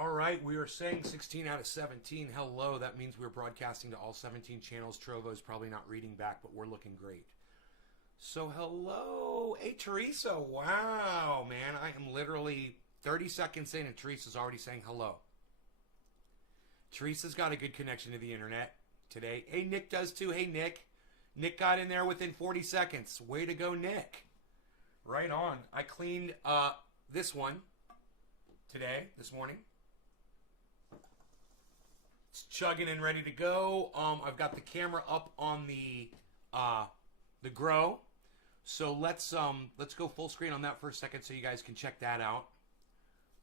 All right, we are saying 16 out of 17. Hello, that means we're broadcasting to all 17 channels. Trovo's probably not reading back, but we're looking great. So hello. Hey, Teresa. Wow, man. I am literally 30 seconds in and Teresa's already saying hello. Teresa's got a good connection to the internet today. Hey, Nick does too. Hey, Nick. Nick got in there within 40 seconds. Way to go, Nick. Right on. I cleaned this one this morning. It's chugging and ready to go. I've got the camera up on the grow. So let's go full screen on that for a second so you guys can check that out.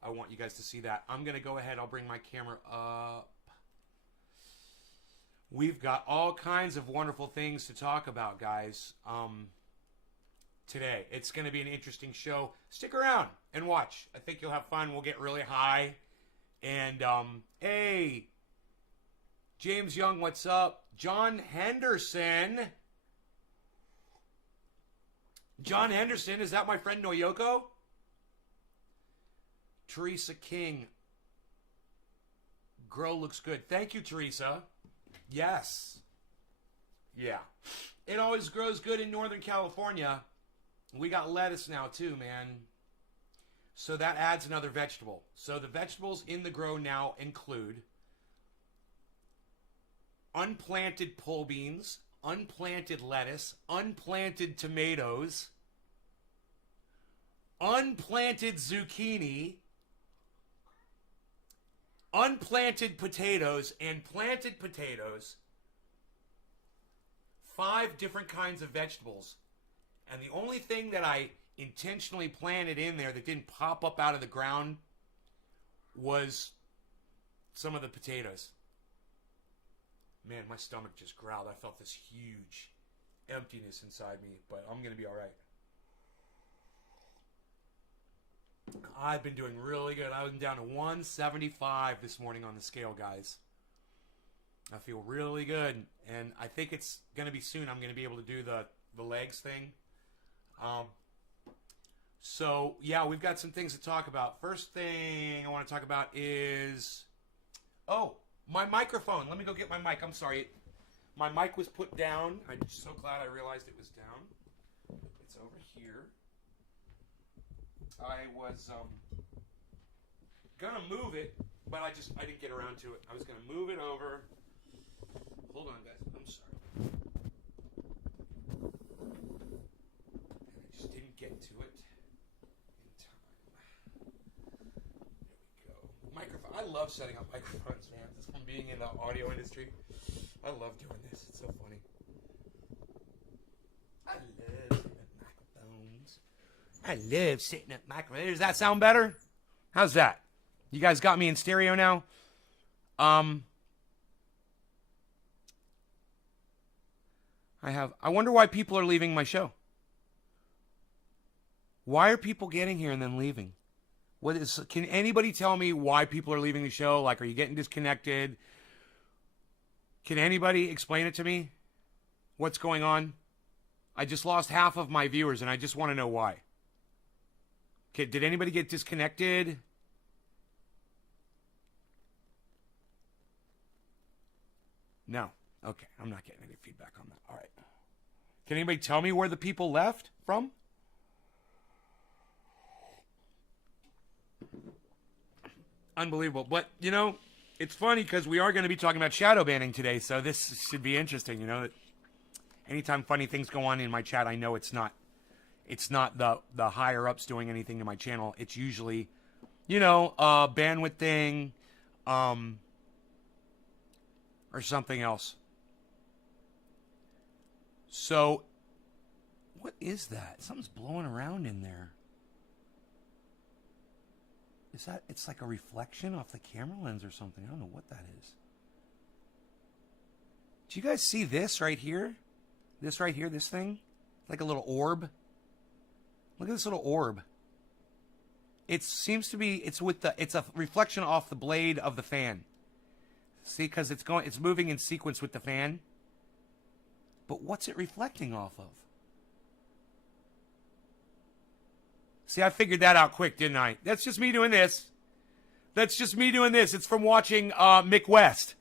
I want you guys to see that. I'm gonna go ahead. I'll bring my camera up. We've got all kinds of wonderful things to talk about, guys. Today it's gonna be an interesting show. Stick around and watch. I think you'll have fun. We'll get really high. And hey. James Young, what's up? John Henderson. John Henderson, is that my friend Noyoko? Teresa King. Grow looks good. Thank you, Teresa. Yes. Yeah. It always grows good in Northern California. We got lettuce now too, man. So that adds another vegetable. So the vegetables in the grow now include unplanted pole beans, unplanted lettuce, unplanted tomatoes, unplanted zucchini, unplanted potatoes, and planted potatoes. 5 different kinds of vegetables. And the only thing that I intentionally planted in there that didn't pop up out of the ground was some of the potatoes. Man, my stomach just growled. I felt this huge emptiness inside me, but I'm going to be all right. I've been doing really good. I was down to 175 this morning on the scale, guys. I feel really good, and I think it's going to be soon. I'm going to be able to do the legs thing. So, yeah, we've got some things to talk about. First thing I want to talk about is... Oh! My microphone. Let me go get my mic. I'm sorry. My mic was put down. I'm so glad I realized it was down. It's over here. I was gonna move it, but I didn't get around to it. I was gonna move it over. Hold on, guys. I'm sorry. And I just didn't get to it in time. There we go. Microphone. I love setting up microphones, man. Just from being in the audio industry, I love doing this. It's so funny. I love setting up microphones. I love setting up microphones. Does that sound better? How's that? You guys got me in stereo now? I wonder why people are leaving my show. Why are people getting here and then leaving? Can anybody tell me why people are leaving the show? Like, are you getting disconnected? Can anybody explain it to me? What's going on? I just lost half of my viewers, and I just want to know why. Okay, did anybody get disconnected? No. Okay, I'm not getting any feedback on that. All right. Can anybody tell me where the people left from? Unbelievable. But, you know, it's funny because we are going to be talking about shadow banning today, so this should be interesting, you know. Anytime funny things go on in my chat, I know it's not the higher-ups doing anything to my channel. It's usually, you know, a bandwidth thing or something else. So, what is that? Something's blowing around in there. Is that, it's like a reflection off the camera lens or something. I don't know what that is. Do you guys see this right here? This right here, this thing? Like a little orb. Look at this little orb. It seems to be, it's a reflection off the blade of the fan. See, because it's moving in sequence with the fan. But what's it reflecting off of? See, I figured that out quick, didn't I? That's just me doing this. That's just me doing this. It's from watching Mick West.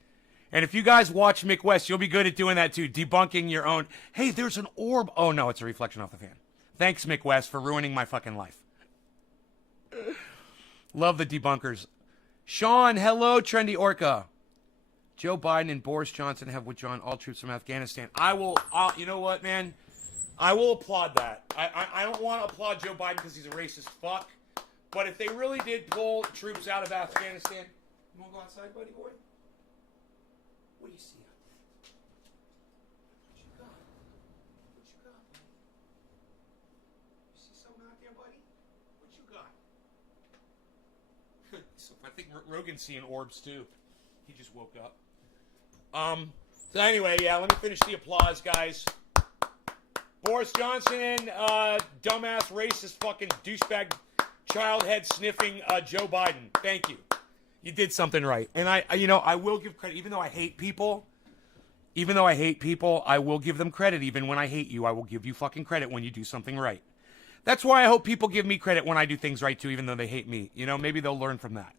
And if you guys watch Mick West, you'll be good at doing that too, debunking your own. Hey, there's an orb. Oh, no, it's a reflection off the fan. Thanks, Mick West, for ruining my fucking life. Love the debunkers. Sean, hello, Trendy Orca. Joe Biden and Boris Johnson have withdrawn all troops from Afghanistan. You know what, man? I will applaud that. I don't want to applaud Joe Biden because he's a racist fuck. But if they really did pull troops out of Afghanistan... You want to go outside, buddy boy? What do you see out there? What you got? What you got, buddy? You see something out there, buddy? What you got? So I think Rogan's seeing orbs, too. He just woke up. So anyway, yeah, let me finish the applause, guys. Boris Johnson, dumbass, racist, fucking douchebag, child head sniffing Joe Biden. Thank you. You did something right. And I will give credit, even though I hate people, I will give them credit. Even when I hate you, I will give you fucking credit when you do something right. That's why I hope people give me credit when I do things right too, even though they hate me. Maybe they'll learn from that.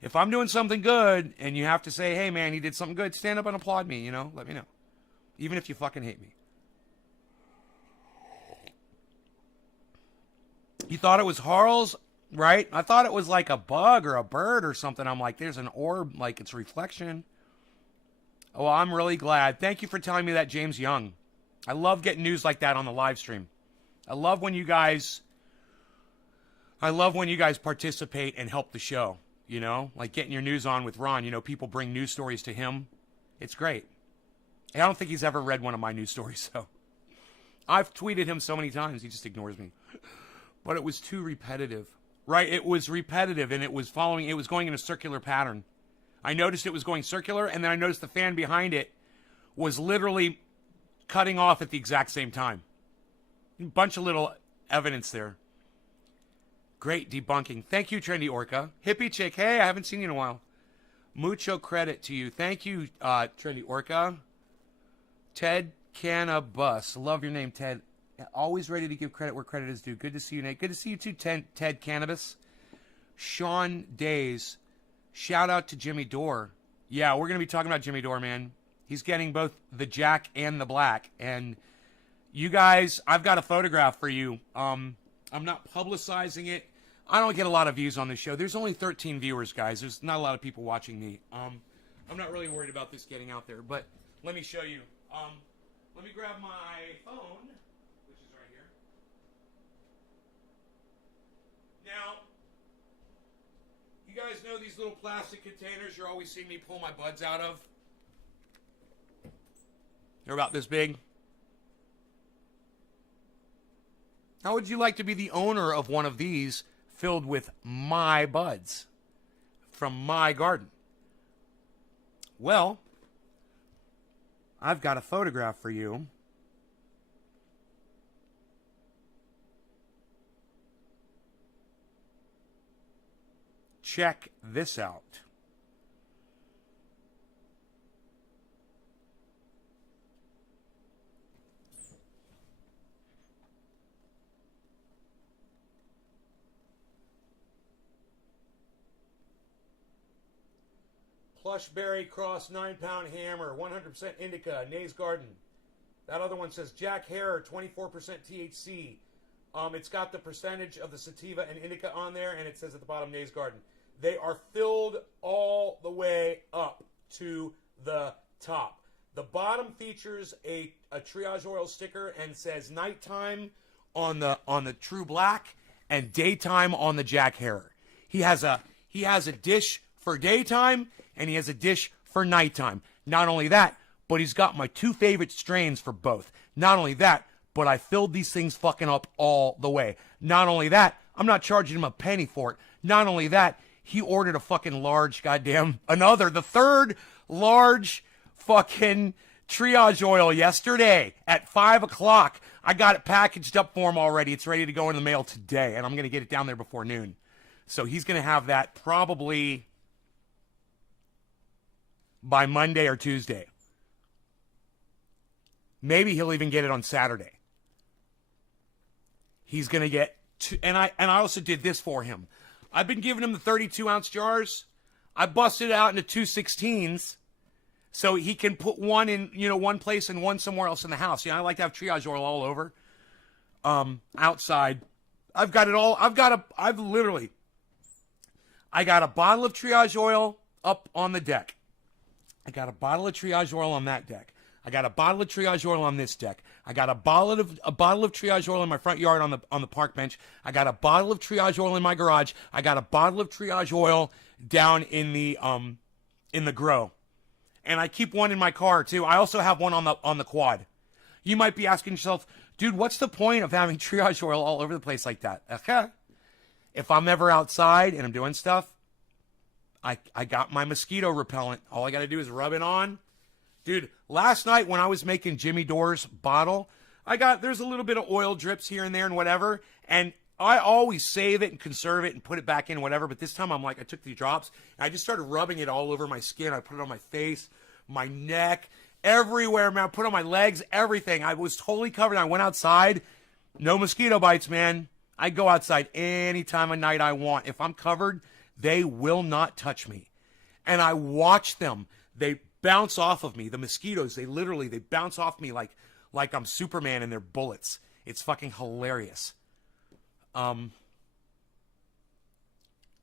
If I'm doing something good and you have to say, hey man, he did something good, stand up and applaud me, let me know. Even if you fucking hate me. You thought it was Harl's, right? I thought it was like a bug or a bird or something. I'm like, there's an orb, like it's reflection. Oh, well, I'm really glad. Thank you for telling me that, James Young. I love getting news like that on the live stream. I love when you guys participate and help the show, like getting your news on with Ron. People bring news stories to him. It's great. I don't think he's ever read one of my news stories, so I've tweeted him so many times, he just ignores me. But it was too repetitive, right? It was repetitive, and it was going in a circular pattern. I noticed it was going circular, and then I noticed the fan behind it was literally cutting off at the exact same time. A bunch of little evidence there. Great debunking. Thank you, Trendy Orca. Hippie Chick, hey, I haven't seen you in a while. Mucho credit to you. Thank you, Trendy Orca. Ted Cannabus. Love your name, Ted. Always ready to give credit where credit is due. Good to see you, Nate. Good to see you too, Ted Cannabis. Sean Days. Shout out to Jimmy Dore. Yeah, we're going to be talking about Jimmy Dore, man. He's getting both the Jack and the Black. And you guys, I've got a photograph for you. I'm not publicizing it. I don't get a lot of views on this show. There's only 13 viewers, guys. There's not a lot of people watching me. I'm not really worried about this getting out there. But let me show you. Let me grab my phone. Now, you guys know these little plastic containers you're always seeing me pull my buds out of? They're about this big. How would you like to be the owner of one of these filled with my buds from my garden? Well, I've got a photograph for you. Check this out. Plushberry Cross 9-pound hammer, 100% indica, Nay's Garden. That other one says Jack Hair, 24% THC. It's got the percentage of the sativa and indica on there, and it says at the bottom, Nay's Garden. They are filled all the way up to the top. The bottom features a triage oil sticker and says nighttime on the True Black and daytime on the Jack Hair. He has a dish for daytime and he has a dish for nighttime. Not only that, but he's got my two favorite strains for both. Not only that, but I filled these things fucking up all the way. Not only that, I'm not charging him a penny for it. Not only that, he ordered a fucking large the third large fucking triage oil yesterday at 5 o'clock. I got it packaged up for him already. It's ready to go in the mail today, and I'm going to get it down there before noon. So he's going to have that probably by Monday or Tuesday. Maybe he'll even get it on Saturday. He's going to get and I also did this for him. I've been giving him the 32-ounce jars. I busted it out into 216s so he can put one in, one place and one somewhere else in the house. I like to have triage oil all over. Outside. I've got it all. I got a bottle of triage oil up on the deck. I got a bottle of triage oil on that deck. I got a bottle of triage oil on this deck. I got a bottle of triage oil in my front yard on the park bench. I got a bottle of triage oil in my garage. I got a bottle of triage oil down in the grow. And I keep one in my car too. I also have one on the quad. You might be asking yourself, dude, what's the point of having triage oil all over the place like that? Okay. If I'm ever outside and I'm doing stuff, I got my mosquito repellent. All I got to do is rub it on. Dude, last night when I was making Jimmy Dore's bottle, there's a little bit of oil drips here and there and whatever. And I always save it and conserve it and put it back in whatever. But this time I took the drops and I just started rubbing it all over my skin. I put it on my face, my neck, everywhere, man. I put it on my legs, everything. I was totally covered. I went outside. No mosquito bites, man. I go outside any time of night I want. If I'm covered, they will not touch me. And I watch them. They bounce off of me. The mosquitoes, they bounce off me like I'm Superman and they're bullets. It's fucking hilarious. I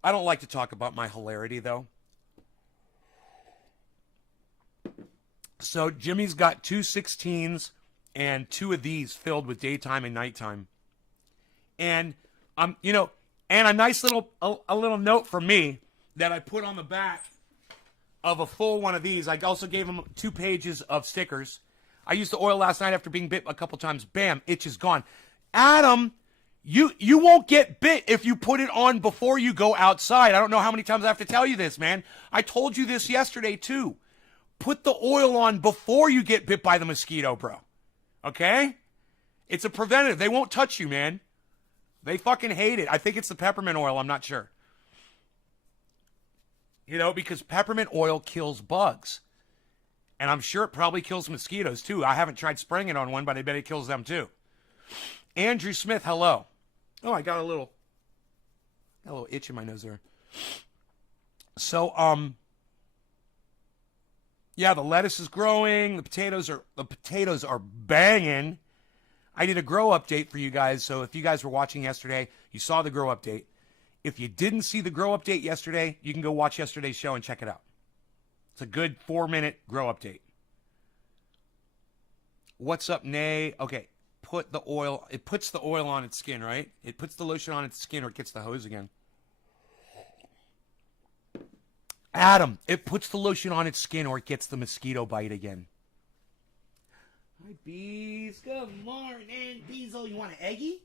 don't like to talk about my hilarity, though. So Jimmy's got 2 16s and 2 of these filled with daytime and nighttime. And and a nice little note from me that I put on the back of a full one of these. I also gave him 2 pages of stickers. I used the oil last night after being bit a couple times. Bam, itch is gone. Adam, you won't get bit if you put it on before you go outside. I don't know how many times I have to tell you this, man. I told you this yesterday, too. Put the oil on before you get bit by the mosquito, bro. Okay? It's a preventative. They won't touch you, man. They fucking hate it. I think it's the peppermint oil. I'm not sure. Because peppermint oil kills bugs. And I'm sure it probably kills mosquitoes, too. I haven't tried spraying it on one, but I bet it kills them, too. Andrew Smith, hello. Oh, I got a little itch in my nose there. So, yeah, the lettuce is growing. The potatoes are banging. I did a grow update for you guys. So if you guys were watching yesterday, you saw the grow update. If you didn't see the grow update yesterday, you can go watch yesterday's show and check it out. It's a good 4-minute grow update. What's up, Nay? Okay, put the oil. It puts the oil on its skin, right? It puts the lotion on its skin or it gets the hose again. Adam, it puts the lotion on its skin or it gets the mosquito bite again. Hi, Bees. Good morning, Beezel. You want an eggie?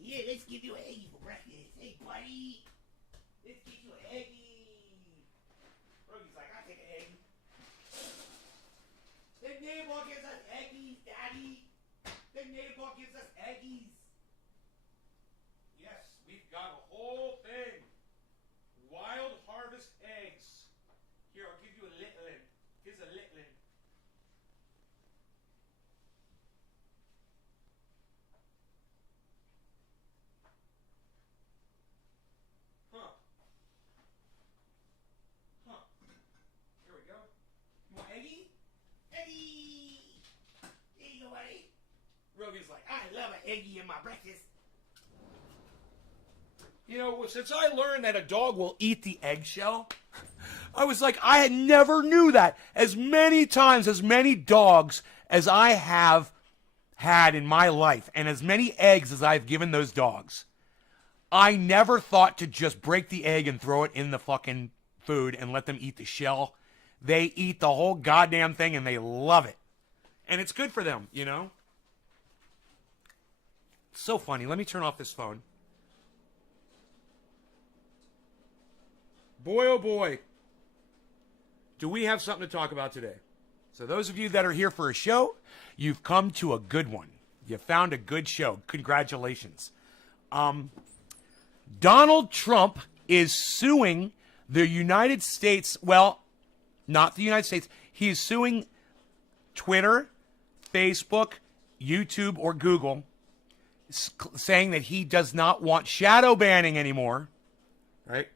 Yeah, let's give you an eggie for breakfast. Hey, buddy. Let's get you an eggie. Rogy's like, I'll take an eggie. The neighbor gives us eggies, Daddy. The neighbor gives us eggies. Yes, we've got a whole thing. Wild harvest eggs. Here, I'll give you a little one. Here's a little one. Here we go. You want eggie? Eggie! There you go, buddy. Rogan's like, I love an eggie in my breakfast. Since I learned that a dog will eat the eggshell, I was like, I had never knew that. As many times, as many dogs as I have had in my life, and as many eggs as I've given those dogs, I never thought to just break the egg and throw it in the fucking food and let them eat the shell. They eat the whole goddamn thing and they love it. And it's good for them, It's so funny. Let me turn off this phone. Boy, oh boy, do we have something to talk about today. So those of you that are here for a show, you've come to a good one. You found a good show. Congratulations. Donald Trump is suing the United States. Well, not the United States. He is suing Twitter, Facebook, YouTube, or Google, saying that he does not want shadow banning anymore. right?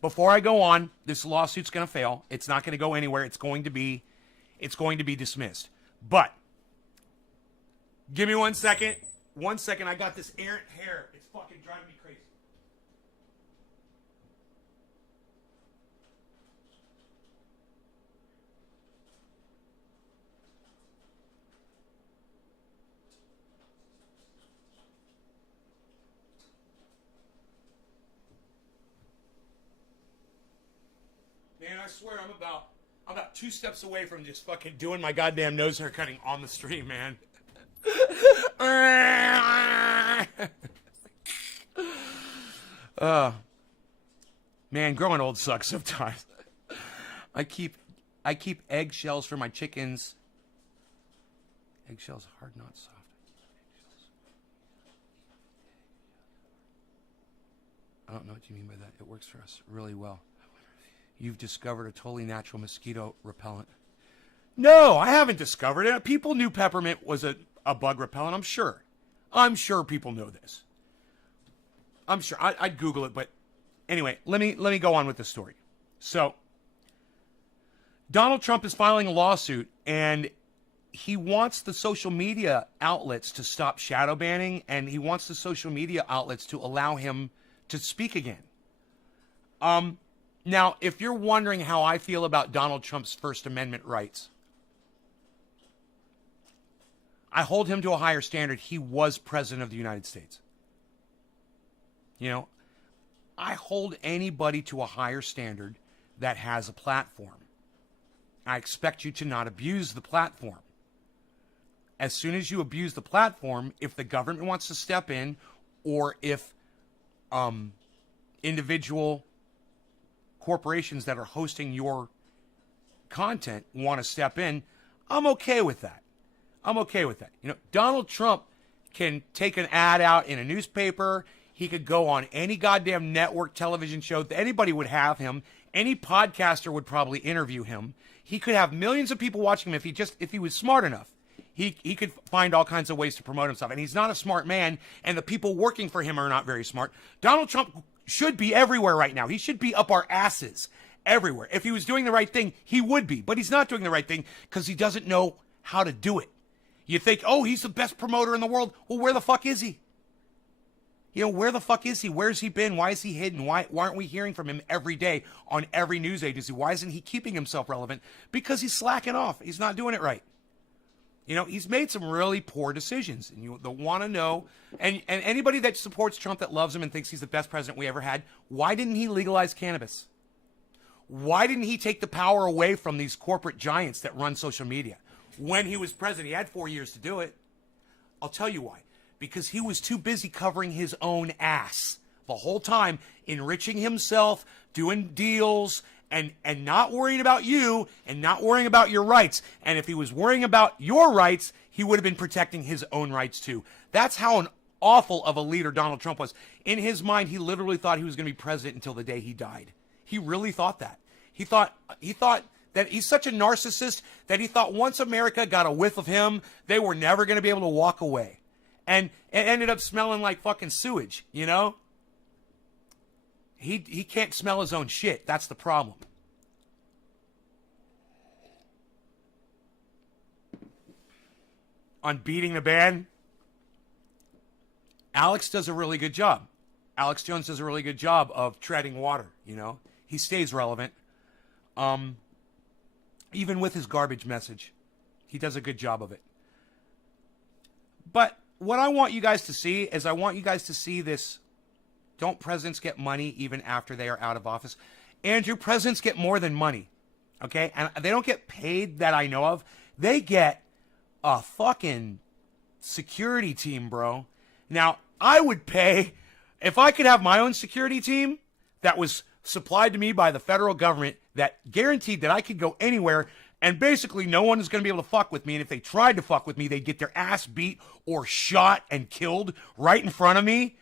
Before I go on, this lawsuit's going to fail. It's not going to go anywhere. It's going to be dismissed. But give me 1 second. 1 second. I got this errant hair. It's fucking driving me crazy. Man, I swear I'm about 2 steps away from just fucking doing my goddamn nose hair cutting on the stream, man. Man, growing old sucks sometimes. I keep eggshells for my chickens. Eggshells hard, not soft. I don't know what you mean by that. It works for us really well. You've discovered a totally natural mosquito repellent. No, I haven't discovered it. People knew peppermint was a bug repellent, I'm sure. I'm sure people know this. I'm sure. I'd Google it, but anyway, let me go on with the story. So, Donald Trump is filing a lawsuit, and he wants the social media outlets to stop shadow banning, and he wants the social media outlets to allow him to speak again. Now, if you're wondering how I feel about Donald Trump's First Amendment rights, I hold him to a higher standard. He was president of the United States. You know, I hold anybody to a higher standard that has a platform. I expect you to not abuse the platform. As soon as you abuse the platform, if the government wants to step in, or if individual corporations that are hosting your content want to step in, I'm okay with that. I'm okay with that. You know, Donald Trump can take an ad out in a newspaper. He could go on any goddamn network television show. Anybody would have him. Any podcaster would probably interview him. He could have millions of people watching him if he was smart enough. He could find all kinds of ways to promote himself. And he's not a smart man, and the people working for him are not very smart. Donald Trump should be everywhere right now. He should be up our asses everywhere. If he was doing the right thing, he would be. But he's not doing the right thing because he doesn't know how to do it. You think, oh, he's the best promoter in the world. Well, where the fuck is he? You know, where the fuck is he? Where's he been? Why is he hidden? Why aren't we hearing from him every day on every news agency? Why isn't he keeping himself relevant? Because he's slacking off. He's not doing it right. You know, he's made some really poor decisions, and you want to know. And anybody that supports Trump, that loves him and thinks he's the best president we ever had, why didn't he legalize cannabis? Why didn't he take the power away from these corporate giants that run social media? When he was president, he had 4 years to do it. I'll tell you why. Because he was too busy covering his own ass the whole time, enriching himself, doing deals, and not worrying about you and not worrying about your rights. And if he was worrying about your rights, he would have been protecting his own rights too. That's how an awful of a leader Donald Trump was. In his mind, he literally thought he was going to be president until the day he died. He really thought that. He thought that he's such a narcissist that he thought once America got a whiff of him, they were never going to be able to walk away. And it ended up smelling like fucking sewage, you know? He can't smell his own shit. That's the problem. On beating the band, Alex does a really good job. Alex Jones does a really good job of treading water, you know? He stays relevant. Even with his garbage message, he does a good job of it. But what I want you guys to see is I want you guys to see this. Don't presidents get money even after they are out of office? Andrew, presidents get more than money, okay? And they don't get paid that I know of. They get a fucking security team, bro. Now, I would pay, if I could have my own security team that was supplied to me by the federal government that guaranteed that I could go anywhere and basically no one is going to be able to fuck with me. And if they tried to fuck with me, they'd get their ass beat or shot and killed right in front of me.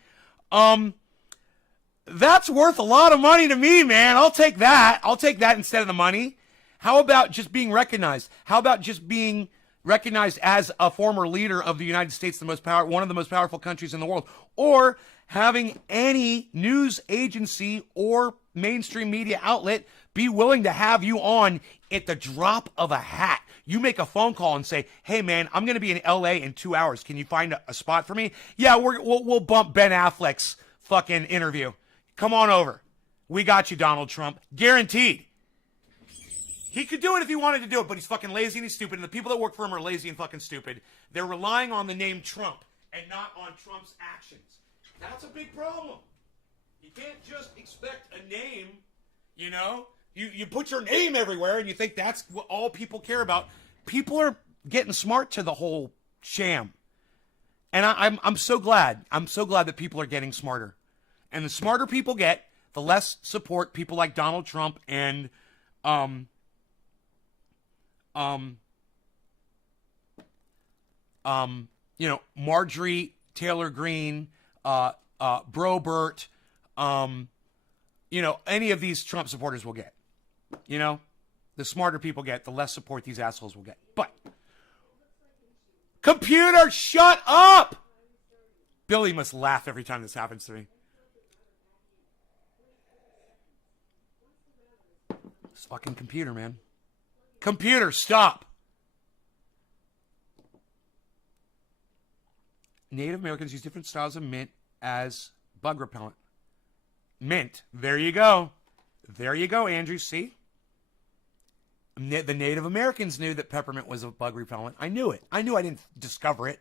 That's worth a lot of money to me, man. I'll take that. I'll take that instead of the money. How about just being recognized? How about just being recognized as a former leader of the United States, one of the most powerful countries in the world? Or having any news agency or mainstream media outlet be willing to have you on at the drop of a hat. You make a phone call and say, hey, man, I'm going to be in L.A. in 2 hours. Can you find a spot for me? Yeah, we'll bump Ben Affleck's fucking interview. Come on over. We got you, Donald Trump. Guaranteed. He could do it if he wanted to do it, but he's fucking lazy and he's stupid, and the people that work for him are lazy and fucking stupid. They're relying on the name Trump and not on Trump's actions. That's a big problem. You can't just expect a name, you know? You put your name everywhere and you think that's what all people care about. People are getting smart to the whole sham. And I'm so glad. I'm so glad that people are getting smarter. And the smarter people get, the less support people like Donald Trump and Marjorie Taylor Greene, Brobert, any of these Trump supporters will get. The smarter people get, the less support these assholes will get. But, computer, shut up! Billy must laugh every time this happens to me. This fucking computer, man. Computer, stop! Native Americans use different styles of mint as bug repellent. Mint. There you go. There you go, Andrew. See? The Native Americans knew that peppermint was a bug repellent. I knew it. I knew I didn't discover it,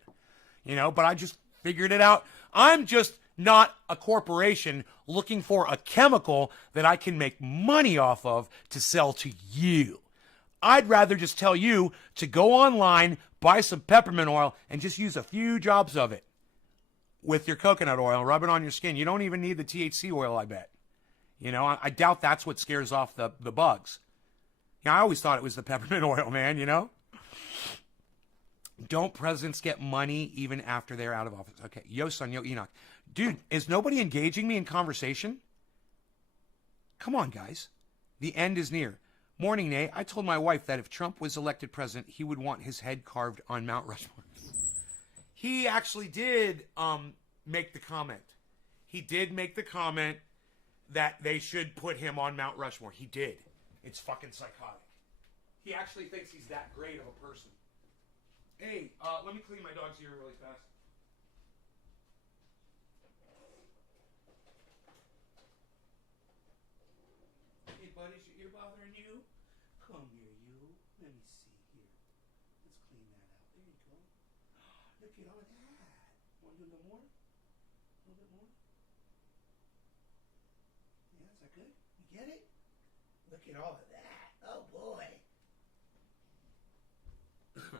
but I just figured it out. I'm just not a corporation looking for a chemical that I can make money off of to sell to you. I'd rather just tell you to go online, buy some peppermint oil, and just use a few drops of it with your coconut oil, rub it on your skin. You don't even need the THC oil, I bet. I doubt that's what scares off the bugs. I always thought it was the peppermint oil, man, Don't presidents get money even after they're out of office? Okay, yo, son, yo, Enoch. Dude, is nobody engaging me in conversation? Come on, guys. The end is near. Morning, Nay. I told my wife that if Trump was elected president, he would want his head carved on Mount Rushmore. He actually did make the comment. He did make the comment that they should put him on Mount Rushmore. He did. It's fucking psychotic. He actually thinks he's that great of a person. Hey, let me clean my dog's ear really fast. Hey, buddy, is your ear bothering you? Come here, you. Let me see here. Let's clean that out. There you go. Look at all that. Want to do a little more? A little bit more? Yeah, is that good? You get it? Look at all of that. Oh, boy.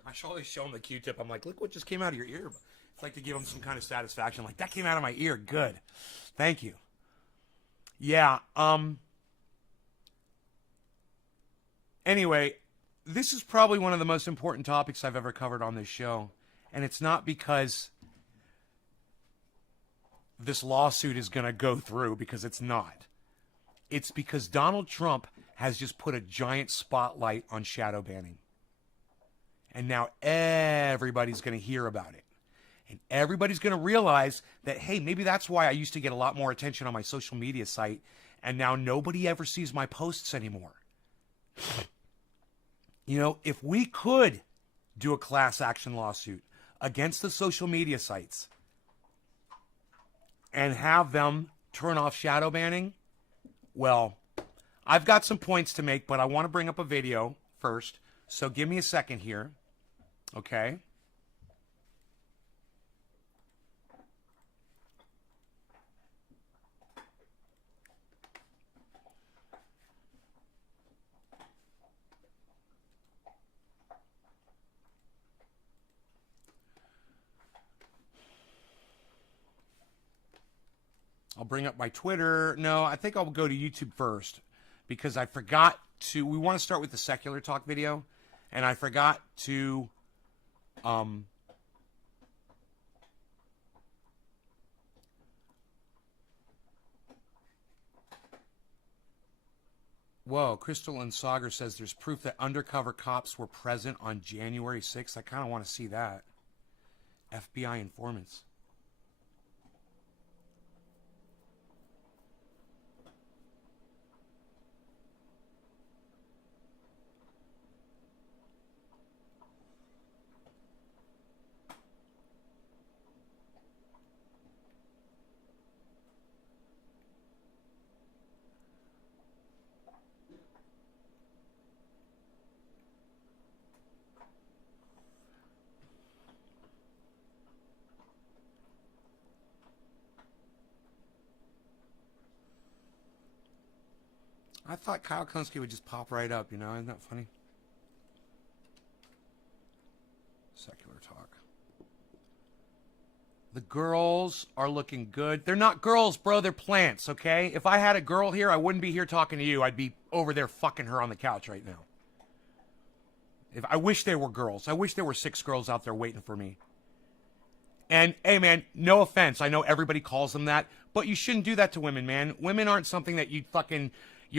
I should always show him the Q-tip. I'm like, look what just came out of your ear. It's like to give him some kind of satisfaction. Like, that came out of my ear. Good. Thank you. Yeah. Anyway, this is probably one of the most important topics I've ever covered on this show. And it's not because this lawsuit is going to go through, because it's not. It's because Donald Trump has just put a giant spotlight on shadow banning. And now everybody's going to hear about it. And everybody's going to realize that, hey, maybe that's why I used to get a lot more attention on my social media site, and now nobody ever sees my posts anymore. If we could do a class action lawsuit against the social media sites and have them turn off shadow banning, well, I've got some points to make, but I want to bring up a video first. So give me a second here. Okay. I'll bring up my Twitter. No, I think I'll go to YouTube first because I forgot to. We want to start with the secular talk video, and I forgot to. Whoa, Crystal and Sagar says there's proof that undercover cops were present on January 6th. I kind of want to see that. FBI informants. I thought Kyle Klinsky would just pop right up, you know? Isn't that funny? Secular talk. The girls are looking good. They're not girls, bro. They're plants, okay? If I had a girl here, I wouldn't be here talking to you. I'd be over there fucking her on the couch right now. I wish they were girls. I wish there were 6 girls out there waiting for me. And, hey, man, no offense. I know everybody calls them that, but you shouldn't do that to women, man. Women aren't something that you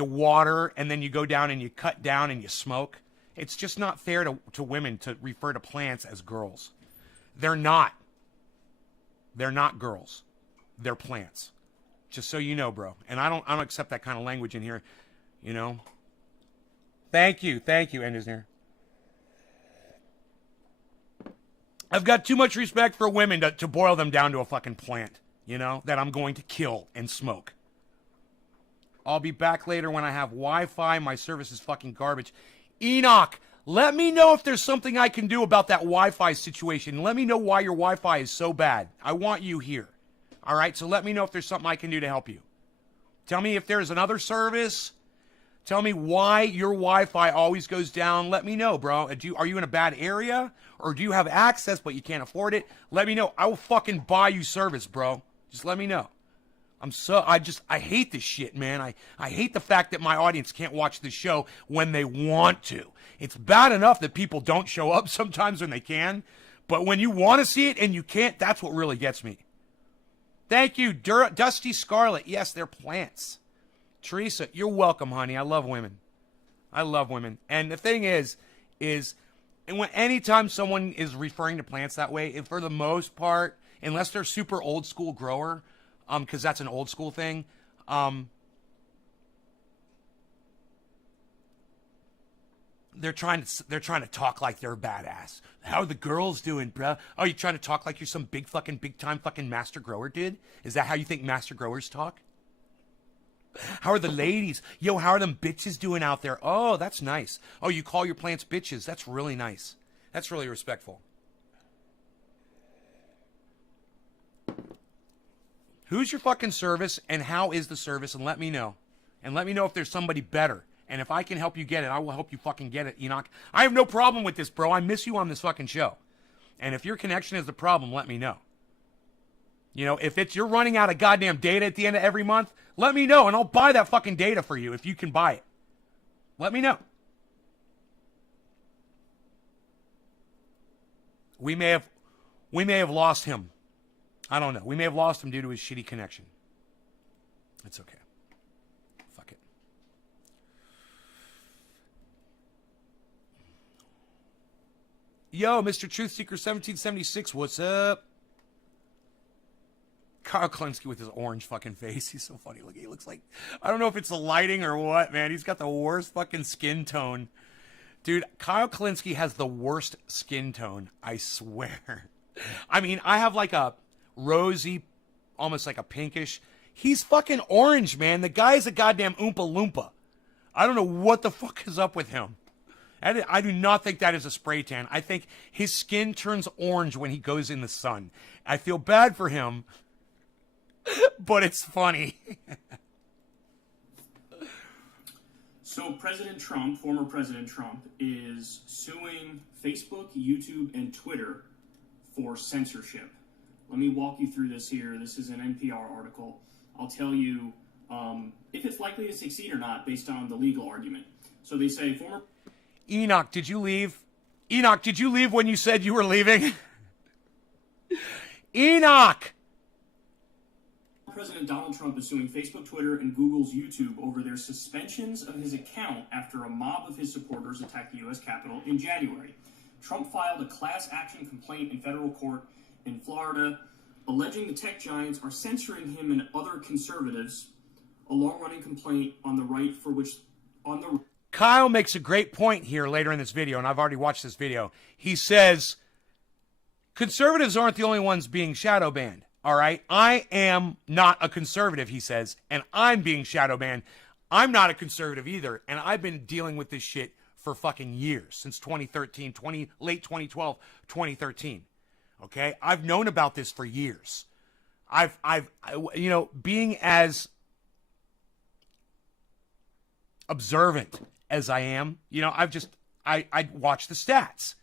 water and then you go down and you cut down and you smoke. It's just not fair to women to refer to plants as girls. They're not. They're not girls. They're plants. Just so you know, bro. And I don't accept that kind of language in here, you know. Thank you, Endersner. I've got too much respect for women to boil them down to a fucking plant, you know, that I'm going to kill and smoke. I'll be back later when I have Wi-Fi. My service is fucking garbage. Enoch, let me know if there's something I can do about that Wi-Fi situation. Let me know why your Wi-Fi is so bad. I want you here. All right, so let me know if there's something I can do to help you. Tell me if there's another service. Tell me why your Wi-Fi always goes down. Let me know, bro. Are you in a bad area? Or do you have access but you can't afford it? Let me know. I will fucking buy you service, bro. Just let me know. I hate this shit, man. I hate the fact that my audience can't watch this show when they want to. It's bad enough that people don't show up sometimes when they can, but when you want to see it and you can't, that's what really gets me. Thank you, Dusty Scarlet. Yes, they're plants. Teresa, you're welcome, honey. I love women. And the thing is anytime someone is referring to plants that way, and for the most part, unless they're super old school grower, because that's an old school thing, they're trying to talk like they're badass. How are the girls doing, bro? Oh, you trying to talk like you're some big time fucking master grower, dude? Is that how you think master growers talk? How are the ladies? Yo, how are them bitches doing out there? Oh, that's nice. Oh, you call your plants bitches. That's really nice. That's really respectful. Who's your fucking service and how is the service? And let me know. And let me know if there's somebody better. And if I can help you get it, I will help you fucking get it, Enoch. I have no problem with this, bro. I miss you on this fucking show. And if your connection is the problem, let me know. You know, if you're running out of goddamn data at the end of every month, let me know and I'll buy that fucking data for you if you can buy it. Let me know. We may have lost him. I don't know. We may have lost him due to his shitty connection. It's okay. Fuck it. Yo, Mr. Truth Seeker 1776, what's up? Kyle Klinsky with his orange fucking face. He's so funny looking. He looks like, I don't know if it's the lighting or what, man. He's got the worst fucking skin tone. Dude, Kyle Klinsky has the worst skin tone, I swear. I mean, I have like a rosy, almost like a pinkish. He's fucking orange, man. The guy's a goddamn Oompa Loompa. I don't know what the fuck is up with him. I do not think that is a spray tan. I think his skin turns orange when he goes in the sun. I feel bad for him, but it's funny. So former President Trump, is suing Facebook, YouTube, and Twitter for censorship. Let me walk you through this here. This is an NPR article. I'll tell you if it's likely to succeed or not based on the legal argument. So they say former... Enoch, did you leave? Enoch, did you leave when you said you were leaving? Enoch! President Donald Trump is suing Facebook, Twitter, and Google's YouTube over their suspensions of his account after a mob of his supporters attacked the U.S. Capitol in January. Trump filed a class action complaint in federal court in Florida, alleging the tech giants are censoring him and other conservatives, a long-running complaint on the right for which... Kyle makes a great point here later in this video, and I've already watched this video. He says, conservatives aren't the only ones being shadow banned. All right, I am not a conservative, he says, and I'm being shadow banned. I'm not a conservative either, and I've been dealing with this shit for fucking years, since 2013, late 2012, 2013. Okay, I've known about this for years. Being as observant as I am, I watch the stats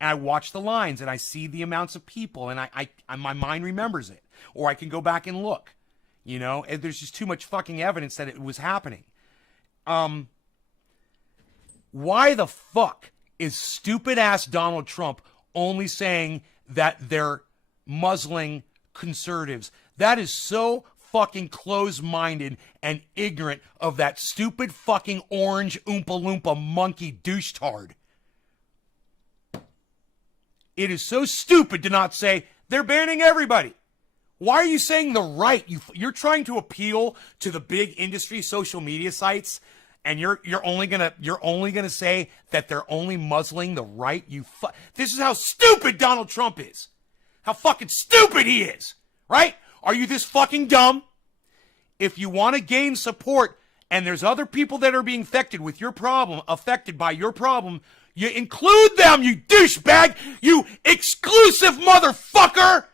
and I watch the lines and I see the amounts of people and I my mind remembers it, or I can go back and look, and there's just too much fucking evidence that it was happening. Why the fuck is stupid ass Donald Trump only saying that they're muzzling conservatives? That is so fucking close-minded and ignorant of that stupid fucking orange Oompa Loompa monkey douche-tard. It is so stupid to not say they're banning everybody. Why are you saying the right? You're trying to appeal to the big industry social media sites, and you're only gonna say that they're only muzzling the right. This is how stupid Donald Trump is. How fucking stupid he is, right? Are you this fucking dumb? If you want to gain support and there's other people that are being affected by your problem, you include them, you douchebag, you exclusive motherfucker.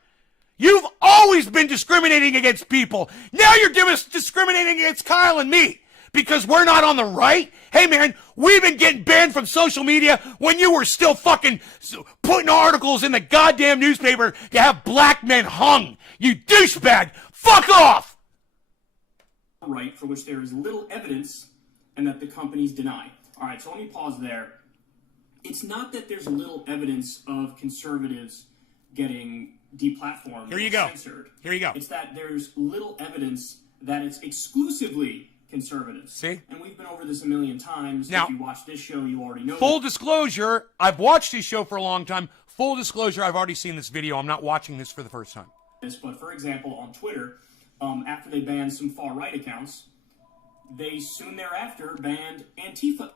You've always been discriminating against people. Now you're discriminating against Kyle and me because we're not on the right. Hey man, we've been getting banned from social media when you were still fucking putting articles in the goddamn newspaper to have black men hung. You douchebag. Fuck off. Right, for which there is little evidence and that the companies deny. All right, so let me pause there. It's not that there's little evidence of conservatives getting deplatformed or censored. Here you go. It's that there's little evidence that it's exclusively conservatives. See? And we've been over this a million times. Now, if you watch this show, you already know. Full disclosure, I've watched this show for a long time. Full disclosure, I've already seen this video. I'm not watching this for the first time. But for example, on Twitter, after they banned some far-right accounts, they soon thereafter banned Antifa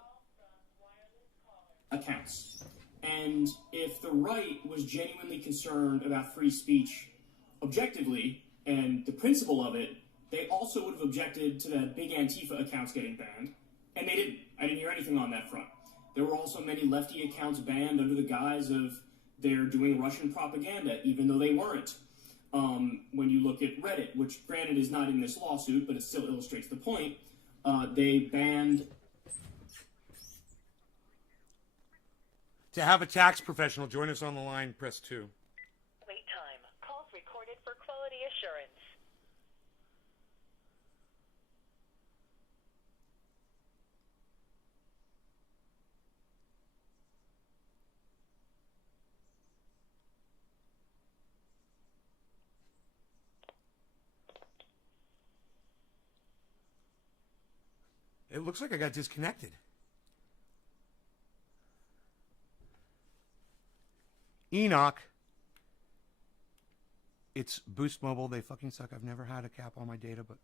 accounts. And if the right was genuinely concerned about free speech objectively and the principle of it, they also would have objected to the big Antifa accounts getting banned. And they didn't. I didn't hear anything on that front. There were also many lefty accounts banned under the guise of they're doing Russian propaganda, even though they weren't. When you look at Reddit, which granted is not in this lawsuit, but it still illustrates the point, they banned... To have a tax professional join us on the line, press 2. Wait time. Calls recorded for quality assurance. It looks like I got disconnected. Enoch. It's Boost Mobile. They fucking suck. I've never had a cap on my data, but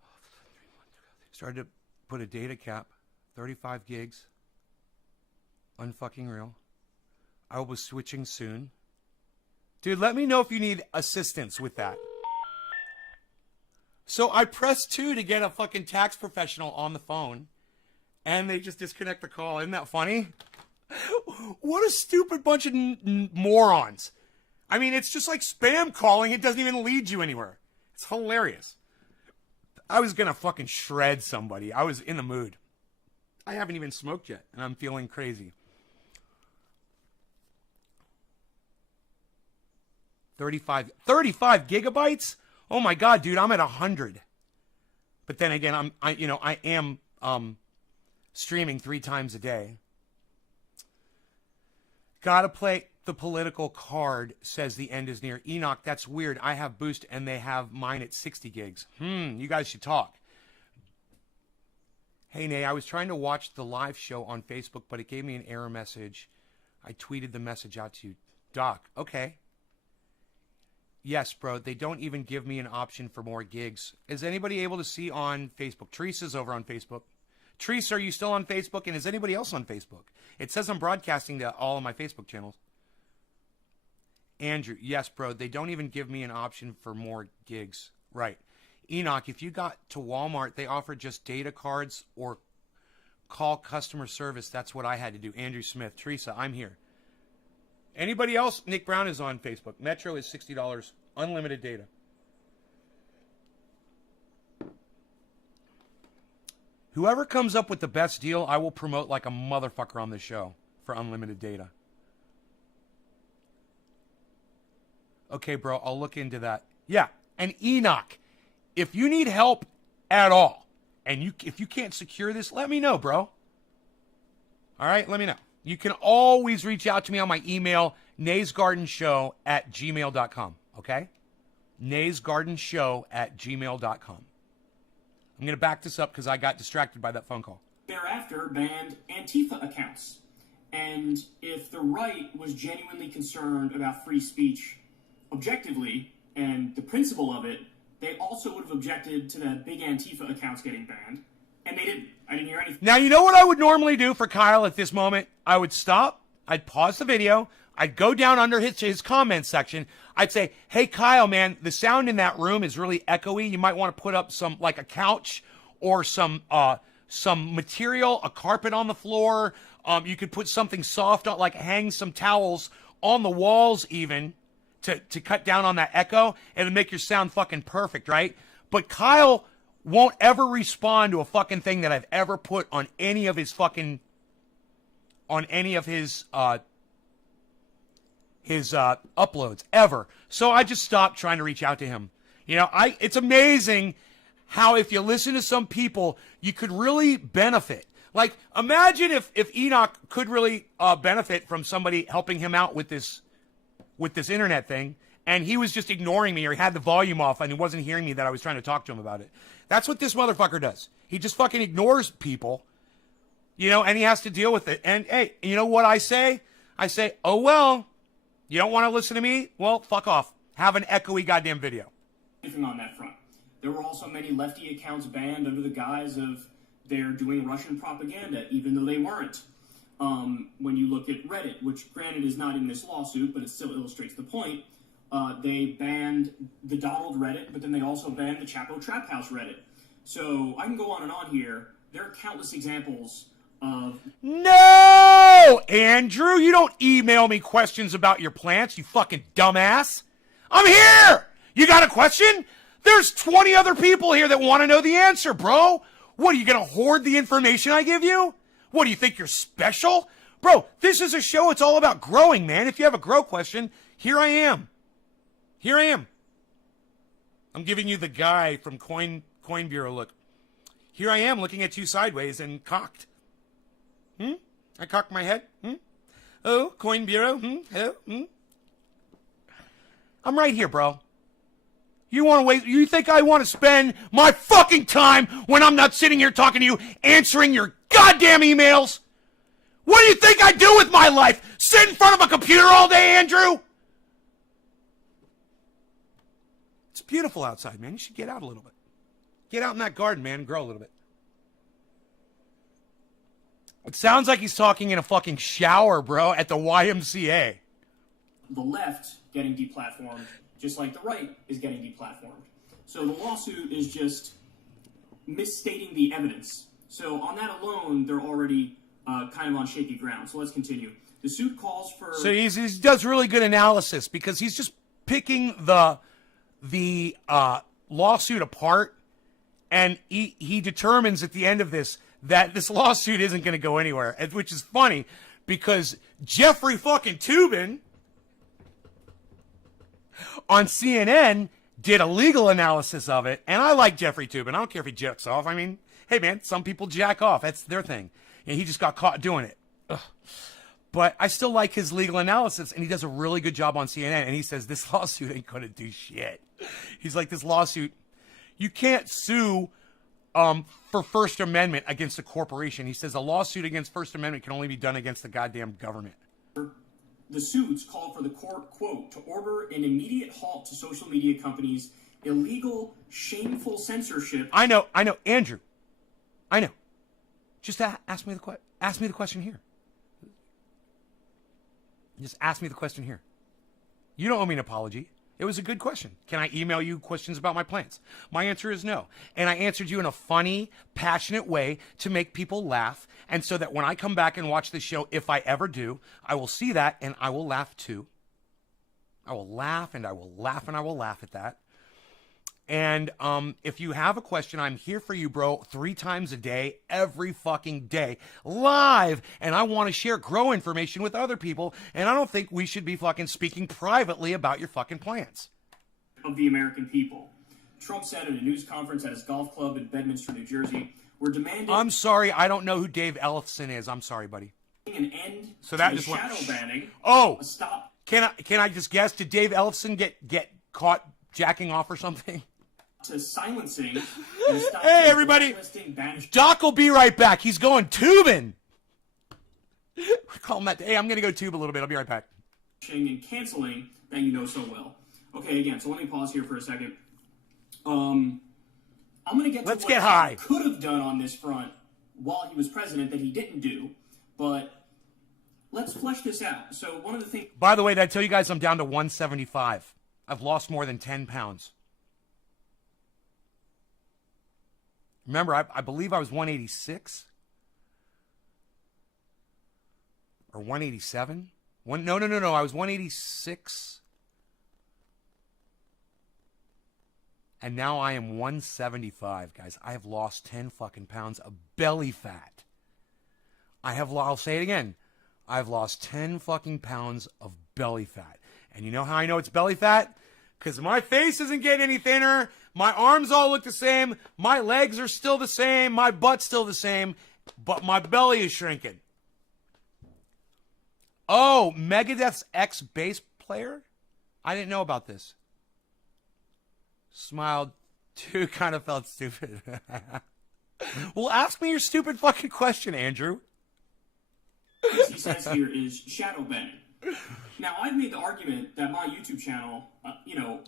started to put a data cap. 35 gigs. Unfucking real. I will be switching soon. Dude, let me know if you need assistance with that. So I pressed 2 to get a fucking tax professional on the phone, and they just disconnect the call. Isn't that funny? What a stupid bunch of morons. I mean, it's just like spam calling. It doesn't even lead you anywhere. It's hilarious. I was going to fucking shred somebody. I was in the mood. I haven't even smoked yet, and I'm feeling crazy. 35 gigabytes? Oh my God, dude, I'm at 100. But then again, I am streaming 3 times a day. Gotta play the political card, says the end is near. Enoch, that's weird. I have Boost and they have mine at 60 gigs. You guys should talk. Hey, Nay, I was trying to watch the live show on Facebook, but it gave me an error message. I tweeted the message out to you. Doc, okay. Yes, bro, they don't even give me an option for more gigs. Is anybody able to see on Facebook? Teresa's over on Facebook. Teresa, are you still on Facebook? And is anybody else on Facebook? It says I'm broadcasting to all of my Facebook channels. Andrew, yes, bro, they don't even give me an option for more gigs. Right. Enoch, if you got to Walmart, they offer just data cards or call customer service. That's what I had to do. Andrew Smith. Teresa, I'm here. Anybody else? Nick Brown is on Facebook. Metro is $60. Unlimited data. Whoever comes up with the best deal, I will promote like a motherfucker on this show for unlimited data. Okay, bro, I'll look into that. Yeah, and Enoch, if you need help at all, and if you can't secure this, let me know, bro. All right, let me know. You can always reach out to me on my email, naysgardenshow@gmail.com, okay? naysgardenshow@gmail.com. I'm going to back this up because I got distracted by that phone call. Thereafter banned Antifa accounts. And if the right was genuinely concerned about free speech objectively and the principle of it, they also would have objected to the big Antifa accounts getting banned. And they didn't. I didn't hear anything. Now, you know what I would normally do for Kyle at this moment? I would stop. I'd pause the video. I'd go down under his comment section. I'd say, hey, Kyle, man, the sound in that room is really echoey. You might want to put up some, like a couch or some material, a carpet on the floor. You could put something soft on, like hang some towels on the walls even to cut down on that echo and make your sound fucking perfect, right? But Kyle won't ever respond to a fucking thing that I've ever put on any of his fucking, uploads ever. So I just stopped trying to reach out to him. You know, it's amazing how if you listen to some people, you could really benefit. Like, imagine if Enoch could really benefit from somebody helping him out with this internet thing, and he was just ignoring me, or he had the volume off and he wasn't hearing me that I was trying to talk to him about it. That's what this motherfucker does. He just fucking ignores people, you know, and he has to deal with it. And hey, you know what I say? I say, oh, well, you don't want to listen to me? Well, fuck off. Have an echoey goddamn video. On that front. There were also many lefty accounts banned under the guise of they're doing Russian propaganda, even though they weren't. When you look at Reddit, which granted is not in this lawsuit, but it still illustrates the point, they banned the Donald Reddit, but then they also banned the Chapo Trap House Reddit. So I can go on and on here. There are countless examples of... No! Andrew, you don't email me questions about your plants, you fucking dumbass. I'm here! You got a question? There's 20 other people here that want to know the answer, bro. What, are you going to hoard the information I give you? What, do you think you're special? Bro, this is a show. It's all about growing, man. If you have a grow question, here I am. Here I am. I'm giving you the guy from Coin Bureau look. Here I am looking at you sideways and cocked. I cocked my head. Oh, Coin Bureau. Oh, I'm right here, bro. You want to wait? You think I want to spend my fucking time when I'm not sitting here talking to you, answering your goddamn emails? What do you think I do with my life? Sit in front of a computer all day, Andrew? It's beautiful outside, man. You should get out a little bit. Get out in that garden, man, and grow a little bit. It sounds like he's talking in a fucking shower, bro, at the YMCA. The left getting deplatformed, just like the right is getting deplatformed. So the lawsuit is just misstating the evidence. So on that alone, they're already kind of on shaky ground. So let's continue. The suit calls for... So he does really good analysis because he's just picking the lawsuit apart, and he determines at the end of this that this lawsuit isn't going to go anywhere, which is funny because Jeffrey fucking Toobin on CNN did a legal analysis of it, and I like Jeffrey Toobin. I don't care if he jacks off. I mean, hey, man, some people jack off. That's their thing. And he just got caught doing it. Ugh. But I still like his legal analysis, and he does a really good job on CNN, and he says, this lawsuit ain't going to do shit. He's like, this lawsuit, you can't sue for First Amendment against a corporation. He says a lawsuit against First Amendment can only be done against the goddamn government. The suits call for the court, quote, to order an immediate halt to social media companies' illegal, shameful censorship. I know, Andrew. I know. Just ask me the question here. Just ask me the question here. You don't owe me an apology. It was a good question. Can I email you questions about my plants? My answer is no. And I answered you in a funny, passionate way to make people laugh. And so that when I come back and watch the show, if I ever do, I will see that and I will laugh too. I will laugh and I will laugh and I will laugh at that. And if you have a question, I'm here for you, bro, 3 times a day, every fucking day, live. And I want to share grow information with other people. And I don't think we should be fucking speaking privately about your fucking plans. Of the American people. Trump said at a news conference at his golf club in Bedminster, New Jersey, we're demanding... I'm sorry, I don't know who Dave Ellefson is. I'm sorry, buddy. An end so that to just shadow went... banning. Oh! A stop. Can I just guess? Did Dave Ellefson get caught jacking off or something? To silencing and stop hey, everybody! Doc will be right back. He's going tubing. We call him that. Hey, I'm going to go tube a little bit. I'll be right back. And canceling that you know so well. Okay, again, so let me pause here for a second. I'm going to get to what he could have done on this front while he was president that he didn't do, but let's flesh this out. So one of the things... By the way, did I tell you guys I'm down to 175? I've lost more than 10 pounds. Remember, I believe I was 186 or 187. No. I was 186, and now I am 175, guys. I have lost 10 fucking pounds of belly fat. I'll say it again. I've lost 10 fucking pounds of belly fat. And you know how I know it's belly fat? Because my face isn't getting any thinner. My arms all look the same. My legs are still the same. My butt's still the same. But my belly is shrinking. Oh, Megadeth's ex-bass player? I didn't know about this. Smiled. Too kind of felt stupid. Well, ask me your stupid fucking question, Andrew. He says here is shadow banning. Now, I've made the argument that my YouTube channel,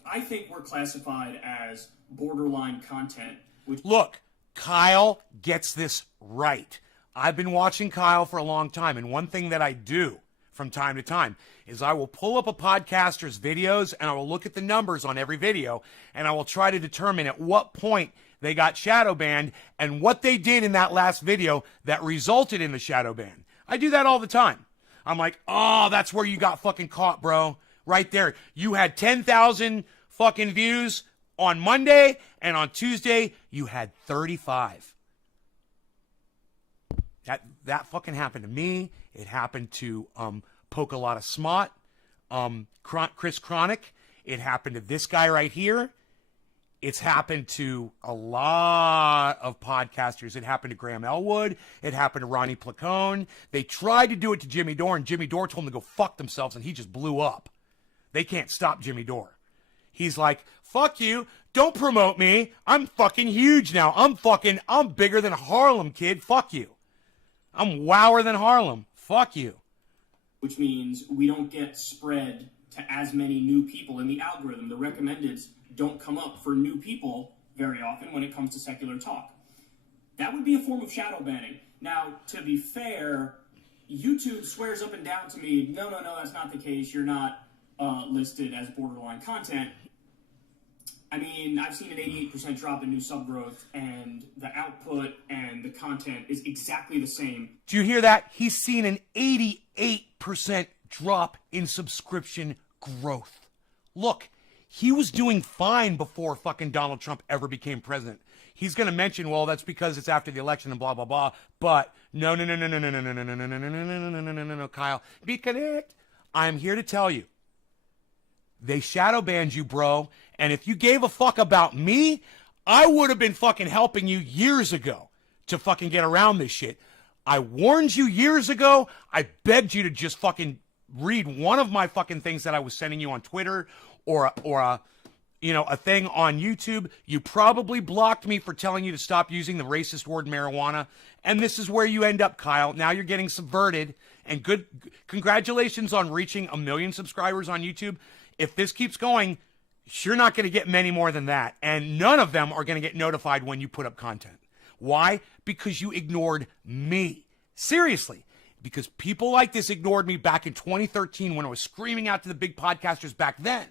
I think we're classified as borderline content. Look, Kyle gets this right. I've been watching Kyle for a long time, and one thing that I do from time to time is I will pull up a podcaster's videos, and I will look at the numbers on every video, and I will try to determine at what point they got shadow banned and what they did in that last video that resulted in the shadow ban. I do that all the time. I'm like, oh, that's where you got fucking caught, bro. Right there. You had 10,000 fucking views on Monday, and on Tuesday, you had 35. That fucking happened to me. It happened to Poke a Lot of Smot, Chris Chronic. It happened to this guy right here. It's happened to a lot of podcasters. It happened to Graham Elwood. It happened to Ronnie Placone. They tried to do it to Jimmy Dore, and Jimmy Dore told them to go fuck themselves, and he just blew up. They can't stop Jimmy Dore. He's like, fuck you. Don't promote me. I'm fucking huge now. I'm bigger than Harlem, kid. Fuck you. I'm wower than Harlem. Fuck you. Which means we don't get spread to as many new people in the algorithm. The recommendeds don't come up for new people very often when it comes to secular talk. That would be a form of shadow banning. Now, to be fair, YouTube swears up and down to me, no, that's not the case. You're not listed as borderline content. I mean, I've seen an 88% drop in new sub growth, and the output and the content is exactly the same. Do you hear that? He's seen an 88% drop in subscription growth. Look, he was doing fine before fucking Donald Trump ever became president. He's going to mention, well, that's because it's after the election and blah, blah, blah. But no, Kyle. Be correct. I'm here to tell you. They shadow banned you, bro. And if you gave a fuck about me, I would have been fucking helping you years ago to fucking get around this shit. I warned you years ago. I begged you to just fucking read one of my fucking things that I was sending you on Twitter or a thing on YouTube. You probably blocked me for telling you to stop using the racist word marijuana. And this is where you end up, Kyle. Now you're getting subverted. And congratulations on reaching 1 million subscribers on YouTube. If this keeps going, you're not going to get many more than that. And none of them are going to get notified when you put up content. Why? Because you ignored me. Seriously. Because people like this ignored me back in 2013 when I was screaming out to the big podcasters back then.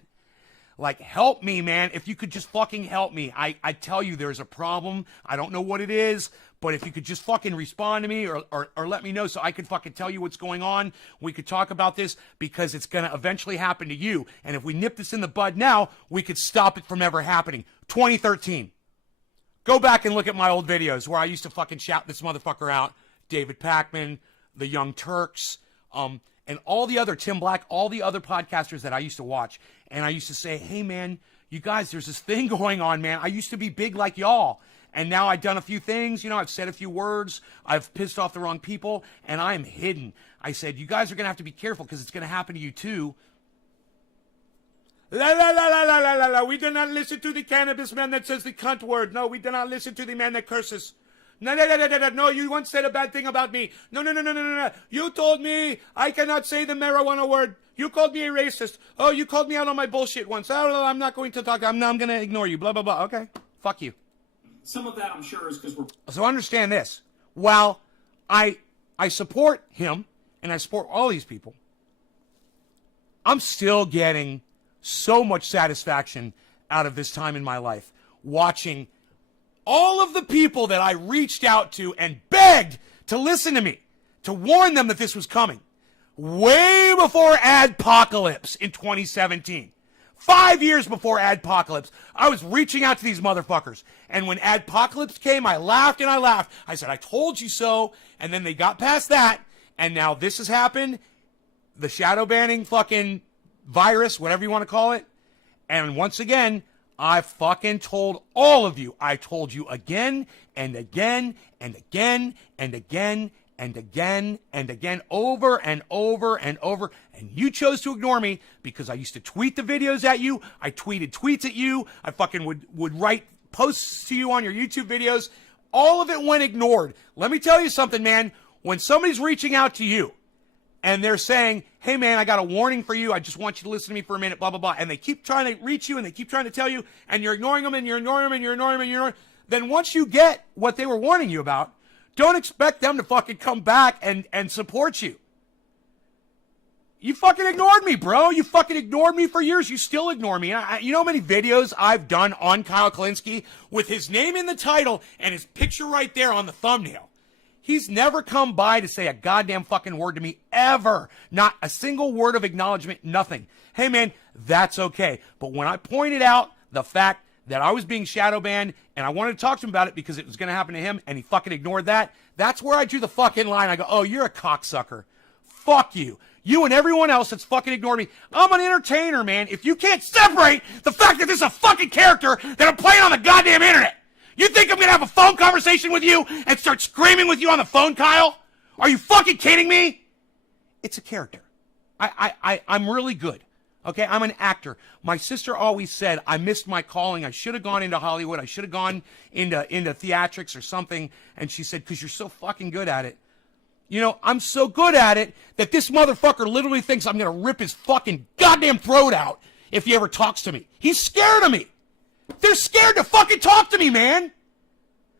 Like, help me, man. If you could just fucking help me. I tell you there's a problem. I don't know what it is, but if you could just fucking respond to me or let me know so I could fucking tell you what's going on, we could talk about this because it's going to eventually happen to you. And if we nip this in the bud now, we could stop it from ever happening. 2013. Go back and look at my old videos where I used to fucking shout this motherfucker out. David Pakman, the Young Turks, and all the other, Tim Black, all the other podcasters that I used to watch. And I used to say, hey, man, you guys, there's this thing going on, man. I used to be big like y'all. And now I've done a few things. I've said a few words. I've pissed off the wrong people. And I am hidden. I said, you guys are going to have to be careful because it's going to happen to you too. La, la, la, la, la, la, la, la. We do not listen to the cannabis man that says the cunt word. No, we do not listen to the man that curses. No, no, no, no, no, no, no, you once said a bad thing about me. No, no, no, no, no, no, no. You told me I cannot say the marijuana word. You called me a racist. Oh, you called me out on my bullshit once. Oh, I'm not going to talk. I'm going to ignore you. Blah, blah, blah. Okay. Fuck you. Some of that, I'm sure, is because we're... So understand this. While I support him, and I support all these people, I'm still getting so much satisfaction out of this time in my life, watching all of the people that I reached out to and begged to listen to me, to warn them that this was coming, way before Adpocalypse in 2017. 5 years before Adpocalypse, I was reaching out to these motherfuckers. And when Adpocalypse came, I laughed and I laughed. I said, I told you so. And then they got past that. And now this has happened. The shadow banning fucking virus, whatever you want to call it. And once again, I fucking told all of you. I told you again and again and again and again and again and again, over and over and over. And you chose to ignore me because I used to tweet the videos at you. I tweeted tweets at you. I fucking would write posts to you on your YouTube videos. All of it went ignored. Let me tell you something, man. When somebody's reaching out to you and they're saying, hey, man, I got a warning for you. I just want you to listen to me for a minute, blah, blah, blah. And they keep trying to reach you and they keep trying to tell you, and you're ignoring them and you're ignoring them and you're ignoring them and you're ignoring them. Then once you get what they were warning you about, don't expect them to fucking come back and support you. You fucking ignored me, bro. You fucking ignored me for years. You still ignore me. You know how many videos I've done on Kyle Kalinske with his name in the title and his picture right there on the thumbnail? He's never come by to say a goddamn fucking word to me, ever. Not a single word of acknowledgement, nothing. Hey, man, that's okay. But when I pointed out the fact that I was being shadow banned and I wanted to talk to him about it because it was going to happen to him and he fucking ignored that, that's where I drew the fucking line. I go, oh, you're a cocksucker. Fuck you. You and everyone else that's fucking ignored me. I'm an entertainer, man. If you can't separate the fact that this is a fucking character that I'm playing on the goddamn internet, you think I'm going to have a phone conversation with you and start screaming with you on the phone, Kyle? Are you fucking kidding me? It's a character. I'm really good. Okay, I'm an actor. My sister always said I missed my calling. I should have gone into Hollywood. I should have gone into theatrics or something. And she said, because you're so fucking good at it. You know, I'm so good at it that this motherfucker literally thinks I'm going to rip his fucking goddamn throat out if he ever talks to me. He's scared of me. They're scared to fucking talk to me, man.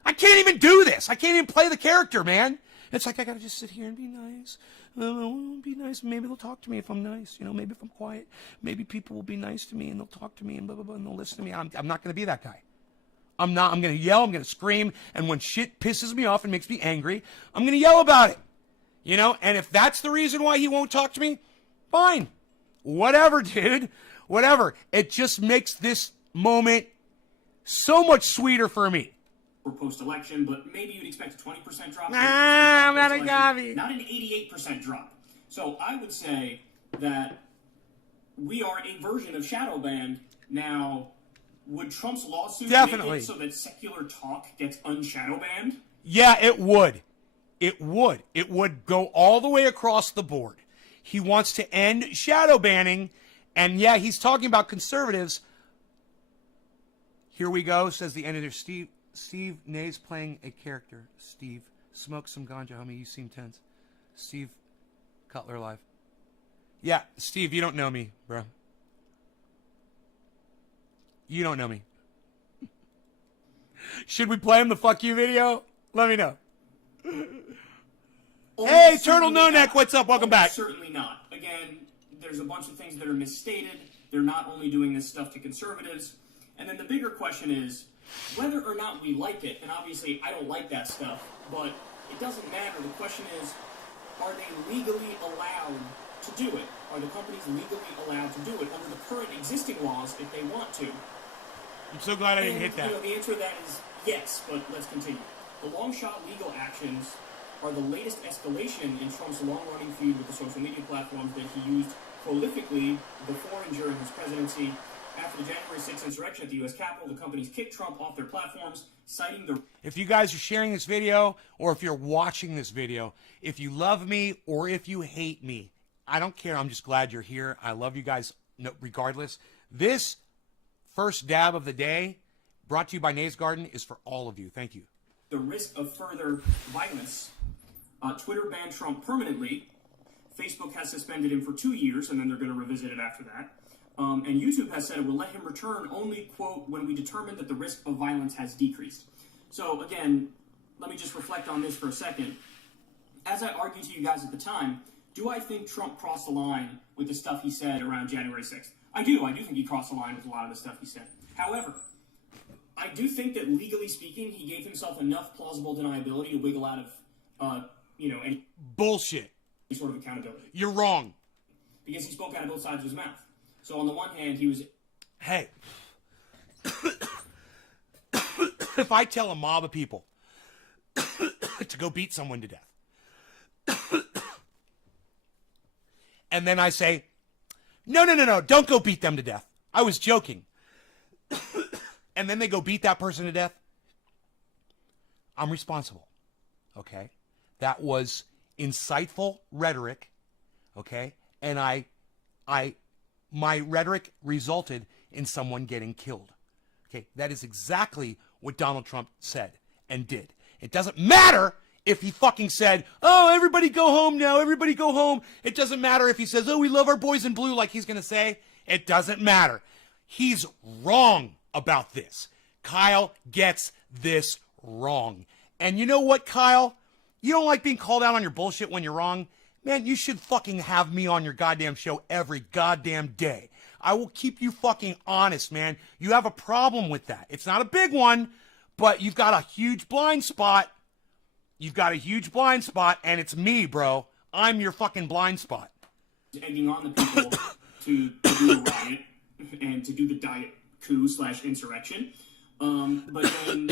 I can't even do this. I can't even play the character, man. It's like I got to just sit here and be nice. Be nice. Maybe they'll talk to me if I'm nice. You know, maybe if I'm quiet. Maybe people will be nice to me and they'll talk to me and blah, blah, blah, and they'll listen to me. I'm not going to be that guy. I'm not. I'm going to yell. I'm going to scream. And when shit pisses me off and makes me angry, I'm going to yell about it. You know, and if that's the reason why he won't talk to me, fine. Whatever, dude. Whatever. It just makes this moment so much sweeter for me. For post-election, but maybe you'd expect a 20% drop. I'm not a gobby. Not an 88% drop. So I would say that we are a version of shadow banned. Now, would Trump's lawsuit definitely make it so that secular talk gets unshadow banned? Yeah, it would. It would. It would go all the way across the board. He wants to end shadow banning, and yeah, he's talking about conservatives. Here we go, says the editor. Steve Nay's playing a character. Steve, smoke some ganja, homie. You seem tense. Steve Cutler live. Yeah, Steve, you don't know me, bro. You don't know me. Should we play him the fuck you video? Let me know. Hey, Turtle No Neck, what's up? Welcome back. Certainly not. Again, there's a bunch of things that are misstated. they're not only doing this stuff to conservatives. And then the bigger question is whether or not we like it, and obviously I don't like that stuff, but it doesn't matter. The question is, are they legally allowed to do it? Are the companies legally allowed to do it under the current existing laws if they want to? I'm so glad I didn't hit that. The answer to that is yes, but let's continue. The long shot legal actions are the latest escalation in Trump's long-running feud with the social media platforms that he used prolifically before and during his presidency. After the January 6th insurrection at the U.S. Capitol, the companies kicked Trump off their platforms, citing the... If you guys are sharing this video, or if you're watching this video, if you love me or if you hate me, I don't care. I'm just glad you're here. I love you guys regardless. This first dab of the day, brought to you by Nays Garden, is for all of you. Thank you. The risk of further violence. Twitter banned Trump permanently. Facebook has suspended him for 2 years, and then they're going to revisit it after that. And YouTube has said it will let him return only, quote, when we determine that the risk of violence has decreased. So, again, let me just reflect on this for a second. As I argued to you guys at the time, do I think Trump crossed the line with the stuff he said around January 6th? I do. I do think he crossed the line with a lot of the stuff he said. However, I do think that legally speaking, he gave himself enough plausible deniability to wiggle out of, any bullshit. Sort of accountability. You're wrong. Because he spoke out of both sides of his mouth. So on the one hand, he was... Hey. If I tell a mob of people to go beat someone to death, and then I say, no, don't go beat them to death. I was joking. And then they go beat that person to death, I'm responsible. Okay? That was insightful rhetoric. Okay? And my rhetoric resulted in someone getting killed. Okay? That is exactly what Donald Trump said and did. It doesn't matter if he fucking said, oh, everybody go home now, everybody go home. It doesn't matter if he says, oh, we love our boys in blue, like he's going to say. It doesn't matter. He's wrong about this. Kyle gets this wrong. And you know what, Kyle? You don't like being called out on your bullshit when you're wrong? Man, you should fucking have me on your goddamn show every goddamn day. I will keep you fucking honest, man. You have a problem with that. It's not a big one, but you've got a huge blind spot. You've got a huge blind spot, and it's me, bro. I'm your fucking blind spot. Egging on the people to do the riot and to do the diet coup / insurrection. But then,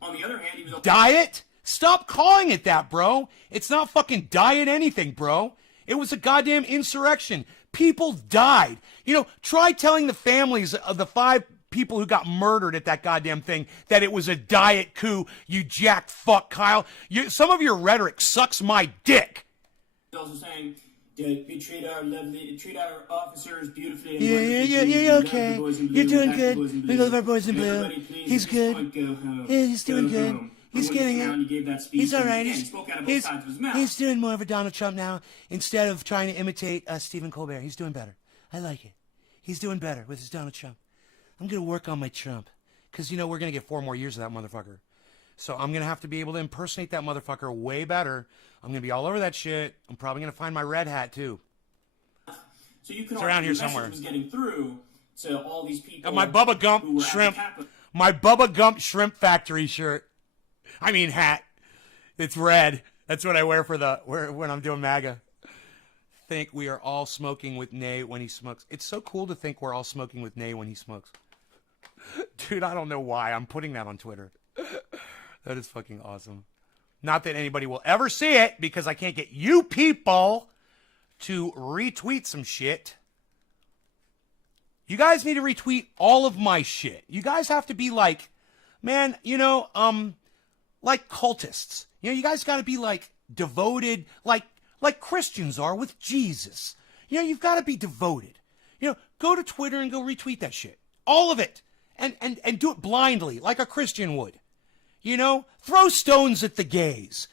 on the other hand, he was... Diet? Stop calling it that, bro. It's not fucking diet anything, bro. It was a goddamn insurrection. People died. You know, try telling the families of the 5 people who got murdered at that goddamn thing that it was a diet coup, you jack fuck, Kyle. Some of your rhetoric sucks my dick. He's also saying we treat our officers beautifully. Yeah, okay. You're doing good. We love our boys in blue. He's good. Yeah, he's doing good. He's getting it. He's all right. He's doing more of a Donald Trump now instead of trying to imitate Stephen Colbert. He's doing better. I like it. He's doing better with his Donald Trump. I'm going to work on my Trump because, you know, we're going to get 4 more years of that motherfucker. So I'm going to have to be able to impersonate that motherfucker way better. I'm going to be all over that shit. I'm probably going to find my red hat, too. So you can it's around here somewhere. Was getting through to all these people. My Bubba Gump shrimp. My Bubba Gump shrimp factory shirt. I mean hat. It's red. That's what I wear for when I'm doing MAGA. Think we are all smoking with Nay when he smokes. It's so cool to think we're all smoking with Nay when he smokes. Dude, I don't know why I'm putting that on Twitter. That is fucking awesome. Not that anybody will ever see it because I can't get you people to retweet some shit. You guys need to retweet all of my shit. You guys have to be like, man, you know, like cultists. You know, you guys got to be like devoted, like Christians are with Jesus. You know, you've got to be devoted. You know, go to Twitter and go retweet that shit. All of it. And do it blindly, like a Christian would. You know, throw stones at the gays,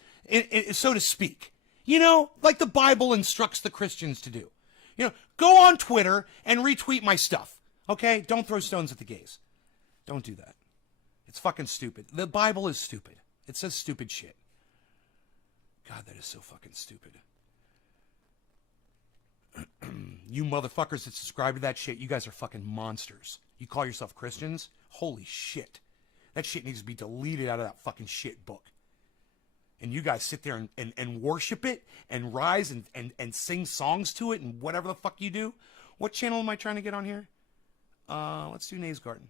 so to speak. You know, like the Bible instructs the Christians to do. You know, go on Twitter and retweet my stuff. Okay? Don't throw stones at the gays. Don't do that. It's fucking stupid. The Bible is stupid. It says stupid shit. God, that is so fucking stupid. You motherfuckers that subscribe to that shit, you guys are fucking monsters. You call yourself Christians? Holy shit. That shit needs to be deleted out of that fucking shit book. And you guys sit there and worship it and rise and sing songs to it and whatever the fuck you do. What channel am I trying to get on here? Let's do Nay's Garden.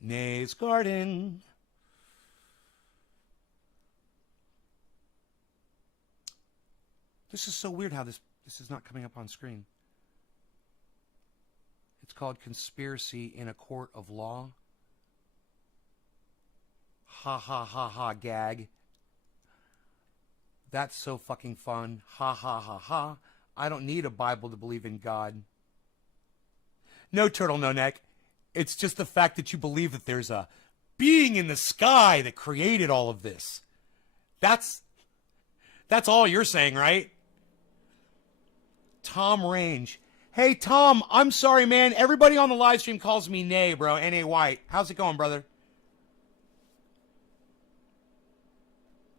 Nay's Garden. This is so weird how this is not coming up on screen. It's called Conspiracy in a Court of Law. Ha ha ha ha gag. That's so fucking fun. Ha ha ha ha. I don't need a Bible to believe in God. No, Turtle No Neck. It's just the fact that you believe that there's a being in the sky that created all of this. That's all you're saying, right? Tom Range. Hey, Tom, I'm sorry, man. Everybody on the live stream calls me Nay, bro. N-A-Y. How's it going, brother?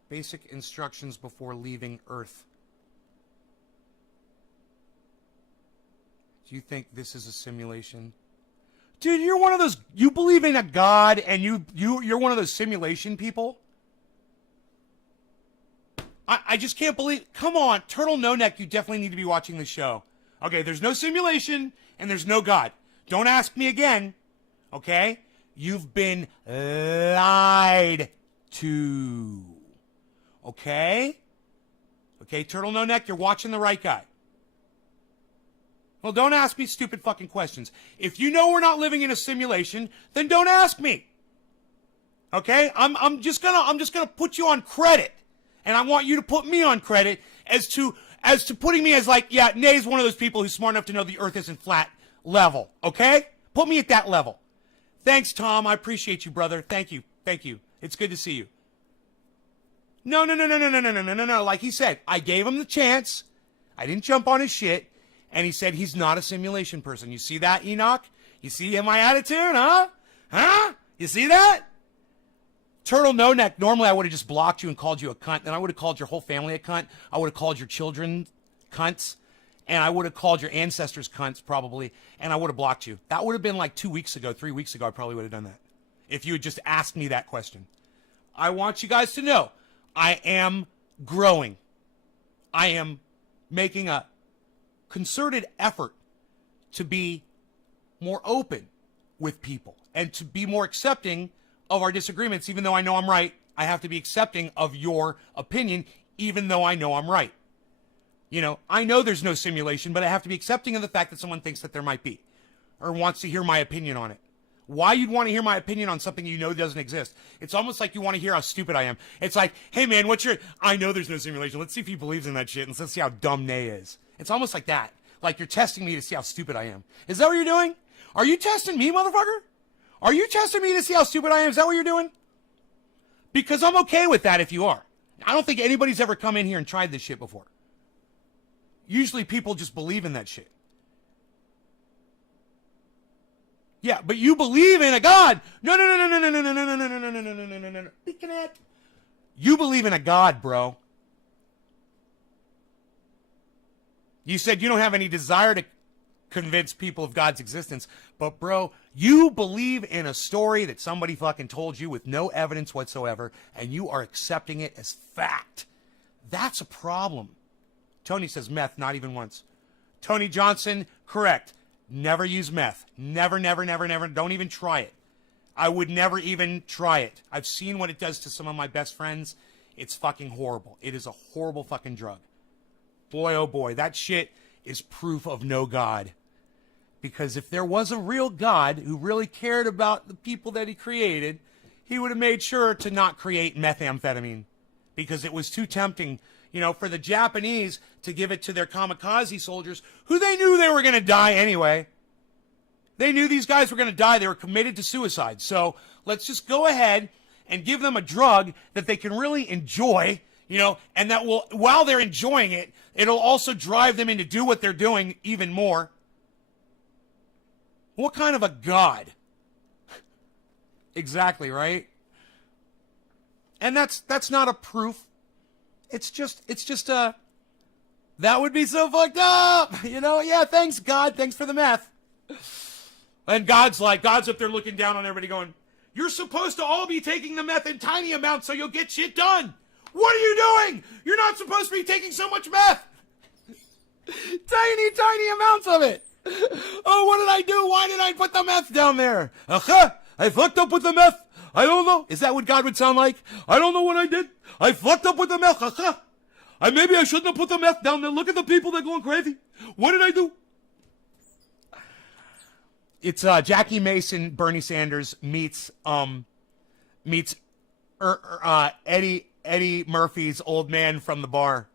Basic instructions before leaving Earth. Do you think this is a simulation? Dude, you're one of those, you believe in a God and you're one of those simulation people? I just can't believe, come on, Turtle No Neck, you definitely need to be watching the show. Okay, there's no simulation and there's no God. Don't ask me again, okay? You've been lied to. Okay? Okay, Turtle No Neck, you're watching the right guy. Well, don't ask me stupid fucking questions. If you know we're not living in a simulation, then don't ask me. Okay? I'm just gonna put you on credit. And I want you to put me on credit as to putting me as like, yeah, Nay's one of those people who's smart enough to know the earth isn't flat level. Okay? Put me at that level. Thanks, Tom. I appreciate you, brother. Thank you. Thank you. It's good to see you. No. Like he said, I gave him the chance. I didn't jump on his shit. And he said he's not a simulation person. You see that, Enoch? You see my attitude, huh? Huh? You see that? Turtle No Neck, normally I would have just blocked you and called you a cunt. Then I would have called your whole family a cunt. I would have called your children cunts. And I would have called your ancestors cunts, probably. And I would have blocked you. That would have been like 2 weeks ago, 3 weeks ago. I probably would have done that. If you had just asked me that question. I want you guys to know, I am growing. I am making a concerted effort to be more open with people and to be more accepting of our disagreements. Even though I know I'm right, I have to be accepting of your opinion, even though I know I'm right. You know, I know there's no simulation, but I have to be accepting of the fact that someone thinks that there might be or wants to hear my opinion on it. Why you'd want to hear my opinion on something you know doesn't exist? It's almost like you want to hear how stupid I am. It's like, hey man, I know there's no simulation. Let's see if he believes in that shit and let's see how dumb Nay is. It's almost like that. Like you're testing me to see how stupid I am. Is that what you're doing? Are you testing me, motherfucker? Are you testing me to see how stupid I am? Is that what you're doing? Because I'm okay with that if you are. I don't think anybody's ever come in here and tried this shit before. Usually people just believe in that shit. Yeah, but you believe in a God. No. You believe in a God, bro. You said you don't have any desire to convince people of God's existence. But, bro, you believe in a story that somebody fucking told you with no evidence whatsoever, and you are accepting it as fact. That's a problem. Tony says meth, not even once. Tony Johnson, correct. Never use meth. Never. Don't even try it. I would never even try it. I've seen what it does to some of my best friends. It's fucking horrible. It is a horrible fucking drug. Boy, oh boy, that shit is proof of no God. Because if there was a real God who really cared about the people that he created, he would have made sure to not create methamphetamine. Because it was too tempting, you know, for the Japanese to give it to their kamikaze soldiers, who they knew they were going to die anyway. They knew these guys were going to die. They were committed to suicide. So let's just go ahead and give them a drug that they can really enjoy, you know, and that will, while they're enjoying it, it'll also drive them into do what they're doing even more. What kind of a God? Exactly, right? And that's not a proof. It's just a That would be so fucked up. You know, yeah, thanks, God. Thanks for the meth. And God's up there looking down on everybody going, you're supposed to all be taking the meth in tiny amounts so you'll get shit done. What are you doing? You're not supposed to be taking so much meth. Tiny amounts of it. Oh, what did I do? Why did I put the meth down there? I fucked up with the meth. I don't know. Is that what God would sound like? I don't know what I did. I fucked up with the meth. Maybe I shouldn't have put the meth down there. Look at the people that are going crazy. What did I do? It's Jackie Mason, Bernie Sanders meets Eddie Murphy's old man from the bar.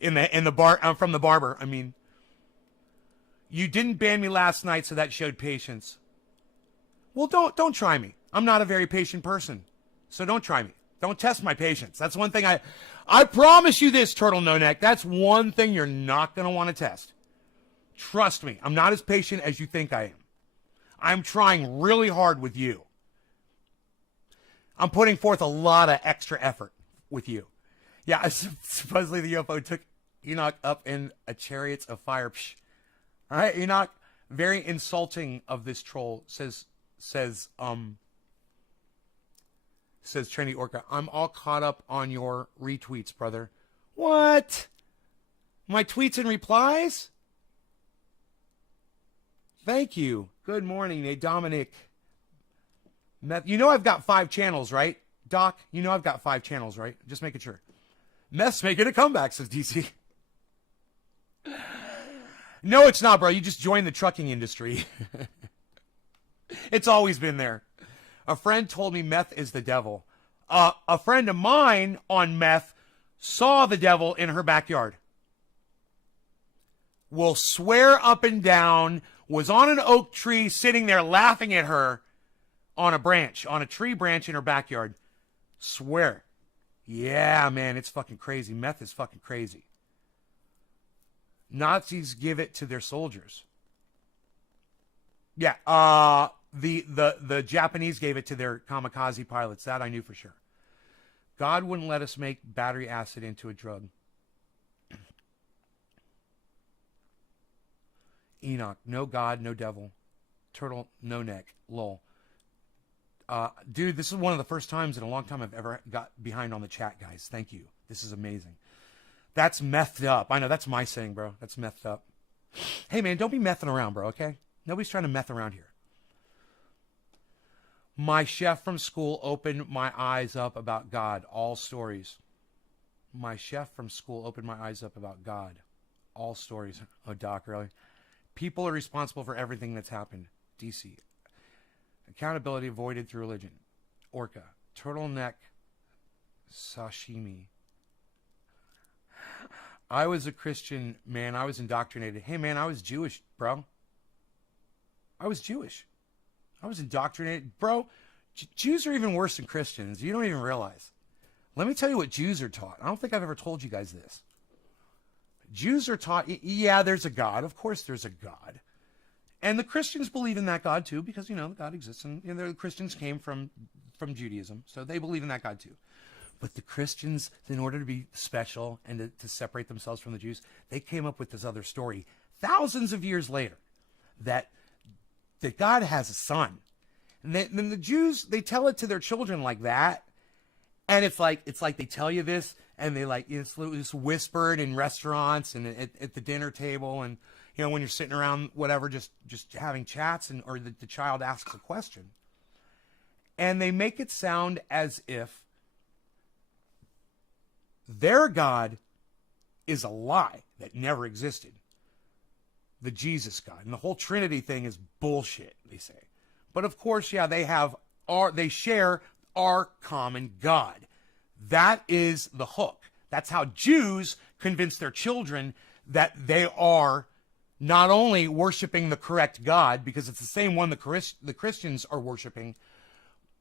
In the bar from the barber. I mean, you didn't ban me last night, so that showed patience. Well, don't try me. I'm not a very patient person, so don't try me. Don't test my patience. That's one thing I promise you this, Turtle No Neck. That's one thing you're not gonna want to test. Trust me, I'm not as patient as you think I am. I'm trying really hard with you. I'm putting forth a lot of extra effort with you. Yeah, supposedly the UFO took Enoch up in a chariots of fire. Psh. All right, Enoch, very insulting of this troll, says Trinity Orca. I'm all caught up on your retweets, brother. What? My tweets and replies? Thank you. Good morning, Nate Dominic. You know I've got 5 channels, right? Doc, you know I've got 5 channels, right? Just making sure. Meth's making a comeback, says DC. No, it's not, bro. You just joined the trucking industry. It's always been there. A friend told me meth is the devil. A friend of mine on meth saw the devil in her backyard. Will swear up and down, was on an oak tree sitting there laughing at her on a tree branch in her backyard. Swear. Yeah, man, it's fucking crazy. Meth is fucking crazy. Nazis give it to their soldiers. Yeah, the Japanese gave it to their kamikaze pilots. That I knew for sure. God wouldn't let us make battery acid into a drug. Enoch, no God, no devil. Turtle, no neck. Lol. Dude, this is one of the first times in a long time I've ever got behind on the chat, guys. Thank you. This is amazing. That's methed up. I know, that's my saying, bro. That's methed up. Hey, man, don't be messing around, bro, okay? Nobody's trying to meth around here. My chef from school opened my eyes up about God. All stories. My chef from school opened my eyes up about God. All stories. Oh, Doc, really? People are responsible for everything that's happened. DC. Accountability avoided through religion. Orca. Turtleneck. Sashimi. I was a Christian, man. I was indoctrinated. Hey, man, I was Jewish, bro. I was Jewish. I was indoctrinated. Bro, Jews are even worse than Christians. You don't even realize. Let me tell you what Jews are taught. I don't think I've ever told you guys this. Jews are taught, yeah, there's a God. Of course there's a God. And the Christians believe in that God too, because, you know, God exists. And the Christians came from Judaism, so they believe in that God too. But the Christians, in order to be special and to separate themselves from the Jews, they came up with this other story thousands of years later that God has a son. And then the Jews, they tell it to their children like that. And it's like they tell you this, and they it's whispered in restaurants and at the dinner table, and you know when you're sitting around whatever, just having chats, or the child asks a question, and they make it sound as if their God is a lie that never existed. The Jesus God and the whole Trinity thing is bullshit, they say. But of course, yeah, they share our common God. That is the hook. That's how Jews convince their children that they are not only worshiping the correct God, because it's the same one the Christians are worshiping,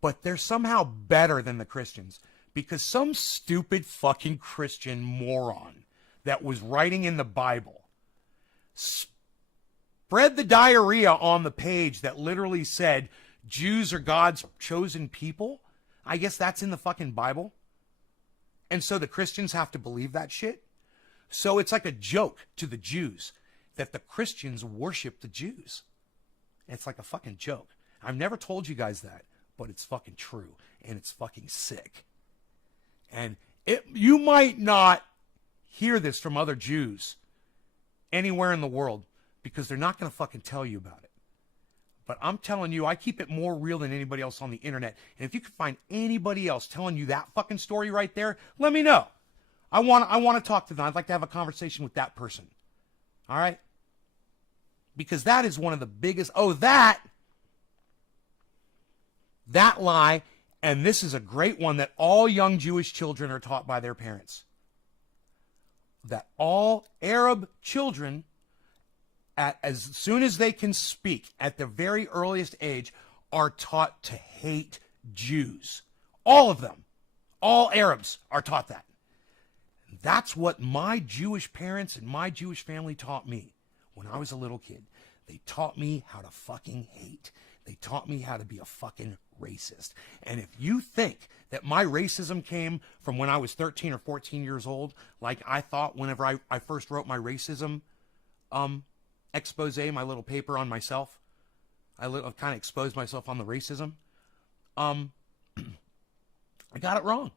but they're somehow better than the Christians, because some stupid fucking Christian moron that was writing in the Bible spread the diarrhea on the page that literally said Jews are God's chosen people. I guess that's in the fucking Bible. And so the Christians have to believe that shit. So it's like a joke to the Jews that the Christians worship the Jews. It's like a fucking joke. I've never told you guys that, but it's fucking true, and it's fucking sick. And you might not hear this from other Jews anywhere in the world because they're not going to fucking tell you about it. But I'm telling you, I keep it more real than anybody else on the internet. And if you can find anybody else telling you that fucking story right there, let me know. I want to talk to them. I'd like to have a conversation with that person. All right? Because that is one of the biggest... that lie, and this is a great one that all young Jewish children are taught by their parents. That all Arab children, as soon as they can speak, at the very earliest age, are taught to hate Jews. All of them. All Arabs are taught that. That's what my Jewish parents and my Jewish family taught me when I was a little kid. They taught me how to fucking hate. They taught me how to be a fucking racist. And if you think that my racism came from when I was 13 or 14 years old, like I thought whenever I first wrote my racism expose, my little paper on myself, I kind of exposed myself on the racism, I got it wrong.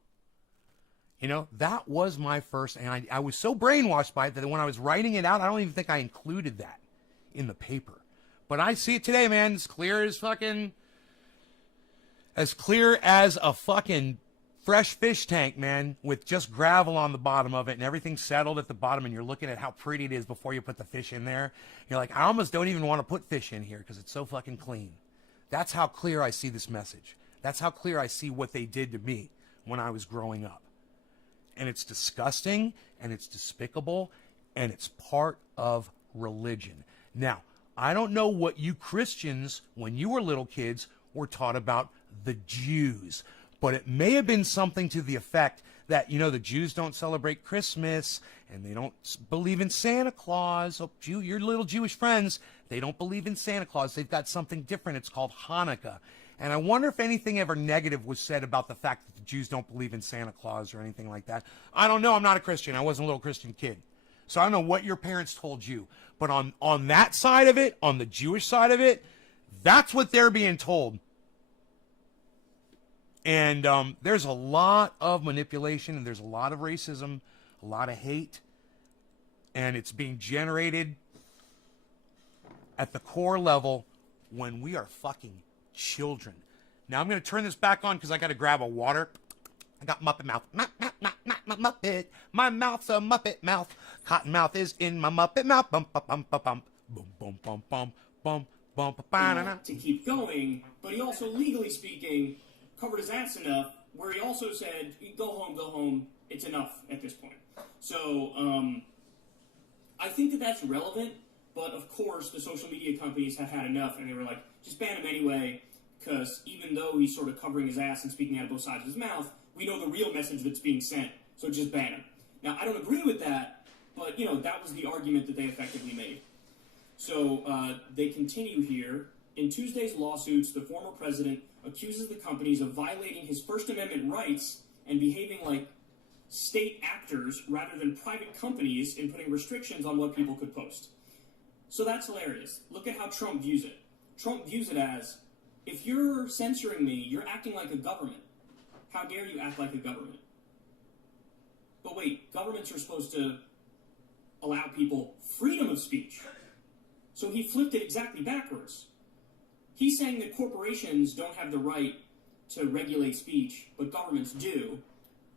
You know, that was my first, and I was so brainwashed by it that when I was writing it out, I don't even think I included that in the paper. But I see it today, man, as clear as a fucking fresh fish tank, man, with just gravel on the bottom of it and everything settled at the bottom, and you're looking at how pretty it is before you put the fish in there. You're like, I almost don't even want to put fish in here because it's so fucking clean. That's how clear I see this message. That's how clear I see what they did to me when I was growing up. And it's disgusting, and it's despicable, and it's part of religion. Now, I don't know what you Christians, when you were little kids, were taught about the Jews, but it may have been something to the effect that, you know, the Jews don't celebrate Christmas, and they don't believe in Santa Claus. Oh, your little Jewish friends, they don't believe in Santa Claus. They've got something different. It's called Hanukkah. And I wonder if anything ever negative was said about the fact that the Jews don't believe in Santa Claus or anything like that. I don't know. I'm not a Christian. I wasn't a little Christian kid. So I don't know what your parents told you. But on that side of it, on the Jewish side of it, that's what they're being told. And there's a lot of manipulation, and there's a lot of racism, a lot of hate. And it's being generated at the core level when we are fucking children. Now I'm going to turn this back on because I got to grab a water. I got Muppet mouth. Muppet. My mouth's a Muppet mouth. Cotton mouth is in my Muppet mouth. Bum, bum, bum, bum, bum. Boom, boom, bum, bum, bum, bum, bum. To keep going, but he also, legally speaking, covered his ass enough where he also said, go home, it's enough at this point. So, I think that that's relevant, but of course the social media companies have had enough, and they were like, just ban him anyway, because even though he's sort of covering his ass and speaking out of both sides of his mouth, we know the real message that's being sent, so just ban him. Now, I don't agree with that, but, you know, that was the argument that they effectively made. So, they continue here. In Tuesday's lawsuits, the former president accuses the companies of violating his First Amendment rights and behaving like state actors rather than private companies in putting restrictions on what people could post. So that's hilarious. Look at how Trump views it. Trump views it as, if you're censoring me, you're acting like a government. How dare you act like a government? But wait, governments are supposed to allow people freedom of speech. So he flipped it exactly backwards. He's saying that corporations don't have the right to regulate speech, but governments do.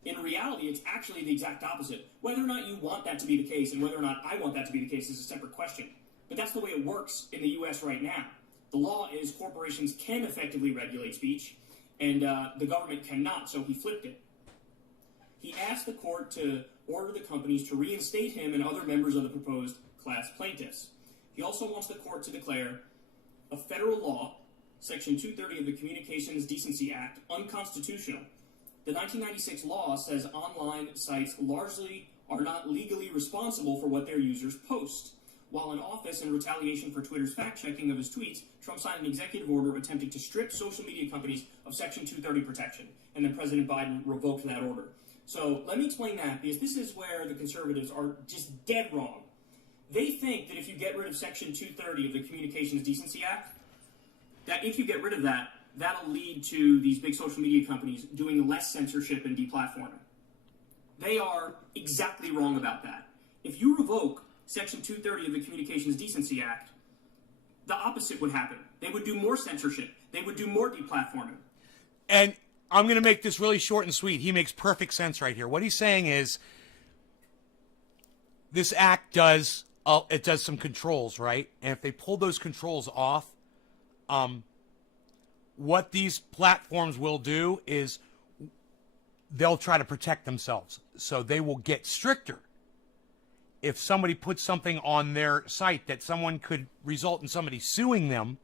In reality, it's actually the exact opposite. Whether or not you want that to be the case, and whether or not I want that to be the case, is a separate question. But that's the way it works in the U.S. right now. The law is corporations can effectively regulate speech, and the government cannot, so he flipped it. He asked the court to order the companies to reinstate him and other members of the proposed class plaintiffs. He also wants the court to declare a federal law, Section 230 of the Communications Decency Act, unconstitutional. The 1996 law says online sites largely are not legally responsible for what their users post. While in office, in retaliation for Twitter's fact-checking of his tweets, Trump signed an executive order attempting to strip social media companies of Section 230 protection, and then President Biden revoked that order. So let me explain that, because this is where the conservatives are just dead wrong. They think that if you get rid of Section 230 of the Communications Decency Act, that if you get rid of that, that'll lead to these big social media companies doing less censorship and deplatforming. They are exactly wrong about that. If you revoke Section 230 of the Communications Decency Act, the opposite would happen. They would do more censorship. They would do more deplatforming. And I'm going to make this really short and sweet. He makes perfect sense right here. What he's saying is this act does some controls, right? And if they pull those controls off, what these platforms will do is they'll try to protect themselves. So they will get stricter. If somebody puts something on their site that someone could result in somebody suing them,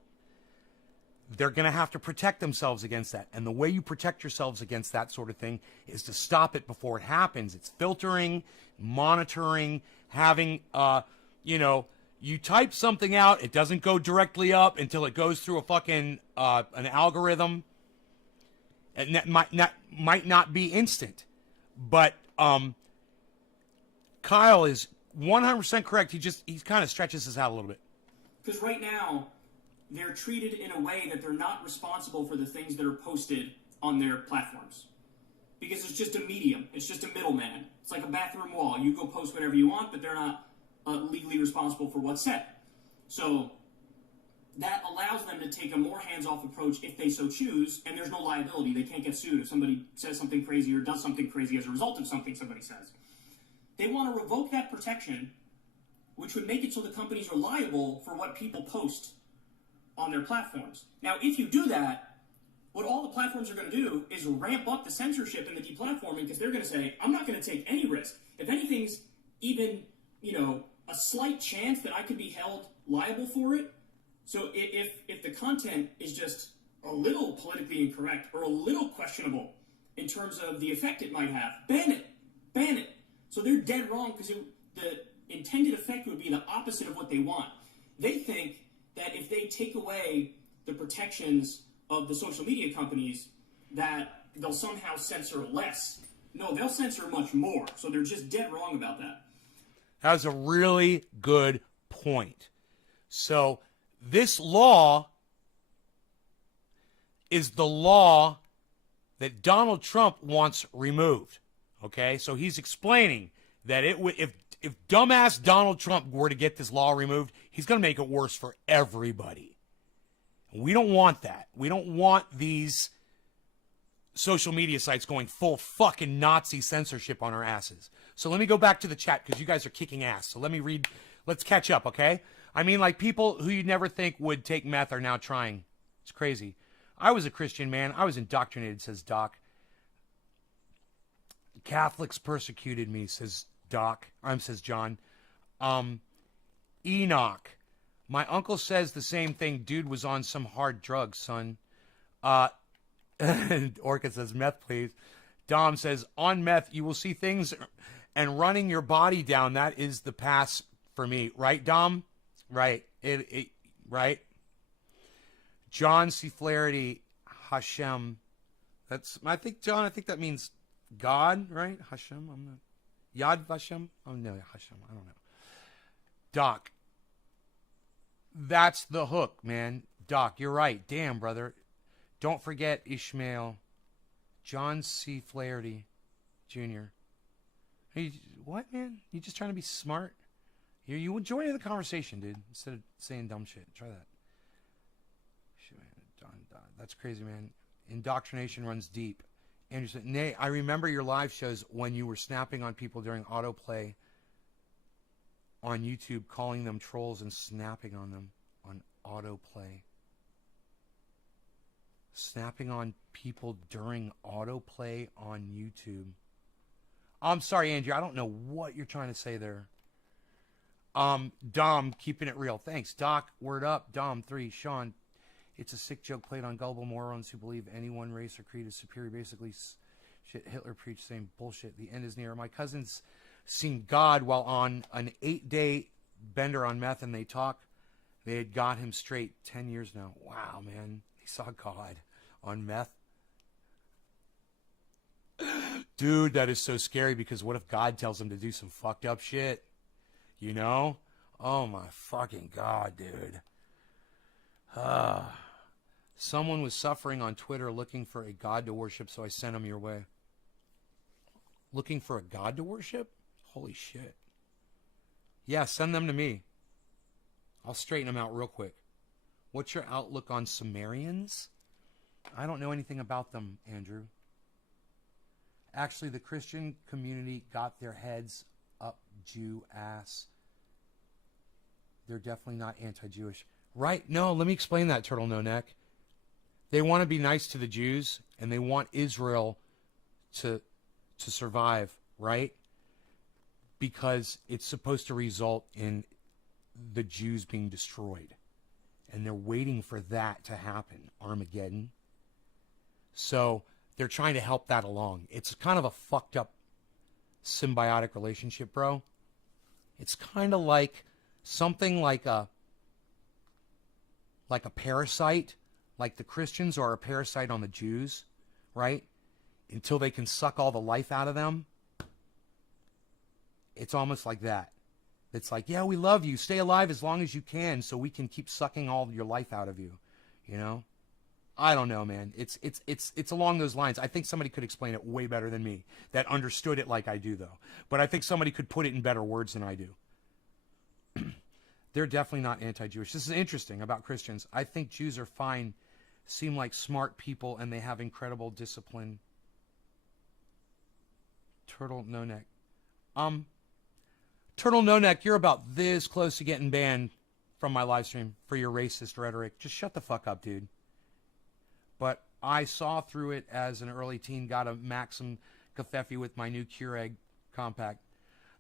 they're going to have to protect themselves against that. And the way you protect yourselves against that sort of thing is to stop it before it happens. It's filtering, monitoring, having, you type something out, it doesn't go directly up until it goes through a fucking, an algorithm. And that might not be instant. But, Kyle is 100% correct. He kind of stretches this out a little bit. Because right now, they're treated in a way that they're not responsible for the things that are posted on their platforms. Because it's just a medium. It's just a middleman. It's like a bathroom wall. You go post whatever you want, but they're not legally responsible for what's said. So that allows them to take a more hands-off approach if they so choose, and there's no liability. They can't get sued if somebody says something crazy or does something crazy as a result of something somebody says. They want to revoke that protection, which would make it so the companies are liable for what people post on their platforms. Now, if you do that, what all the platforms are going to do is ramp up the censorship and the deplatforming, because they're going to say, I'm not going to take any risk. If anything's even, a slight chance that I could be held liable for it. So if the content is just a little politically incorrect or a little questionable in terms of the effect it might have, ban it. Ban it. So they're dead wrong, because the intended effect would be the opposite of what they want. They think that if they take away the protections of the social media companies, that they'll somehow censor less. No, they'll censor much more. So they're just dead wrong about that. That's a really good point. So this law is the law that Donald Trump wants removed. Okay, so he's explaining that if dumbass Donald Trump were to get this law removed, he's going to make it worse for everybody. We don't want that. We don't want these social media sites going full fucking Nazi censorship on our asses. So let me go back to the chat, because you guys are kicking ass. So let me read. Let's catch up, okay? I mean, like, people who you'd never think would take meth are now trying. It's crazy. I was a Christian, man. I was indoctrinated, says Doc. Catholics persecuted me, says says John. Enoch. My uncle says the same thing. Dude was on some hard drugs, son. Orca says, meth, please. Dom says, on meth, you will see things and running your body down. That is the pass for me. Right, Dom? Right. Right. John C. Flaherty, Hashem. I think that means God, right? Hashem. I'm not. Yad Vashem? Oh, no, Hashem. I don't know. Doc. That's the hook, man. Doc, you're right. Damn, brother. Don't forget Ishmael. John C. Flaherty, Jr. Hey, what, man? You just trying to be smart? You join the conversation, dude, instead of saying dumb shit. Try that. That's crazy, man. Indoctrination runs deep. Andrew said, Nay, I remember your live shows when you were snapping on people during autoplay on YouTube, calling them trolls and snapping on them on autoplay. Snapping on people during autoplay on YouTube. I'm sorry, Andrew. I don't know what you're trying to say there. Dom, keeping it real. Thanks. Doc, word up. Dom, 3. Sean, it's a sick joke played on gullible morons who believe any one race or creed is superior. Basically, shit Hitler preached, same bullshit. The end is near. My cousin's seen God while on an 8-day bender on meth, and they had got him straight 10 years now. Wow, man. They saw God on meth. Dude, that is so scary because what if God tells him to do some fucked up shit? You know? Oh my fucking God, dude. Someone was suffering on Twitter looking for a God to worship, so I sent him your way. Looking for a God to worship? Holy shit. Yeah, send them to me. I'll straighten them out real quick. What's your outlook on Sumerians? I don't know anything about them, Andrew. Actually, the Christian community got their heads up Jew ass. They're definitely not anti-Jewish. Right? No, let me explain that, Turtle No Neck. They want to be nice to the Jews, and they want Israel to survive, right? Because it's supposed to result in the Jews being destroyed. And they're waiting for that to happen, Armageddon. So they're trying to help that along. It's kind of a fucked up symbiotic relationship, bro. It's kind of like something like a parasite, like the Christians are a parasite on the Jews, right? Until they can suck all the life out of them. It's almost like that. It's like, yeah, we love you. Stay alive as long as you can so we can keep sucking all your life out of you. You know? I don't know, man. It's along those lines. I think somebody could explain it way better than me that understood it like I do, though. But I think somebody could put it in better words than I do. They're definitely not anti-Jewish. This is interesting about Christians. I think Jews are fine, seem like smart people, and they have incredible discipline. Turtle No Neck. Turtle No Neck, you're about this close to getting banned from my live stream for your racist rhetoric. Just shut the fuck up, dude. But I saw through it as an early teen, got a Maxim Covfefe with my new Keurig compact.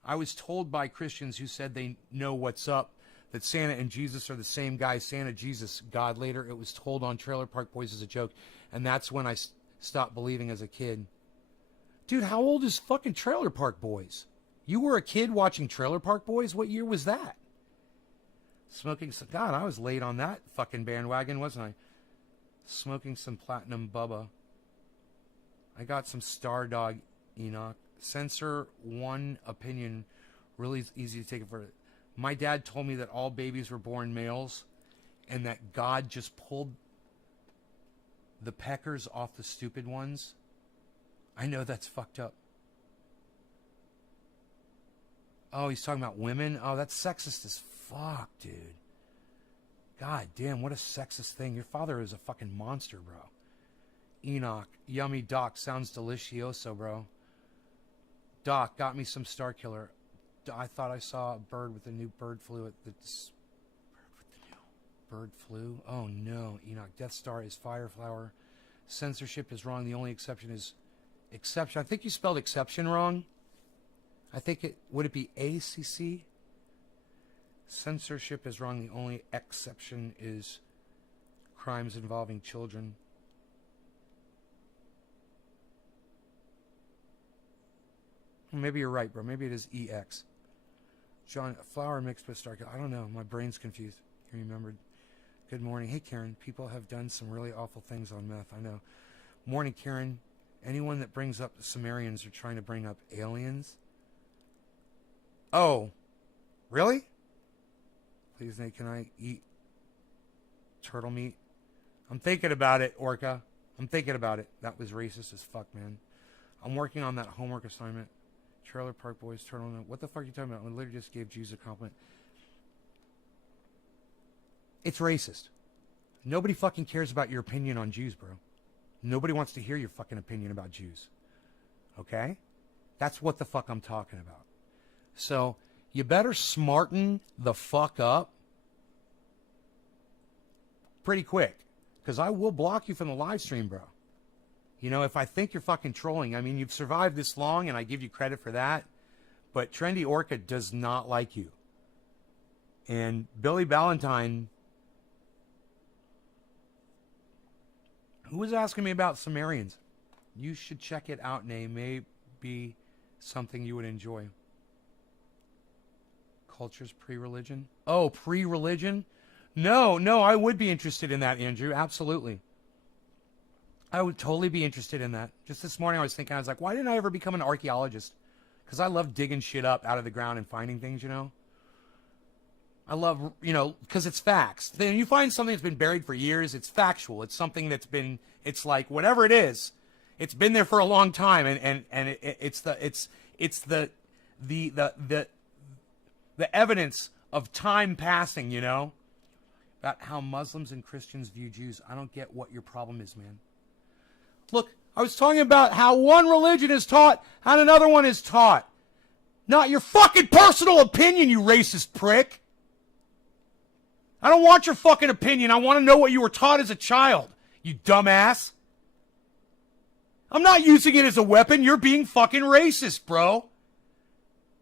I was told by Christians who said they know what's up that Santa and Jesus are the same guy. Santa, Jesus, God. Later, it was told on Trailer Park Boys as a joke, and that's when I stopped believing as a kid. Dude, how old is fucking Trailer Park Boys? You were a kid watching Trailer Park Boys? What year was that? Smoking some... God, I was late on that fucking bandwagon, wasn't I? Smoking some Platinum Bubba. I got some Star Dog, Enoch. Censor one opinion. Really easy to take it for... My dad told me that all babies were born males and that God just pulled the peckers off the stupid ones. I know that's fucked up. Oh, he's talking about women? Oh, that's sexist as fuck, dude. God damn, what a sexist thing. Your father is a fucking monster, bro. Enoch, yummy Doc, sounds delicioso, bro. Doc, got me some Star Killer. I thought I saw a bird with a new bird flu at the... Bird flu? Oh, no. Enoch, Death Star is Fireflower. Censorship is wrong. The only exception is... Exception. I think you spelled exception wrong. I think it... Would it be ACC? Censorship is wrong. The only exception is crimes involving children. Maybe you're right, bro. Maybe it is EX. John, flour mixed with Star Killer. I don't know. My brain's confused. You remembered. Good morning. Hey, Karen. People have done some really awful things on meth. I know. Morning, Karen. Anyone that brings up the Sumerians are trying to bring up aliens. Oh. Really? Please, Nate, can I eat turtle meat? I'm thinking about it, Orca. I'm thinking about it. That was racist as fuck, man. I'm working on that homework assignment. Trailer Park Boys, turtle meat. What the fuck are you talking about? I literally just gave Jews a compliment. It's racist. Nobody fucking cares about your opinion on Jews, bro. Nobody wants to hear your fucking opinion about Jews. Okay? That's what the fuck I'm talking about. So, you better smarten the fuck up pretty quick. Because I will block you from the live stream, bro. You know, if I think you're fucking trolling, I mean, you've survived this long, and I give you credit for that. But Trendy Orca does not like you. And Billy Ballantyne... Who was asking me about Sumerians? You should check it out, Nay. Maybe something you would enjoy. Cultures pre-religion? Oh, pre-religion? No, I would be interested in that, Andrew. Absolutely. I would totally be interested in that. Just this morning I was thinking, I was like, why didn't I ever become an archaeologist? Because I love digging shit up out of the ground and finding things, you know? I love, you know, because it's facts. Then you find something that's been buried for years, it's factual. It's something that's been, it's like, whatever it is, it's been there for a long time, and it's the evidence of time passing, you know? About how Muslims and Christians view Jews. I don't get what your problem is, man. Look, I was talking about how one religion is taught and another one is taught. Not your fucking personal opinion, you racist prick. I don't want your fucking opinion. I want to know what you were taught as a child, you dumbass. I'm not using it as a weapon. You're being fucking racist, bro.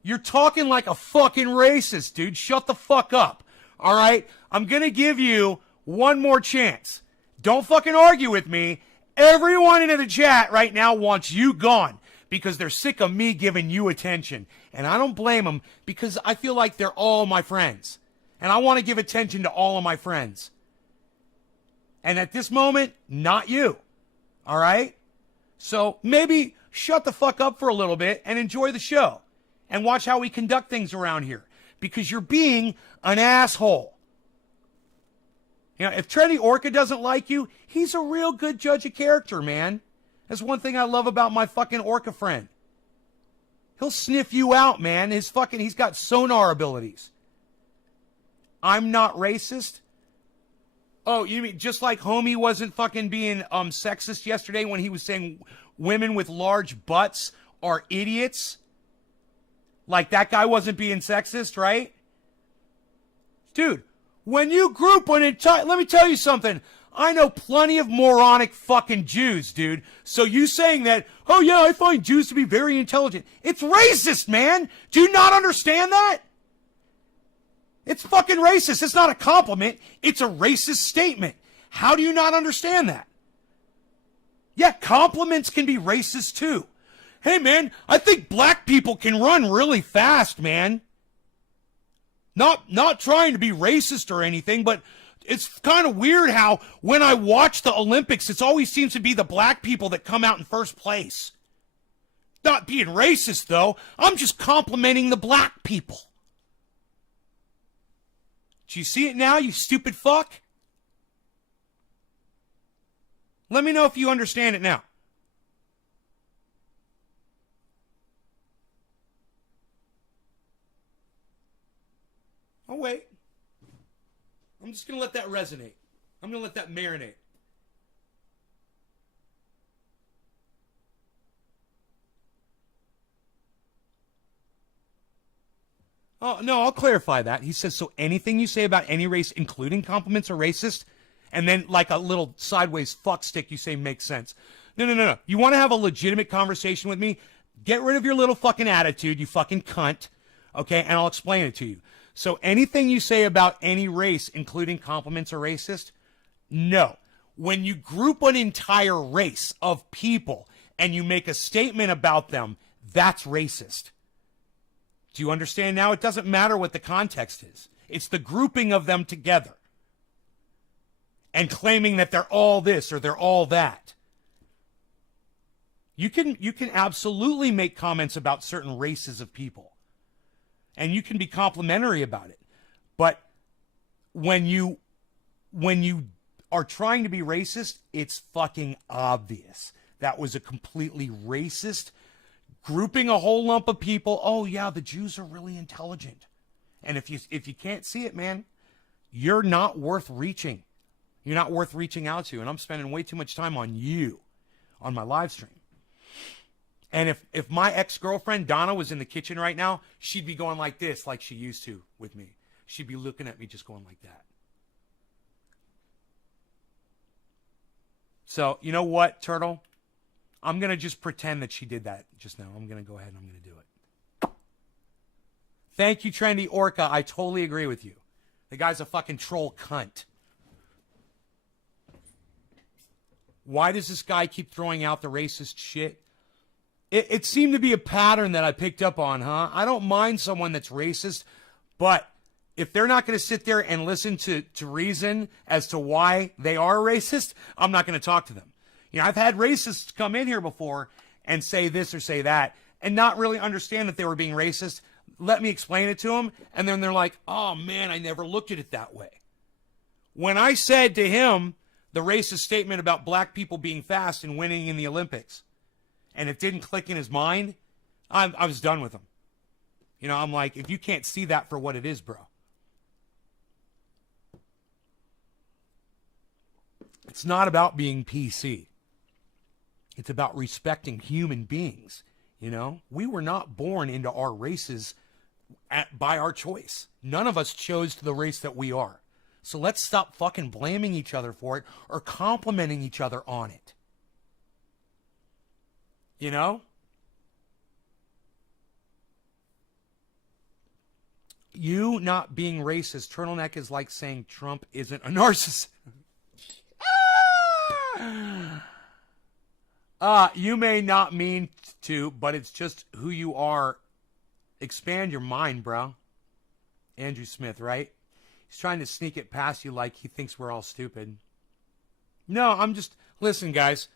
You're talking like a fucking racist, dude. Shut the fuck up. All right? I'm going to give you one more chance. Don't fucking argue with me. Everyone in the chat right now wants you gone because they're sick of me giving you attention. And I don't blame them because I feel like they're all my friends. And I want to give attention to all of my friends. And at this moment, not you. All right? So maybe shut the fuck up for a little bit and enjoy the show. And watch how we conduct things around here. Because you're being an asshole. You know, if Trendy Orca doesn't like you, he's a real good judge of character, man. That's one thing I love about my fucking Orca friend. He'll sniff you out, man. He's got sonar abilities. I'm not racist. Oh, you mean just like Homie wasn't fucking being sexist yesterday when he was saying women with large butts are idiots? Like that guy wasn't being sexist, right? Dude, when you group an entire... Let me tell you something. I know plenty of moronic fucking Jews, dude. So you saying that, oh yeah, I find Jews to be very intelligent. It's racist, man. Do you not understand that? It's fucking racist. It's not a compliment. It's a racist statement. How do you not understand that? Yeah, compliments can be racist too. Hey, man, I think black people can run really fast, man. Not trying to be racist or anything, but it's kind of weird how when I watch the Olympics, it always seems to be the black people that come out in first place. Not being racist, though. I'm just complimenting the black people. Do you see it now, you stupid fuck? Let me know if you understand it now. Oh, wait. I'm just going to let that resonate. I'm going to let that marinate. Oh, no, I'll clarify that. He says, so anything you say about any race, including compliments, are racist? And then, like a little sideways fuck stick, you say makes sense. No. You want to have a legitimate conversation with me? Get rid of your little fucking attitude, you fucking cunt. Okay? And I'll explain it to you. So anything you say about any race, including compliments, are racist? No. When you group an entire race of people and you make a statement about them, that's racist. Do you understand now? It doesn't matter what the context is. It's the grouping of them together and claiming that they're all this or they're all that. You can absolutely make comments about certain races of people. And you can be complimentary about it. But when you are trying to be racist, it's fucking obvious. That was a completely racist grouping a whole lump of people. Oh yeah, the Jews are really intelligent. And if you can't see it, man, you're not worth reaching. You're not worth reaching out to. And I'm spending way too much time on you on my live stream. And if my ex-girlfriend, Donna, was in the kitchen right now, she'd be going like this, like she used to with me. She'd be looking at me just going like that. So, you know what, Turtle? I'm going to just pretend that she did that just now. I'm going to go ahead and I'm going to do it. Thank you, Trendy Orca. I totally agree with you. The guy's a fucking troll cunt. Why does this guy keep throwing out the racist shit? It seemed to be a pattern that I picked up on, huh? I don't mind someone that's racist, but if they're not going to sit there and listen to reason as to why they are racist, I'm not going to talk to them. You know, I've had racists come in here before and say this or say that and not really understand that they were being racist. Let me explain it to them. And then they're like, oh, man, I never looked at it that way. When I said to him the racist statement about black people being fast and winning in the Olympics, and it didn't click in his mind, I was done with him. You know, I'm like, if you can't see that for what it is, bro. It's not about being PC. It's about respecting human beings. You know, we were not born into our races by our choice. None of us chose the race that we are. So let's stop fucking blaming each other for it or complimenting each other on it. You know? You not being racist, turtleneck is like saying Trump isn't a narcissist. You may not mean to, but it's just who you are. Expand your mind, bro. Andrew Smith, right? He's trying to sneak it past you like he thinks we're all stupid. No, I'm just... Listen, guys.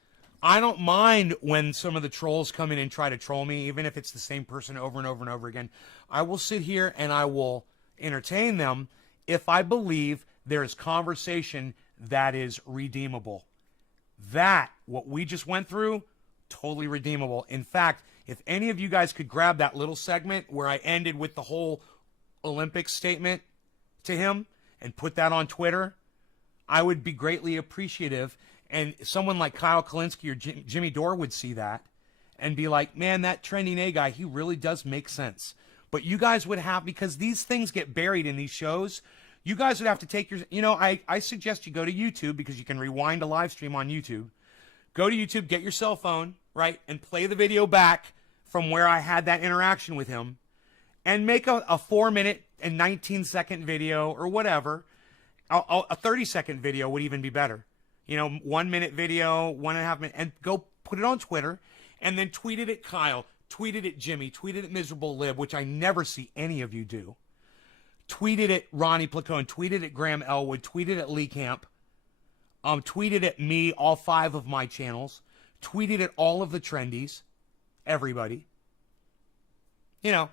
I don't mind when some of the trolls come in and try to troll me, even if it's the same person over and over and over again. I will sit here and I will entertain them if I believe there is conversation that is redeemable. That, what we just went through, totally redeemable. In fact, if any of you guys could grab that little segment where I ended with the whole Olympics statement to him and put that on Twitter, I would be greatly appreciative. And someone like Kyle Kalinske or Jimmy Dore would see that and be like, man, that Trending A guy, he really does make sense. But you guys would have, because these things get buried in these shows, you guys would have to take your, you know, I suggest you go to YouTube because you can rewind a live stream on YouTube. Go to YouTube, get your cell phone, right, and play the video back from where I had that interaction with him and make a 4-minute and 19-second video or whatever. A 30-second video would even be better. You know, 1-minute video, 1.5 minute, and go put it on Twitter and then tweet it at Kyle, tweet it at Jimmy, tweet it at Miserable Lib, which I never see any of you do. Tweet it at Ronnie Placone, tweet it at Graham Elwood, tweet it at Lee Camp, tweet it at me, all 5 of my channels, tweet it at all of the trendies, everybody. You know,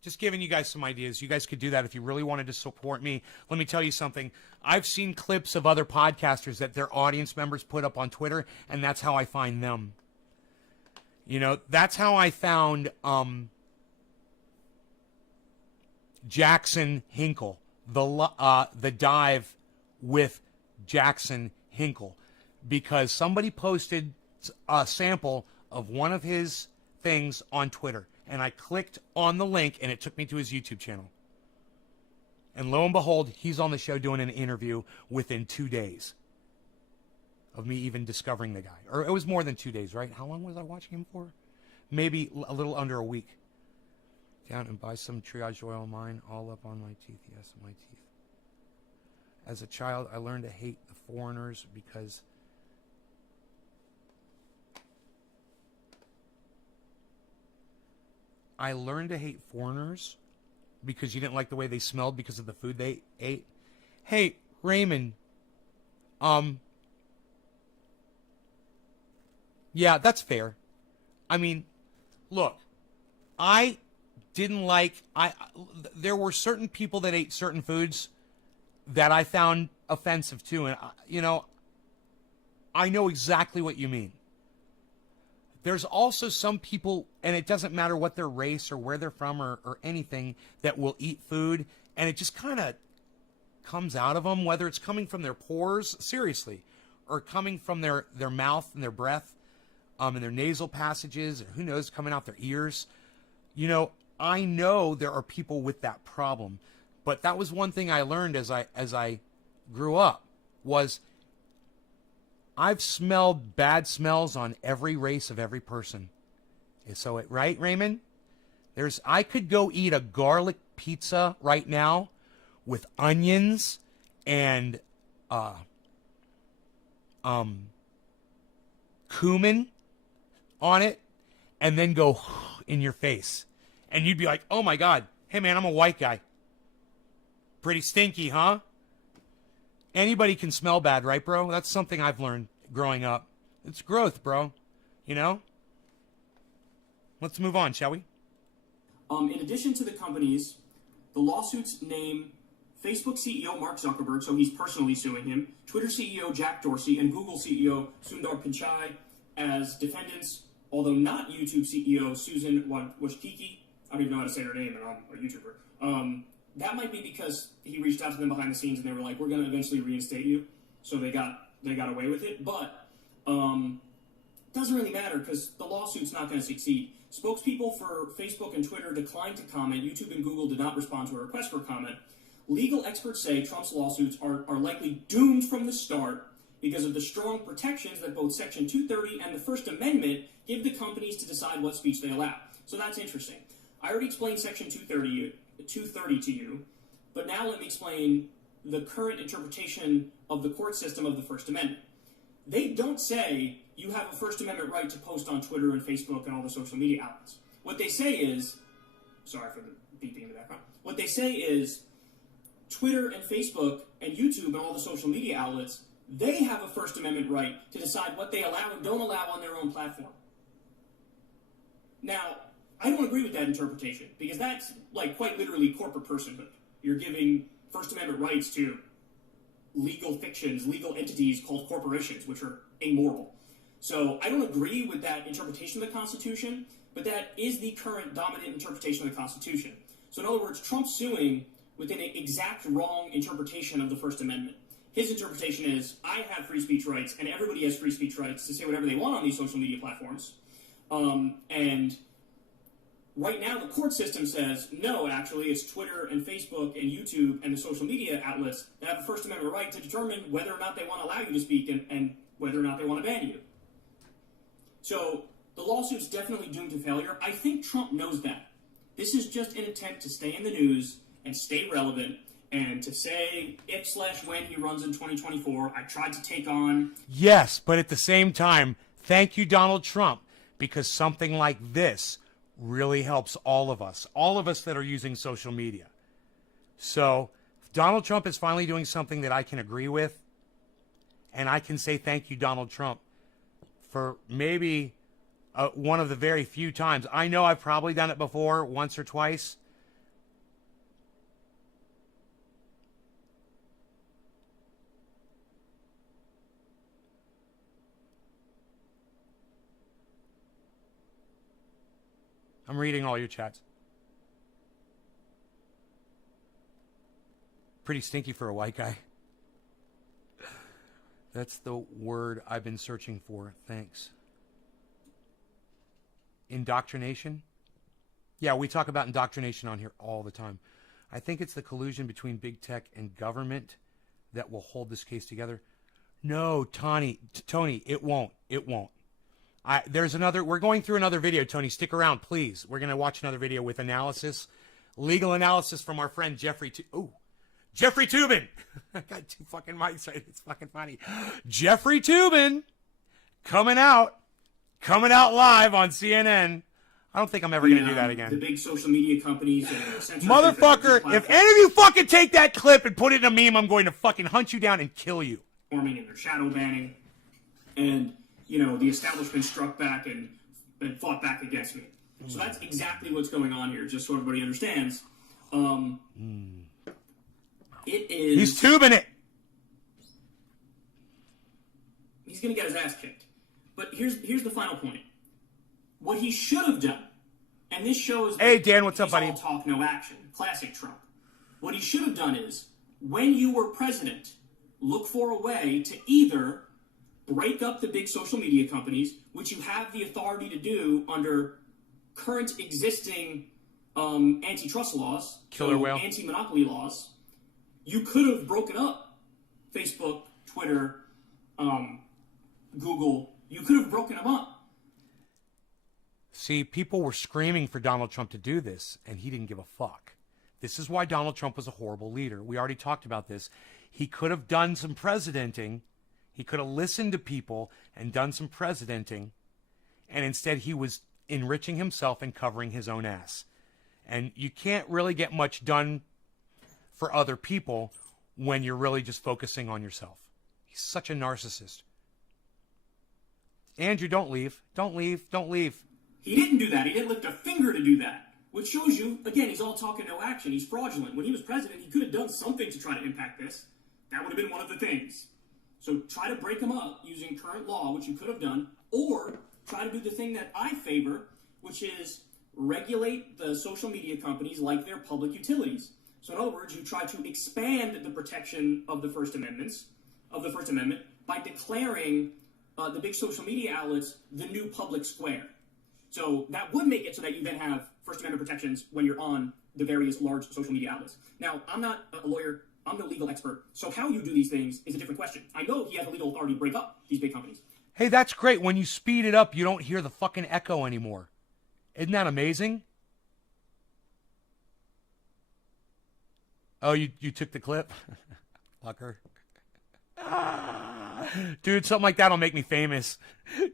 just giving you guys some ideas. You guys could do that if you really wanted to support me. Let me tell you something. I've seen clips of other podcasters that their audience members put up on Twitter, and that's how I find them. You know, that's how I found Jackson Hinkle, the dive with Jackson Hinkle, because somebody posted a sample of one of his things on Twitter, and I clicked on the link, and it took me to his YouTube channel. And lo and behold, he's on the show doing an interview within 2 days of me even discovering the guy. Or it was more than 2 days, right? How long was I watching him for? Maybe a little under a week. Down and buy some triage oil of mine, all up on my teeth. Yes, my teeth. As a child, I learned to hate the foreigners because you didn't like the way they smelled because of the food they ate. Hey, Raymond, yeah, that's fair. I mean, look, there were certain people that ate certain foods that I found offensive too. And, you know, I know exactly what you mean. There's also some people, and it doesn't matter what their race or where they're from or anything, that will eat food, and it just kind of comes out of them, whether it's coming from their pores, seriously, or coming from their mouth and their breath, and their nasal passages, or who knows, coming out their ears. You know, I know there are people with that problem, but that was one thing I learned as I grew up, was I've smelled bad smells on every race of every person. So, right, Raymond? I could go eat a garlic pizza right now with onions and cumin on it, and then go in your face. And you'd be like, oh my God, hey man, I'm a white guy. Pretty stinky, huh? Anybody can smell bad, right, bro? That's something I've learned. growing up. It's growth, bro. You know? Let's move on, shall we? In addition to the companies, the lawsuits name Facebook CEO Mark Zuckerberg, so he's personally suing him, Twitter CEO Jack Dorsey, and Google CEO Sundar Pichai as defendants, although not YouTube CEO Susan Wojcicki. I don't even know how to say her name, and I'm a YouTuber. That might be because he reached out to them behind the scenes, and they were like, "We're going to eventually reinstate you," so they got away with it. But it doesn't really matter because the lawsuit's not going to succeed. Spokespeople for Facebook and Twitter declined to comment. YouTube and Google did not respond to a request for comment. Legal experts say Trump's lawsuits are likely doomed from the start because of the strong protections that both Section 230 and the First Amendment give the companies to decide what speech they allow. So that's interesting. I already explained Section 230 to you, but now let me explain the current interpretation of the court system of the First Amendment. They don't say you have a First Amendment right to post on Twitter and Facebook and all the social media outlets. What they say is, sorry for the beeping in the background, what they say is Twitter and Facebook and YouTube and all the social media outlets, they have a First Amendment right to decide what they allow and don't allow on their own platform. Now, I don't agree with that interpretation because that's like quite literally corporate personhood. You're giving First Amendment rights to legal fictions, legal entities called corporations, which are amoral. So I don't agree with that interpretation of the Constitution, but that is the current dominant interpretation of the Constitution. So in other words, Trump's suing with an exact wrong interpretation of the First Amendment. His interpretation is, I have free speech rights, and everybody has free speech rights to say whatever they want on these social media platforms. And right now, the court system says, no, actually, it's Twitter and Facebook and YouTube and the social media outlets that have a First Amendment right to determine whether or not they want to allow you to speak and whether or not they want to ban you. So the lawsuit's definitely doomed to failure. I think Trump knows that. This is just an attempt to stay in the news and stay relevant and to say if/when he runs in 2024, I tried to take on... Yes, but at the same time, thank you, Donald Trump, because something like this really helps all of us that are using social media. So Donald Trump is finally doing something that I can agree with, and I can say thank you, Donald Trump, for maybe one of the very few times. I know I've probably done it before, once or twice. I'm reading all your chats. Pretty stinky for a white guy. That's the word I've been searching for. Thanks. Indoctrination? Yeah, we talk about indoctrination on here all the time. I think it's the collusion between big tech and government that will hold this case together. No, Tony, it won't. It won't. We're going through another video, Tony. Stick around, please. We're going to watch another video with analysis, legal analysis from our friend Jeffrey Toobin. I got two fucking mics right. It's fucking funny. Jeffrey Toobin coming out live on CNN. I don't think I'm ever going to do that again. The big social media companies. Motherfucker, if any of you fucking take that clip and put it in a meme, I'm going to fucking hunt you down and kill you. Forming and their shadow banning. And, you know, the establishment struck back and fought back against me. So that's exactly what's going on here, just so everybody understands. It is... He's tubing it. He's going to get his ass kicked. But here's the final point. What he should have done, and this shows... Hey, Dan, what's up, buddy? All talk, no action. Classic Trump. What he should have done is, when you were president, look for a way to either break up the big social media companies, which you have the authority to do under current existing antitrust laws, anti-monopoly laws. You could have broken up Facebook, Twitter, Google. You could have broken them up. See, people were screaming for Donald Trump to do this, and he didn't give a fuck. This is why Donald Trump was a horrible leader. We already talked about this. He could have done some presidenting. He could have listened to people and done some presidenting, and instead he was enriching himself and covering his own ass. And you can't really get much done for other people when you're really just focusing on yourself. He's such a narcissist. Andrew, don't leave. Don't leave. Don't leave. He didn't do that. He didn't lift a finger to do that. Which shows you, again, he's all talk and no action. He's fraudulent. When he was president, he could have done something to try to impact this. That would have been one of the things. So try to break him up using current law, which you could have done, or try to do the thing that I favor, which is regulate the social media companies like they're public utilities. So in other words, you try to expand the protection of the First Amendment by declaring the big social media outlets the new public square. So that would make it so that you then have First Amendment protections when you're on the various large social media outlets. Now, I'm not a lawyer. I'm no legal expert. So how you do these things is a different question. I know he has the legal authority to break up these big companies. Hey, that's great. When you speed it up, you don't hear the fucking echo anymore. Isn't that amazing? Oh, you took the clip? Fucker. Dude, something like that'll make me famous.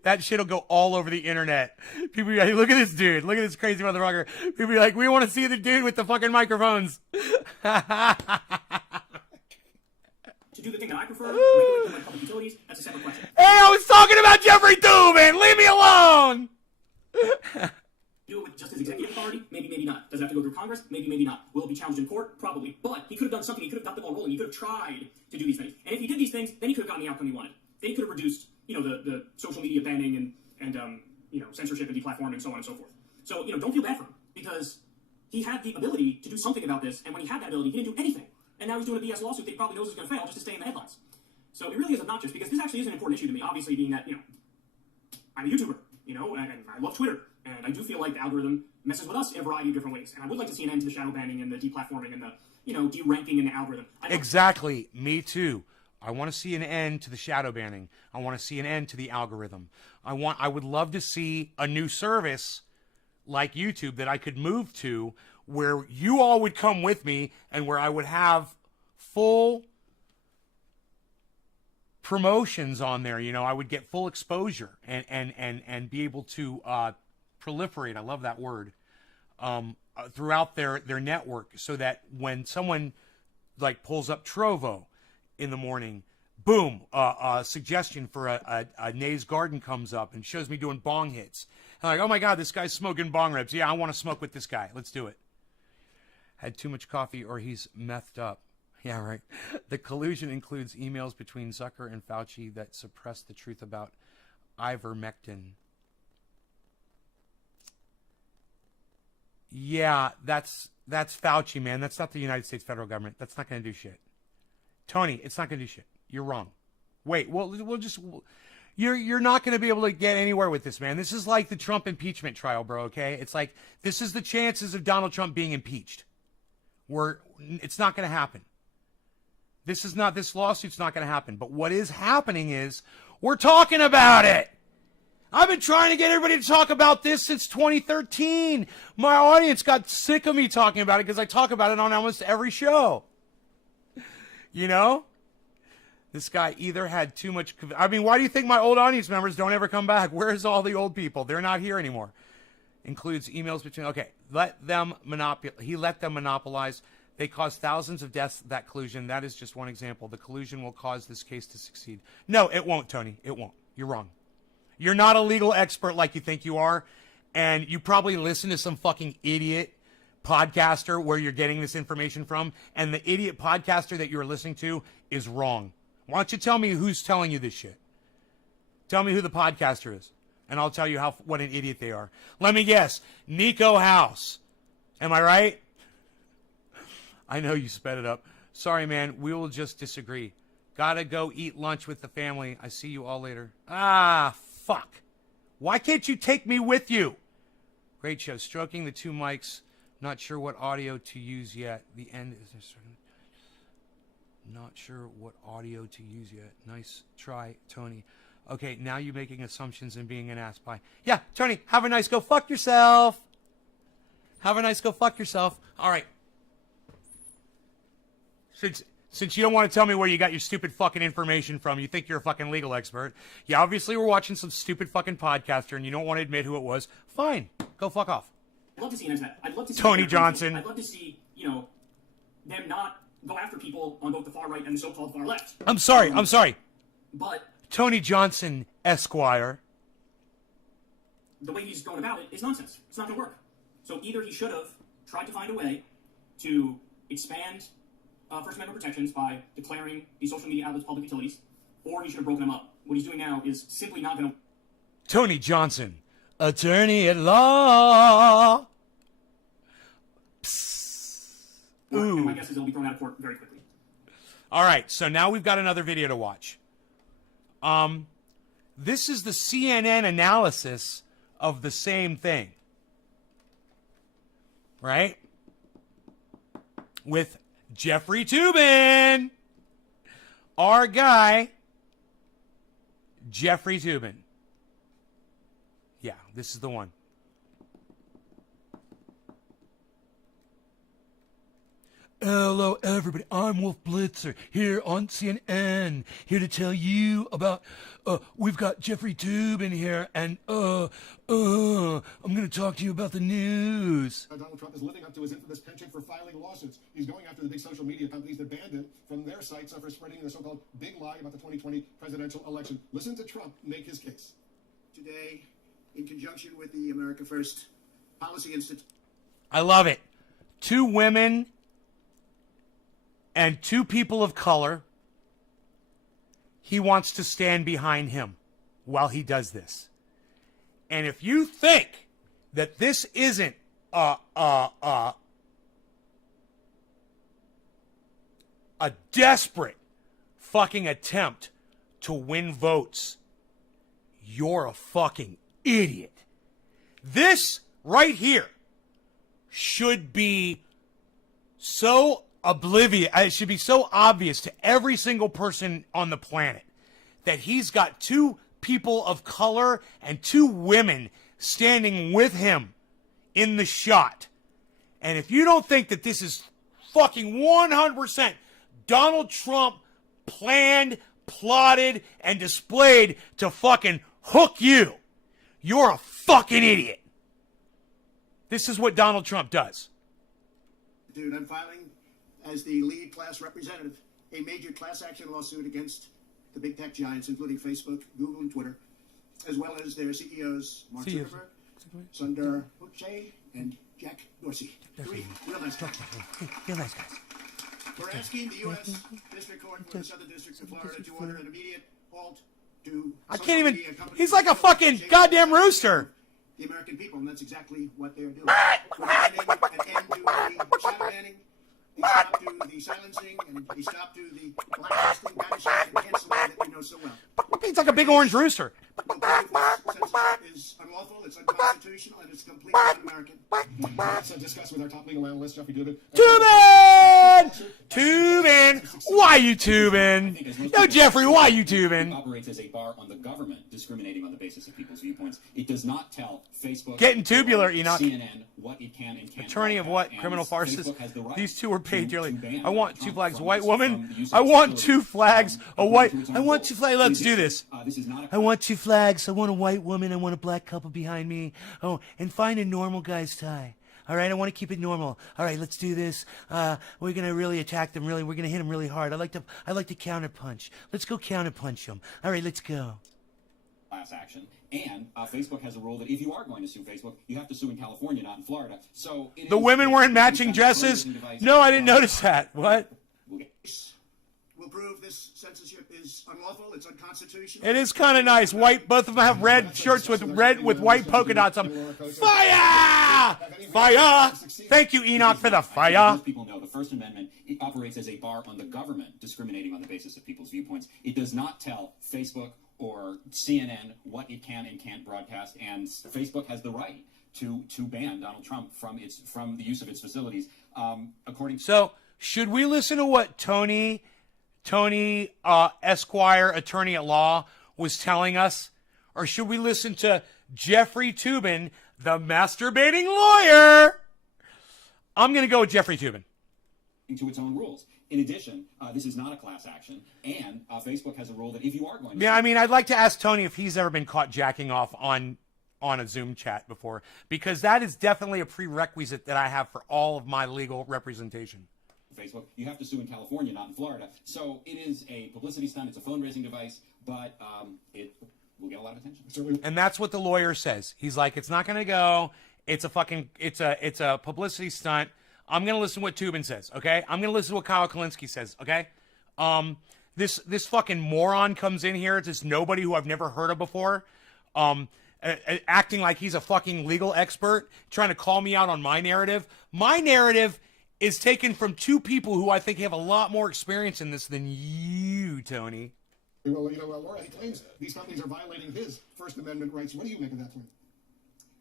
That shit'll go all over the internet. People be like, look at this dude. Look at this crazy motherfucker. People be like, we want to see the dude with the fucking microphones. To do the thing that I prefer, regulate them like public utilities, that's a separate question. Hey, I was talking about Jeffrey Tubin. Leave me alone. Do it with just his executive authority? Maybe, maybe not. Does it have to go through Congress? Maybe, maybe not. Will it be challenged in court? Probably. But he could have done something. He could have got the ball rolling. He could have tried to do these things. And if he did these things, then he could have gotten the outcome he wanted. Then he could have reduced, the social media banning and censorship and deplatforming and so on and so forth. So, don't feel bad for him because he had the ability to do something about this. And when he had that ability, he didn't do anything. And now he's doing a BS lawsuit that he probably knows is going to fail just to stay in the headlines. So it really is obnoxious because this actually is an important issue to me. Obviously, being that, I'm a YouTuber, and I love Twitter. And I do feel like the algorithm messes with us in a variety of different ways. And I would like to see an end to the shadow banning and the deplatforming and the, de-ranking in the algorithm. Exactly. Me too. I want to see an end to the shadow banning. I want to see an end to the algorithm. I would love to see a new service like YouTube that I could move to where you all would come with me and where I would have full promotions on there. I would get full exposure and be able to proliferate, I love that word, throughout their network so that when someone like pulls up Trovo in the morning, boom, a suggestion for a Nay's Garden comes up and shows me doing bong hits. I'm like, oh my God, this guy's smoking bong rips. Yeah, I want to smoke with this guy. Let's do it. Had too much coffee or he's methed up. Yeah, right. The collusion includes emails between Zucker and Fauci that suppress the truth about ivermectin. Yeah, that's Fauci, man. That's not the United States federal government. That's not going to do shit. Tony, it's not going to do shit. You're wrong. Wait, you're not going to be able to get anywhere with this, man. This is like the Trump impeachment trial, bro, okay? It's like, this is the chances of Donald Trump being impeached. It's not going to happen. This lawsuit's not going to happen. But what is happening is, we're talking about it. I've been trying to get everybody to talk about this since 2013. My audience got sick of me talking about it because I talk about it on almost every show. This guy either had too much... why do you think my old audience members don't ever come back? Where's all the old people? They're not here anymore. Includes emails between... Okay, he let them monopolize. They caused thousands of deaths, that collusion. That is just one example. The collusion will cause this case to succeed. No, it won't, Tony. It won't. You're wrong. You're not a legal expert like you think you are, and you probably listen to some fucking idiot podcaster where you're getting this information from, and the idiot podcaster that you're listening to is wrong. Why don't you tell me who's telling you this shit? Tell me who the podcaster is, and I'll tell you what an idiot they are. Let me guess. Nico House. Am I right? I know you sped it up. Sorry, man. We will just disagree. Gotta go eat lunch with the family. I see you all later. Ah, fuck. Why can't you take me with you? Great show. Stroking the two mics. Not sure what audio to use yet. The end is... Not sure what audio to use yet. Nice try, Tony. Okay, now you're making assumptions and being an ass. Bye. Yeah, Tony, have a nice go fuck yourself. Have a nice go fuck yourself. All right. Since you don't want to tell me where you got your stupid fucking information from, you think you're a fucking legal expert. You obviously were watching some stupid fucking podcaster and you don't want to admit who it was. Fine. Go fuck off. I'd love to see an end to that. I'd love to see Tony Johnson. I'd love to see, them not go after people on both the far right and the so-called far left. I'm sorry. But Tony Johnson, Esquire. the way he's going about it is nonsense. It's not going to work. So either he should have tried to find a way to expand First Amendment protections by declaring these social media outlets public utilities, or he should have broken them up. What he's doing now is simply not going to... Tony Johnson, attorney at law. Ooh. And my guess is it'll be thrown out of court very quickly. All right, so now we've got another video to watch. This is the CNN analysis of the same thing. Right? With Jeffrey Toobin. Our guy, Jeffrey Toobin. Yeah, this is the one. Hello, everybody. I'm Wolf Blitzer here on CNN, here to tell you about. We've got Jeffrey Toobin here, and I'm going to talk to you about the news. Donald Trump is living up to his infamous penchant for filing lawsuits. He's going after the big social media companies that banned him from their sites for spreading the so-called big lie about the 2020 presidential election. Listen to Trump make his case. Today, in conjunction with the America First Policy Institute. I love it. 2 women and 2 people of color. He wants to stand behind him while he does this. And if you think that this isn't a desperate fucking attempt to win votes, you're a fucking idiot. This right here should be so oblivious. It should be so obvious to every single person on the planet that he's got 2 people of color and 2 women standing with him in the shot. And if you don't think that this is fucking 100% Donald Trump planned, plotted, and displayed to fucking hook you, you're a fucking idiot. This is what Donald Trump does. Dude, I'm filing as the lead class representative a major class action lawsuit against the big tech giants, including Facebook, Google, and Twitter, as well as their CEOs, Mark Zuckerberg, Sundar Pichai, and Jack Dorsey. 3 real nice guys. Real nice guys. We're asking the U.S. District Court for the Southern District of Florida to order an immediate halt to... I can't even... He's like a fucking goddamn rooster. The American people, and that's exactly what they're doing. We're demanding an end to the shadow banning, a stop to the silencing, and a stop to the blacklisting, banishing, and canceling that you know so well. He's like a big orange rooster. Censorship is unlawful, it's unconstitutional, and it's completely un-American. Let's discuss with our top legal analyst, Jeffrey Toobin. Toobin! Why you tubing? No, Jeffrey, why you tubing? Operates as a bar on the government discriminating on the basis of people's viewpoints. It does not tell Facebook, Getting tubular, Enoch. CNN what it can and can't. Attorney of what? broadcast, Criminal and farces? Facebook has the right These 2 were paid to dearly. ban I want 2 Trump flags. from White this- woman. from the use of I want his 2 flags. A white. according to its I own want law. 2 flags. Let's do this. This is not a I want 2 flags. I want a white woman. I want a black couple behind me. Oh, and find a normal guy's tie. All right, I want to keep it normal. All right, let's do this. We're gonna really attack them. Really, we're gonna hit them really hard. I like to counter punch. Let's go counter punch them. All right, let's go. class action. And Facebook has a rule that if you are going to sue Facebook, you have to sue in California, not in Florida. So The women wearing matching dresses? No, I didn't notice that. What? We'll prove this censorship is unlawful, it's unconstitutional. It is kind of nice. White. Both of them have red shirts with white polka dots on. Fire! Fire! Thank you, Enoch, for the fire. Most people know the First Amendment operates as a bar on the government discriminating on the basis of people's viewpoints. It does not tell Facebook or CNN what it can and can't broadcast, and Facebook has the right to ban Donald Trump from the use of its facilities. So, should we listen to what Tony Esquire, attorney at law, was telling us? Or should we listen to Jeffrey Toobin, the masturbating lawyer? I'm going to go with Jeffrey Toobin. To its own rules. In addition, this is not a class action, and Facebook has a rule that if you are going to... Yeah, I mean, I'd like to ask Tony if he's ever been caught jacking off on a Zoom chat before, because that is definitely a prerequisite that I have for all of my legal representation. Facebook, you have to sue in California, not in Florida. So it is a publicity stunt. It's a phone-raising device, but we'll get a lot of attention. Certainly. And that's what the lawyer says. He's like, it's not going to go. It's a publicity stunt. I'm going to listen to what Toobin says, okay? I'm going to listen to what Kyle Kalinske says, okay? This fucking moron comes in here. It's this nobody who I've never heard of before, acting like he's a fucking legal expert, trying to call me out on my narrative. My narrative is taken from two people who I think have a lot more experience in this than you, Tony. Well, Laura, he claims these companies are violating his First Amendment rights. What do you make of that claim?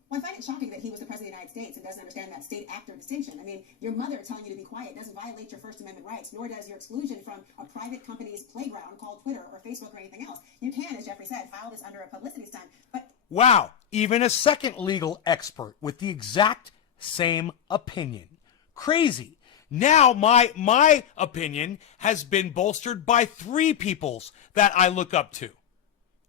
Well, I find it shocking that he was the president of the United States and doesn't understand that state-actor distinction. I mean, your mother telling you to be quiet doesn't violate your First Amendment rights, nor does your exclusion from a private company's playground called Twitter or Facebook or anything else. You can, as Jeffrey said, file this under a publicity stunt, but... Wow, even a second legal expert with the exact same opinion. Crazy. Now my opinion has been bolstered by three peoples that I look up to.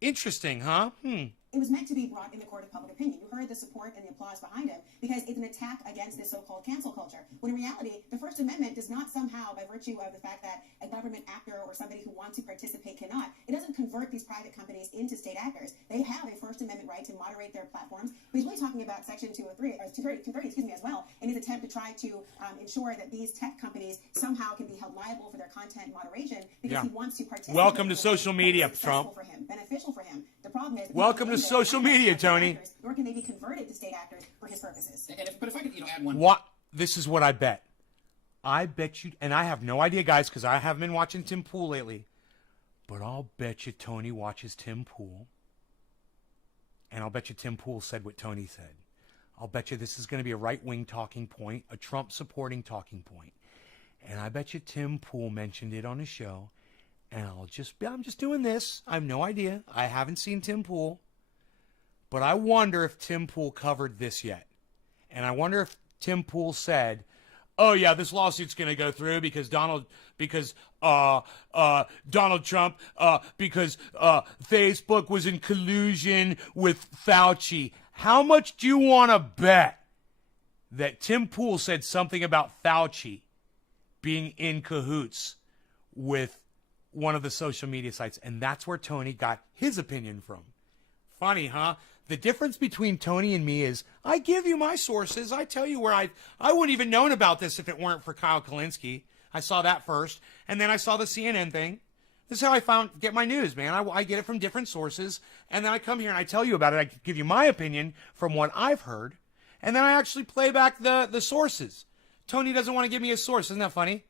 Interesting, huh? It was meant to be brought in the court of public opinion. You heard the support and the applause behind him because it's an attack against this so-called cancel culture. When in reality, the First Amendment does not somehow, by virtue of the fact that a government actor or somebody who wants to participate cannot, it doesn't convert these private companies into state actors. They have a First Amendment right to moderate their platforms. But he's really talking about Section 203, or 230, as well, in his attempt to try to ensure that these tech companies somehow can be held liable for their content moderation because he wants to participate. Welcome to social media, Trump. For him, beneficial for him. The problem is, welcome to social media, Tony. Actors, nor can they be converted to state actors for his purposes. But if I could, add one. What? This is what I bet. I bet you, and I have no idea, guys, because I haven't been watching Tim Pool lately. But I'll bet you Tony watches Tim Pool, and I'll bet you Tim Pool said what Tony said. I'll bet you this is going to be a right-wing talking point, a Trump-supporting talking point, and I bet you Tim Pool mentioned it on his show. And I'm just doing this. I have no idea. I haven't seen Tim Pool. But I wonder if Tim Pool covered this yet. And I wonder if Tim Pool said, oh yeah, this lawsuit's going to go through because Donald Trump, because Facebook was in collusion with Fauci. How much do you want to bet that Tim Pool said something about Fauci being in cahoots with one of the social media sites? And that's where Tony got his opinion from. Funny, huh? The difference between Tony and me is I give you my sources. I tell you where I wouldn't even known about this if it weren't for Kyle Kalinske. I saw that first, and then I saw the CNN thing. This is how I get my news, man. I get it from different sources, and then I come here and I tell you about it. I give you my opinion from what I've heard, and then I actually play back the sources. Tony doesn't want to give me a source. Isn't that funny?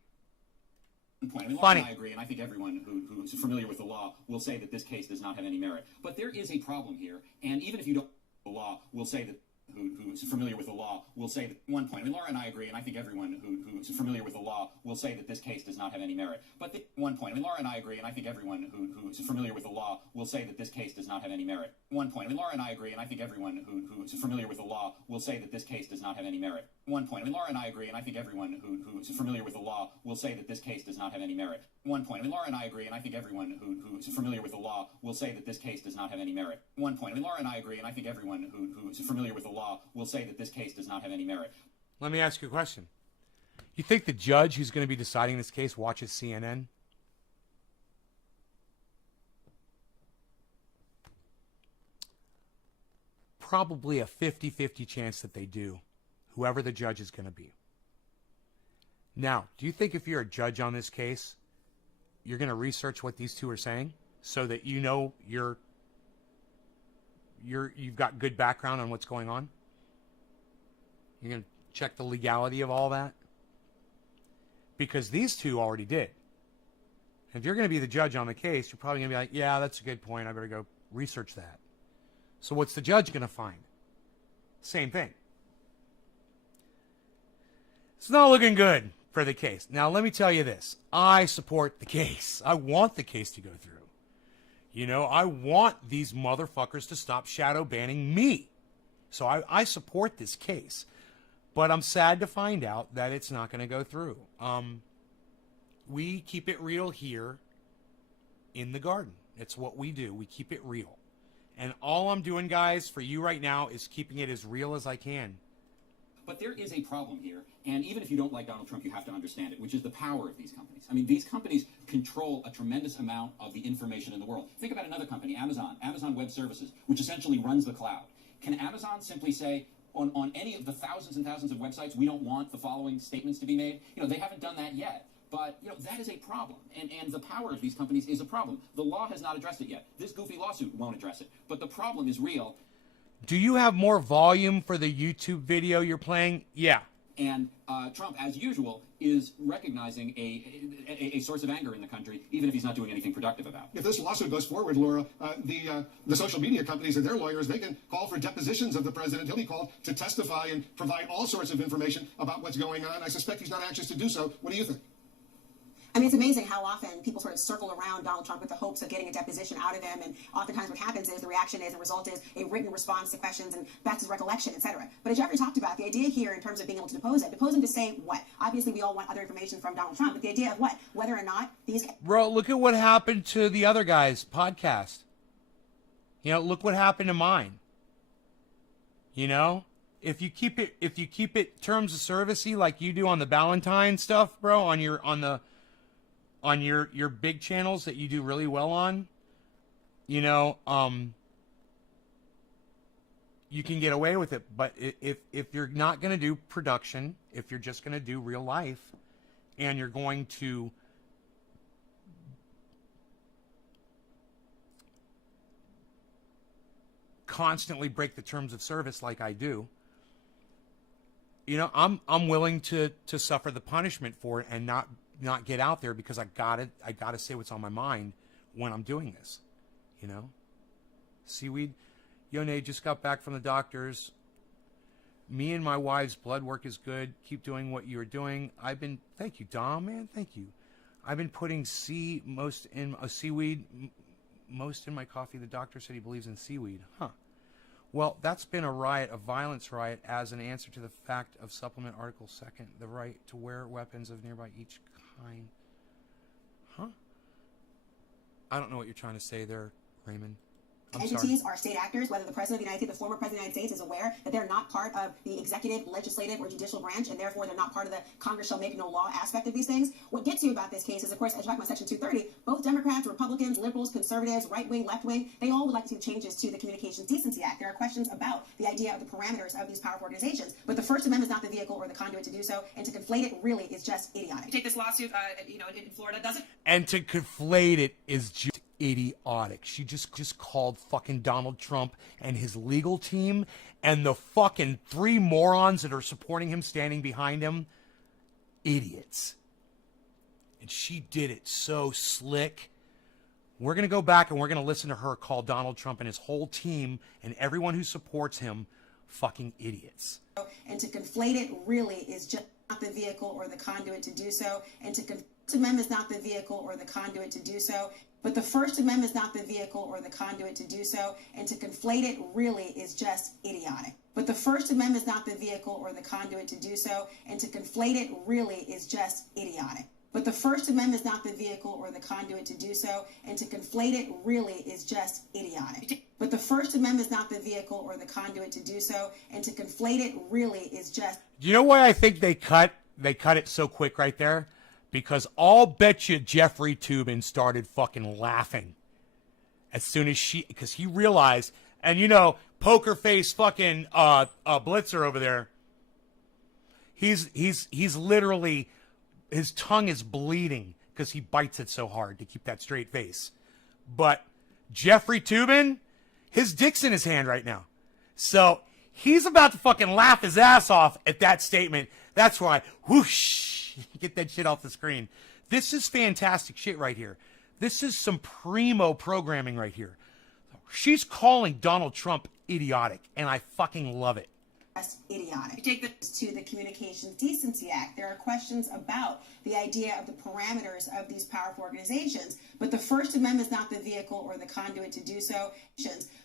Point. Laura Funny. and I agree, and I think everyone who's familiar with the law will say that this case does not have any merit. But there is a problem here, and even if you don't know the law, will say that who's familiar with the law will say that one point. Laura and I agree, and I think everyone who's familiar with the law will say that this case does not have any merit. But one point. Laura and I agree, and I think everyone who's familiar with the law will say that this case does not have any merit. One point. Laura and I agree, and I think everyone who's familiar with the law will say that this case does not have any merit. One point. Laura and I agree, and I think everyone who's familiar with the law will say that this case does not have any merit. One point. Laura and I agree, and I think everyone who's familiar with the law will say that this case does not have any merit. One point. Laura and I agree, and I think everyone who's familiar with the law will say that this case does not have any merit. Let me ask you a question. You think the judge who's going to be deciding this case watches CNN? Probably a 50-50 chance that they do, whoever the judge is going to be. Now, do you think if you're a judge on this case, you're going to research what these two are saying so that you know you've got good background on what's going on? You're going to check the legality of all that? Because these two already did. If you're going to be the judge on the case, you're probably going to be like, yeah, that's a good point. I better go research that. So what's the judge going to find? Same thing. It's not looking good for the case. Now, let me tell you this. I support the case. I want the case to go through. You know, I want these motherfuckers to stop shadow banning me. So I support this case. But I'm sad to find out that it's not going to go through. We keep it real here in the garden. It's what we do. We keep it real. And all I'm doing, guys, for you right now is keeping it as real as I can. But there is a problem here, and even if you don't like Donald Trump, you have to understand it, which is the power of these companies. I mean, these companies control a tremendous amount of the information in the world. Think about another company, Amazon Web Services, which essentially runs the cloud. Can Amazon simply say, on any of the thousands and thousands of websites, we don't want the following statements to be made? You know, they haven't done that yet. But, you know, that is a problem. And the power of these companies is a problem. The law has not addressed it yet. This goofy lawsuit won't address it. But the problem is real. Do you have more volume for the YouTube video you're playing? Yeah. And Trump, as usual, is recognizing a source of anger in the country, even if he's not doing anything productive about it. If this lawsuit goes forward, Laura, the social media companies and their lawyers, they can call for depositions of the president. He'll be called to testify and provide all sorts of information about what's going on. I suspect he's not anxious to do so. What do you think? I mean, it's amazing how often people sort of circle around Donald Trump with the hopes of getting a deposition out of him, and oftentimes what happens is the reaction is, the result is a written response to questions, and that's his recollection, etc. But as Jeffrey talked about, the idea here in terms of being able to depose him to say what? Obviously, we all want other information from Donald Trump, but the idea of what? Whether or not these... Bro, look at what happened to the other guy's podcast. You know, look what happened to mine. You know? If you keep it terms of servicey like you do on the Valentine stuff, bro, on your big channels that you do really well on, you know, you can get away with it. But if you're not going to do production, if you're just going to do real life, and you're going to constantly break the terms of service like I do, you know, I'm willing to suffer the punishment for it and not get out there, because I gotta say what's on my mind when I'm doing this, you know. Seaweed, Yone just got back from the doctors. Me and my wife's blood work is good. Keep doing what you're doing. Thank you, Dom, man, thank you. I've been putting seaweed most in my coffee. The doctor said he believes in seaweed, huh? Well, that's been a riot, a violence riot, as an answer to the fact of Supplement Article 2nd, the right to wear weapons of nearby each kind. Huh? I don't know what you're trying to say there, Raymond. entities are state actors, whether the President of the United States, the former President of the United States, is aware that they're not part of the executive, legislative, or judicial branch, and therefore they're not part of the Congress shall make no law aspect of these things. What gets you about this case is, of course, as you talk about Section 230, both Democrats, Republicans, liberals, conservatives, right-wing, left-wing, they all would like to see changes to the Communications Decency Act. There are questions about the idea of the parameters of these powerful organizations, but the First Amendment is not the vehicle or the conduit to do so, and to conflate it really is just idiotic. Take this lawsuit, in Florida, does it? And to conflate it is just idiotic. She just called fucking Donald Trump and his legal team and the fucking 3 morons that are supporting him, standing behind him, idiots. And she did it so slick. We're going to go back and we're going to listen to her call Donald Trump and his whole team and everyone who supports him fucking idiots. And to conflate it really is just not the vehicle or the conduit to do so. And to First Amendment is not the vehicle or the conduit to do so. But the First Amendment is not the vehicle or the conduit to do so. And to conflate it really is just idiotic. But the First Amendment is not the vehicle or the conduit to do so. And to conflate it really is just idiotic. But the First Amendment is not the vehicle or the conduit to do so. And to conflate it really is just idiotic. But the First Amendment is not the vehicle or the conduit to do so. And to conflate it really is just... Do you know why I think they cut it so quick right there? Because I'll bet you Jeffrey Toobin started fucking laughing as soon as because he realized, and you know, poker face fucking Blitzer over there, he's literally, his tongue is bleeding because he bites it so hard to keep that straight face. But Jeffrey Toobin, his dick's in his hand right now. So he's about to fucking laugh his ass off at that statement. That's why, whoosh, get that shit off the screen. This is fantastic shit right here. This is some primo programming right here. She's calling Donald Trump idiotic, and I fucking love it. Just idiotic. Take this to the Communications Decency Act. There are questions about the idea of the parameters of these powerful organizations, but the First Amendment is not the vehicle or the conduit to do so.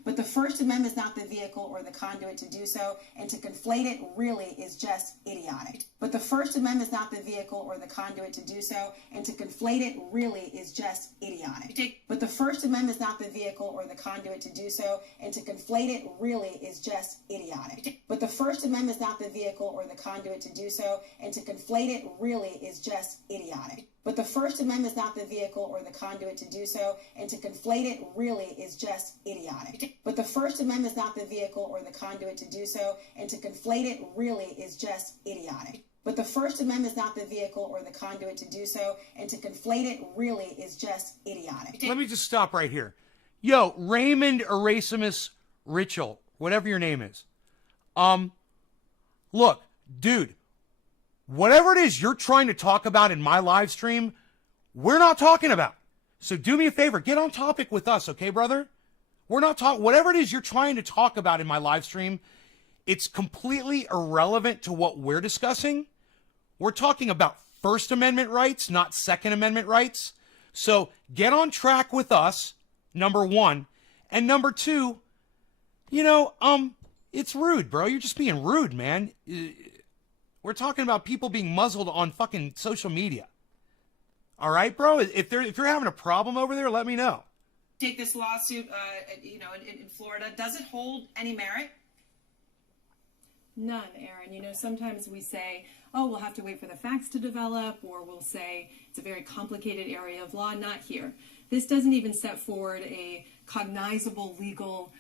But the First Amendment is not the vehicle or the conduit to do so, and to conflate it really is just idiotic. But the First Amendment is not the vehicle or the conduit to do so, and to conflate it really is just idiotic. But the First Amendment is not the vehicle or the conduit to do so, and to conflate it really is just idiotic. But the First Amendment is not the vehicle or the conduit to do so, and to conflate it really is just idiotic. But the First Amendment is not the vehicle or the conduit to do so, and to conflate it really is just idiotic. But the First Amendment is not the vehicle or the conduit to do so, and to conflate it really is just idiotic. But the First Amendment is not the vehicle or the conduit to do so, and to conflate it really is just idiotic. Let me just stop right here. Yo, Raymond Erasmus Ritchell, whatever your name is. Look, dude, whatever it is you're trying to talk about in my live stream, we're not talking about. So do me a favor, get on topic with us, okay, brother? We're not talking, whatever it is you're trying to talk about in my live stream, it's completely irrelevant to what we're discussing. We're talking about First Amendment rights, not Second Amendment rights. So get on track with us, number one. And number two, it's rude, bro. You're just being rude, man. We're talking about people being muzzled on fucking social media. All right, bro? If you're having a problem over there, let me know. Take this lawsuit, in Florida. Does it hold any merit? None, Aaron. Sometimes we say, oh, we'll have to wait for the facts to develop, or we'll say it's a very complicated area of law. Not here. This doesn't even set forward a cognizable legal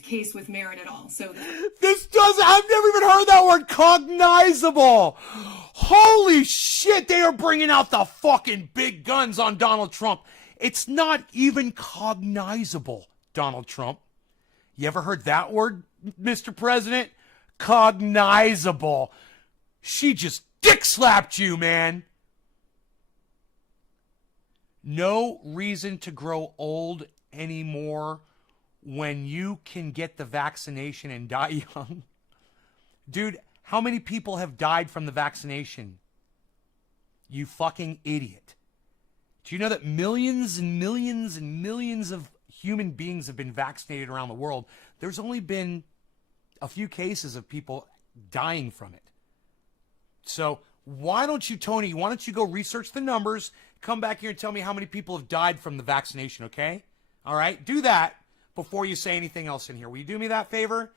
case with merit at all. So I've never even heard that word, cognizable. Holy shit, they are bringing out the fucking big guns on Donald Trump. It's not even cognizable, Donald Trump. You ever heard that word, Mr. President? Cognizable. She just dick slapped you, man. No reason to grow old anymore when you can get the vaccination and die young. Dude, how many people have died from the vaccination? You fucking idiot. Do you know that millions and millions and millions of human beings have been vaccinated around the world? There's only been a few cases of people dying from it. So why don't you go research the numbers, come back here and tell me how many people have died from the vaccination, okay? All right, do that before you say anything else in here. Will you do me that favor?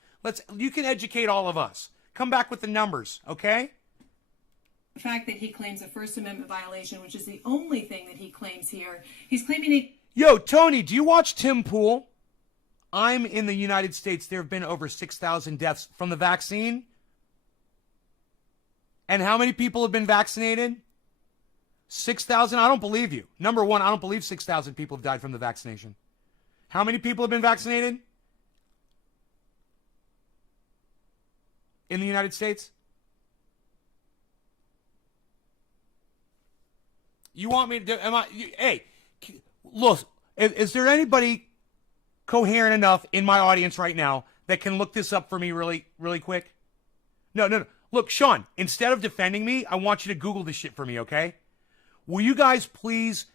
You can educate all of us. Come back with the numbers, okay? the fact that he claims a First Amendment violation, which is the only thing that he claims here, he's claiming Yo, Tony, do you watch Tim Pool? I'm in the United States. There have been over 6,000 deaths from the vaccine. And how many people have been vaccinated? 6,000? I don't believe you. Number one, I don't believe 6,000 people have died from the vaccination. How many people have been vaccinated? In the United States? You want me to, hey, look, is there anybody coherent enough in my audience right now that can look this up for me really, really quick? No. Look, Sean, instead of defending me, I want you to Google this shit for me, okay? Will you guys please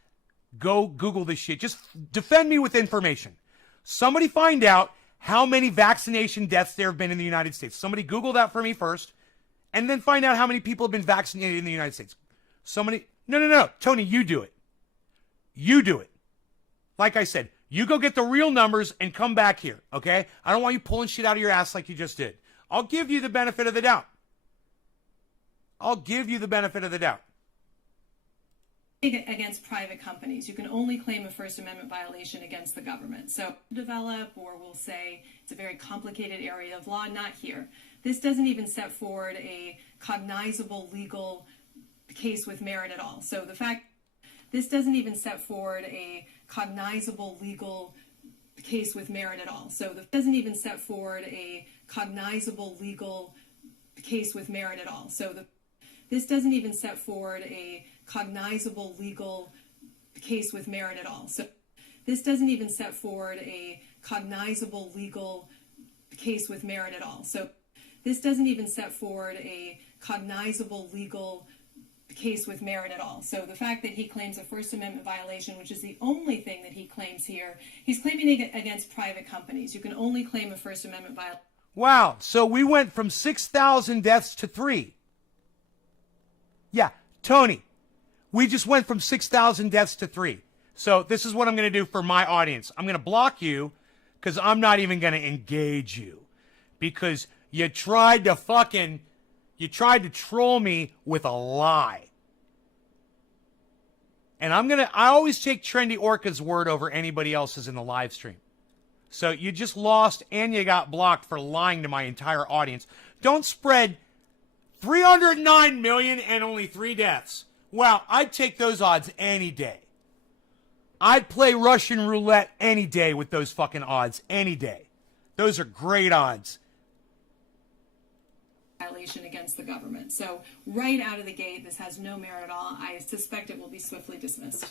go Google this shit? Just defend me with information. Somebody find out how many vaccination deaths there have been in the United States. Somebody Google that for me first, and then find out how many people have been vaccinated in the United States. No. Tony, you do it. You do it. Like I said, you go get the real numbers and come back here, okay? I don't want you pulling shit out of your ass like you just did. I'll give you the benefit of the doubt. against private companies. You can only claim a First Amendment violation against the government. So develop, or we'll say it's a very complicated area of law. Not here. This doesn't even set forward a cognizable legal case with merit at all. So the fact this doesn't even set forward a cognizable legal case with merit at all. So the doesn't even set forward a cognizable legal case with merit at all. So this doesn't even set forward a cognizable legal case with merit at all. So this doesn't even set forward a cognizable legal case with merit at all. So this doesn't even set forward a cognizable legal case with merit at all. So the fact that he claims a First Amendment violation, which is the only thing that he claims here, he's claiming against private companies. You can only claim a First Amendment violation. Wow, so we went from 6,000 deaths to 3. Yeah, Tony, we just went from 6,000 deaths to 3. So this is what I'm going to do for my audience. I'm going to block you because I'm not even going to engage you because you tried to troll me with a lie. And I always take Trendy Orca's word over anybody else's in the live stream. So you just lost and you got blocked for lying to my entire audience. Don't spread 309 million and only 3 deaths. Well, I'd take those odds any day. I'd play Russian roulette any day with those fucking odds. Any day. Those are great odds. Violation against the government. So right out of the gate, this has no merit at all. I suspect it will be swiftly dismissed.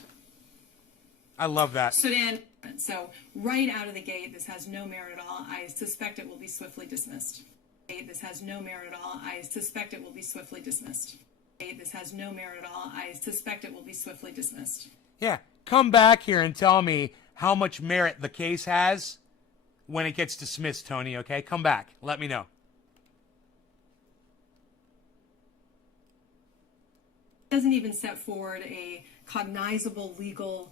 I love that. Sudan. So right out of the gate, this has no merit at all. I suspect it will be swiftly dismissed. This has no merit at all. I suspect it will be swiftly dismissed. This has no merit at all. I suspect it will be swiftly dismissed. Yeah, come back here and tell me how much merit the case has when it gets dismissed, Tony, okay? Come back. Let me know. Doesn't even set forward a cognizable legal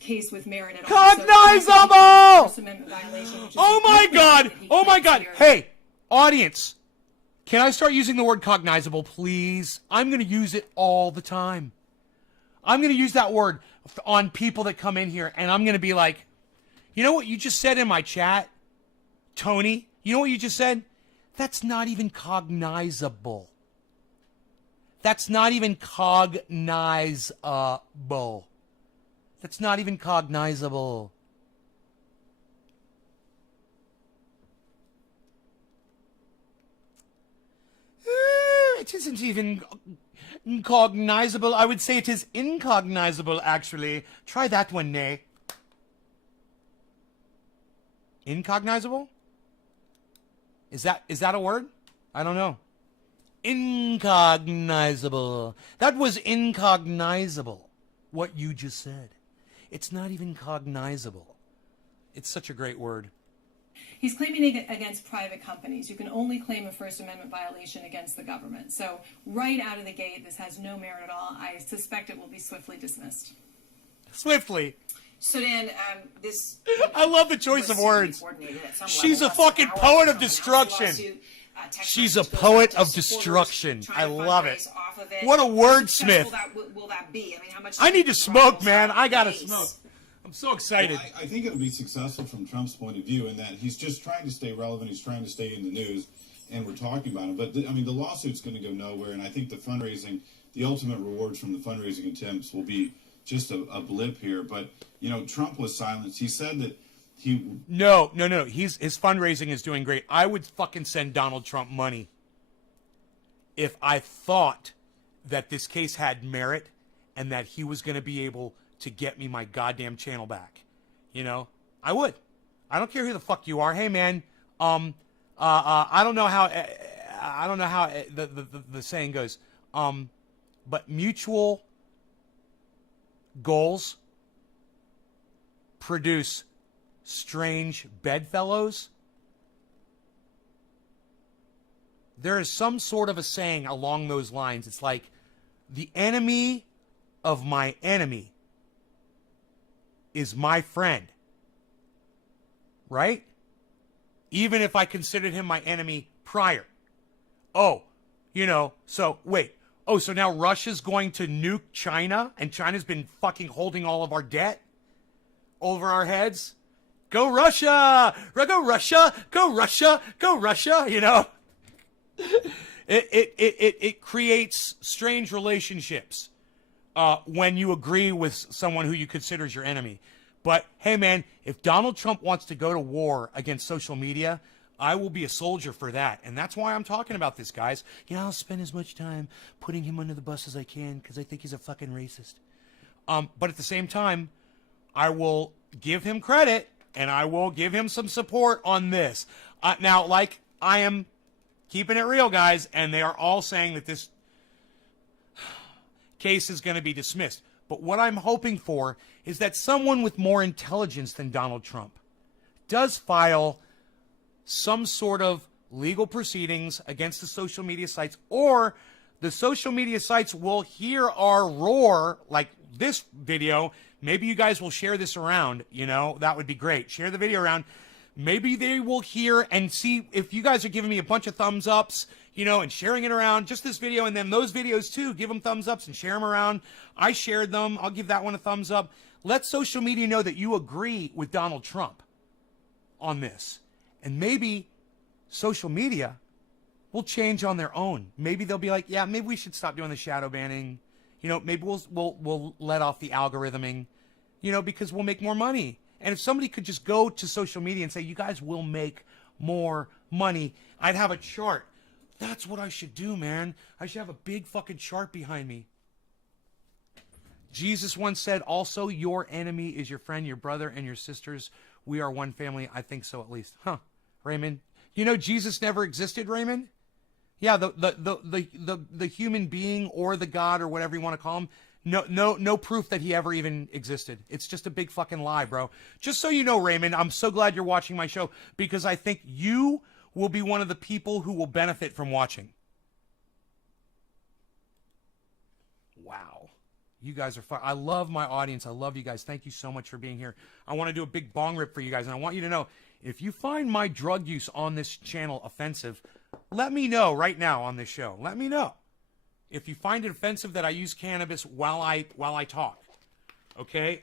case with merit at all. Cognizable! First Amendment violation, which is Oh my God! Oh my God! Here. Hey, audience, can I start using the word cognizable, please? I'm going to use it all the time. I'm going to use that word on people that come in here, and I'm going to be like, you know what you just said in my chat, Tony? You know what you just said? That's not even cognizable. That's not even cognizable. That's not even cognizable. It isn't even cognizable. I would say it is incognizable, actually. Try that one, Nay. Incognizable? Is that a word? I don't know. Incognizable. That was incognizable, what you just said. It's not even cognizable. It's such a great word. He's claiming against private companies. You can only claim a First Amendment violation against the government. So right out of the gate, this has no merit at all. I suspect it will be swiftly dismissed. Swiftly. Sudan, this... I love the choice of words. She's a fucking poet of destruction. She's a poet of destruction. I love it. What a wordsmith. Will that be? I mean, how much? I need to smoke, man. I gotta smoke. I'm so excited. Well, I think it'll be successful from Trump's point of view in that he's just trying to stay relevant. He's trying to stay in the news, and we're talking about him. But, I mean, the lawsuit's going to go nowhere, and I think the fundraising, the ultimate rewards from the fundraising attempts will be just a blip here. But, you know, Trump was silenced. He said that he... No. His fundraising is doing great. I would fucking send Donald Trump money if I thought that this case had merit and that he was going to be able to get me my goddamn channel back. You know? I would. I don't care who the fuck you are. Hey, man, I don't know how the saying goes. But mutual goals produce strange bedfellows. There is some sort of a saying along those lines. It's like, the enemy of my enemy is my friend. Right? Even if I considered him my enemy prior. Oh, you know, so wait. Oh, so now Russia's going to nuke China and China's been fucking holding all of our debt over our heads? Go Russia! Go Russia! Go Russia! Go Russia! You know? It creates strange relationships when you agree with someone who you consider as your enemy. But, hey, man, if Donald Trump wants to go to war against social media, I will be a soldier for that. And that's why I'm talking about this, guys. You know, I'll spend as much time putting him under the bus as I can because I think he's a fucking racist. But at the same time, I will give him credit and I will give him some support on this. Now, like, I am keeping it real, guys, and they are all saying that this case is going to be dismissed. But what I'm hoping for is that someone with more intelligence than Donald Trump does file some sort of legal proceedings against the social media sites, or the social media sites will hear our roar, like this video, Maybe you guys will share this around, that would be great. Share the video around. Maybe they will hear and see if you guys are giving me a bunch of thumbs ups, and sharing it around, just this video, and then those videos too, give them thumbs ups and share them around. I shared them. I'll give that one a thumbs up. Let social media know that you agree with Donald Trump on this. And maybe social media will change on their own. Maybe they'll be like, yeah, maybe we should stop doing the shadow banning. Maybe we'll let off the algorithming, because we'll make more money. And if somebody could just go to social media and say, you guys will make more money, I'd have a chart. That's what I should do, man. I should have a big fucking chart behind me. Jesus once said, also, your enemy is your friend, your brother, and your sisters. We are one family. I think so, at least. Huh, Raymond? Jesus never existed, Raymond? Yeah, the human being or the God or whatever you want to call him, no proof that he ever even existed. It's just a big fucking lie, bro. Just so you know, Raymond, I'm so glad you're watching my show because I think you will be one of the people who will benefit from watching. Wow. You guys are fun. I love my audience. I love you guys. Thank you so much for being here. I want to do a big bong rip for you guys, and I want you to know, if you find my drug use on this channel offensive, let me know right now on this show. Let me know. If you find it offensive that I use cannabis while I talk. Okay?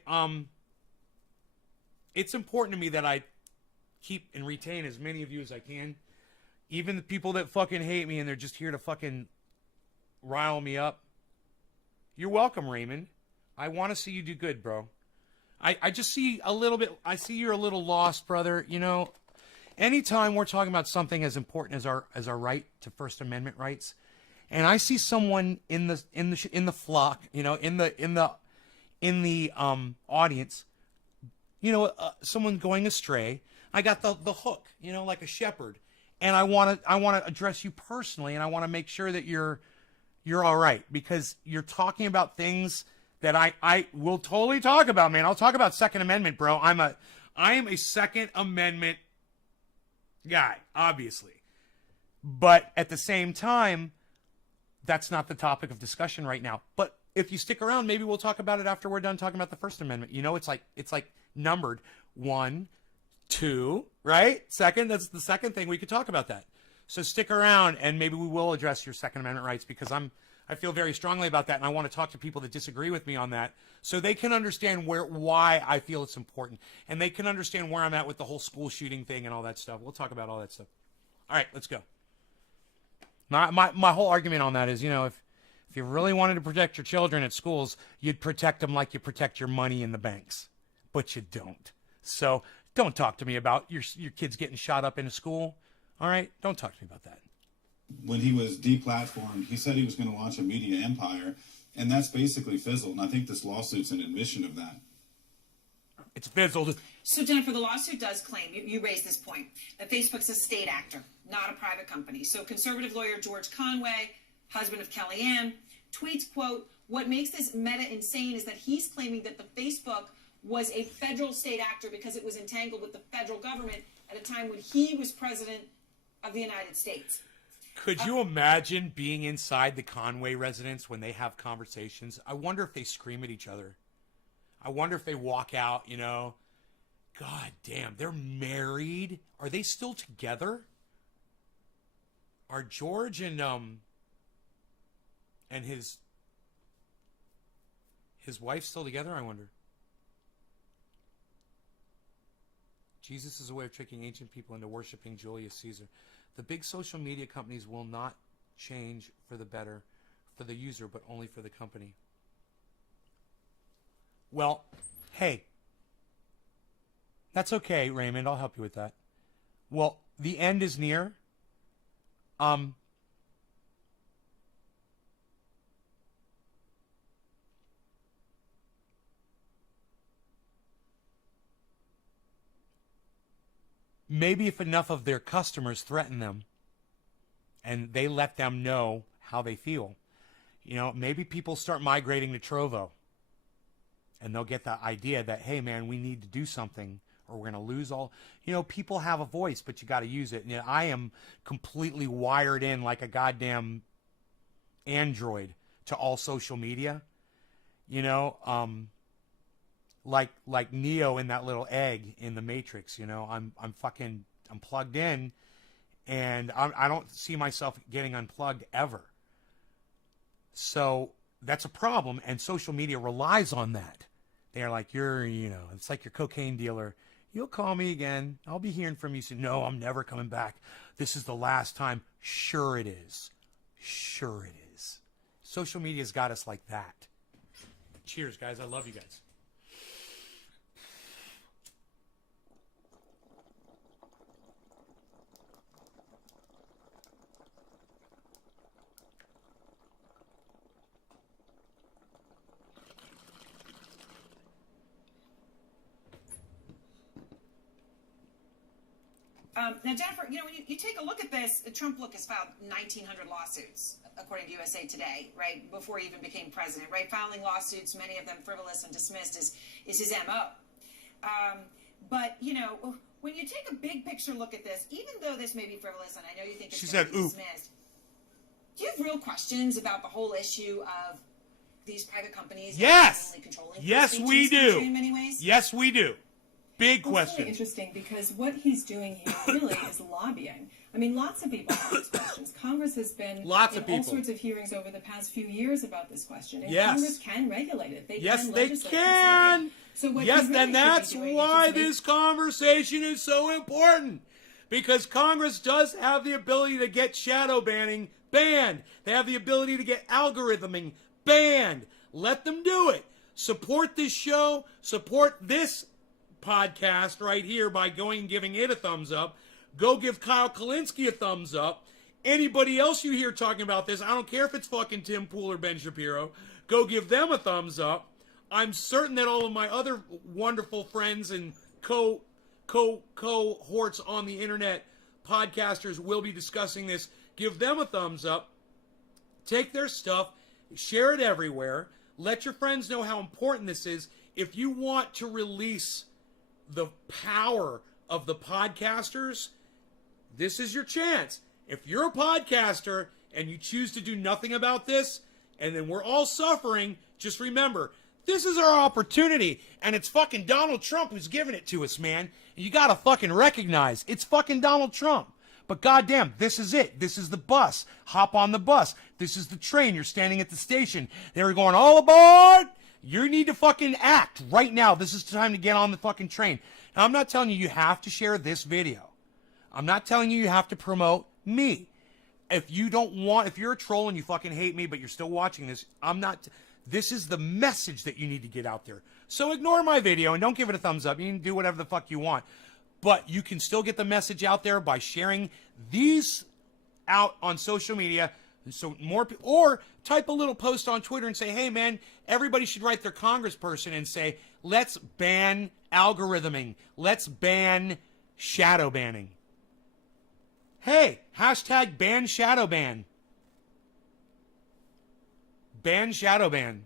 It's important to me that I keep and retain as many of you as I can. Even the people that fucking hate me and they're just here to fucking rile me up. You're welcome, Raymond. I want to see you do good, bro. I just see a little bit, I see you're a little lost, brother. Anytime we're talking about something as important as our right to First Amendment rights, and I see someone in the flock, in the audience, someone going astray, I got the hook, like a shepherd, and I want to address you personally, and I want to make sure that you're all right, because you're talking about things that I will totally talk about, man. I'll talk about Second Amendment, bro. I am a Second Amendment guy, obviously. But at the same time, that's not the topic of discussion right now. But if you stick around, maybe we'll talk about it after we're done talking about the First Amendment. It's like numbered 1, 2, right? Second, that's the second thing. We could talk about that. So stick around, and maybe we will address your Second Amendment rights, because I feel very strongly about that, and I want to talk to people that disagree with me on that, so they can understand why I feel it's important, and they can understand where I'm at with the whole school shooting thing and all that stuff. We'll talk about all that stuff. All right, let's go. My whole argument on that is, if you really wanted to protect your children at schools, you'd protect them like you protect your money in the banks, but you don't. So don't talk to me about your kids getting shot up in a school. All right, don't talk to me about that. When he was deplatformed, he said he was going to launch a media empire, and that's basically fizzled. And I think this lawsuit's an admission of that. It's fizzled. So, Jennifer, the lawsuit does claim, you raised this point, that Facebook's a state actor, not a private company. So conservative lawyer George Conway, husband of Kellyanne, tweets, quote, what makes this meta insane is that he's claiming that the Facebook was a federal state actor because it was entangled with the federal government at a time when he was president of the United States. Could you imagine being inside the Conway residence when they have conversations? I wonder if they scream at each other. I wonder if they walk out, God damn, they're married. Are they still together? Are George and his wife still together, I wonder? Jesus is a way of tricking ancient people into worshiping Julius Caesar. The big social media companies will not change for the better for the user, but only for the company. Well, hey, that's okay, Raymond. I'll help you with that. Well, the end is near. Maybe if enough of their customers threaten them and they let them know how they feel, maybe people start migrating to Trovo and they'll get the idea that, hey, man, we need to do something or we're going to lose all. People have a voice, but you got to use it. And I am completely wired in like a goddamn Android to all social media. like Neo in that little egg in the Matrix. You know, I'm plugged in, and I don't see myself getting unplugged ever. So that's a problem, and social media relies on that. They're like, it's like your cocaine dealer. You'll call me again. I'll be hearing from you soon. No, I'm never coming back. This is the last time. Sure it is. Sure it is. Social media's got us like that. Cheers, guys. I love you guys. Now, Jennifer, when you take a look at this, Trump has filed 1,900 lawsuits, according to USA Today, right, before he even became president, right? Filing lawsuits, many of them frivolous and dismissed, is his M.O. But, when you take a big picture look at this, even though this may be frivolous, and I know you think it's dismissed, do you have real questions about the whole issue of these private companies? Yes! Controlling Yes, we do. In many ways? Yes, we do. Big question. It's really interesting because what he's doing here really is lobbying. I mean, lots of people have these questions. Congress has been in all sorts of hearings over the past few years about this question. And Congress can regulate it. They can legislate. So what and that's why this conversation is so important. Because Congress does have the ability to get shadow banning banned. They have the ability to get algorithming banned. Let them do it. Support this show. Support this podcast right here by going and giving it a thumbs up. Go give Kyle Kalinske a thumbs up. Anybody else you hear talking about this, I don't care if it's fucking Tim Pool or Ben Shapiro, go give them a thumbs up. I'm certain that all of my other wonderful friends and cohorts on the internet, podcasters, will be discussing this. Give them a thumbs up. Take their stuff, share it everywhere. Let your friends know how important this is. If you want to release the power of the podcasters, this is your chance. If you're a podcaster and you choose to do nothing about this, and then we're all suffering, just remember, this is our opportunity, and it's fucking Donald Trump who's giving it to us, man. And you gotta fucking recognize it's fucking Donald Trump. But goddamn, this is it. This is the bus. Hop on the bus. This is the train. You're standing at the station. They're going, all aboard! You need to fucking act right now. This is the time to get on the fucking train. Now, I'm not telling you have to share this video. I'm not telling you have to promote me. If you're a troll and you fucking hate me, but you're still watching this, this is the message that you need to get out there. So ignore my video and don't give it a thumbs up. You can do whatever the fuck you want. But you can still get the message out there by sharing these out on social media. So more people, or type a little post on Twitter and say, hey man, everybody should write their congressperson and say, let's ban algorithming. Let's ban shadow banning. Hey, hashtag ban shadow ban. Ban shadow ban.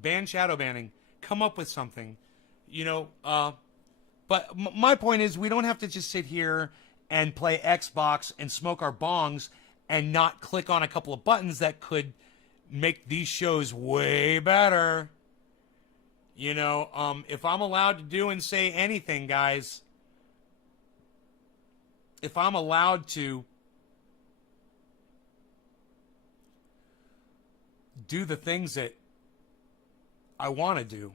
Ban shadow banning. Come up with something. But my point is we don't have to just sit here and play Xbox and smoke our bongs and not click on a couple of buttons that could make these shows way better. If I'm allowed to do and say anything, guys, if I'm allowed to do the things that I want to do,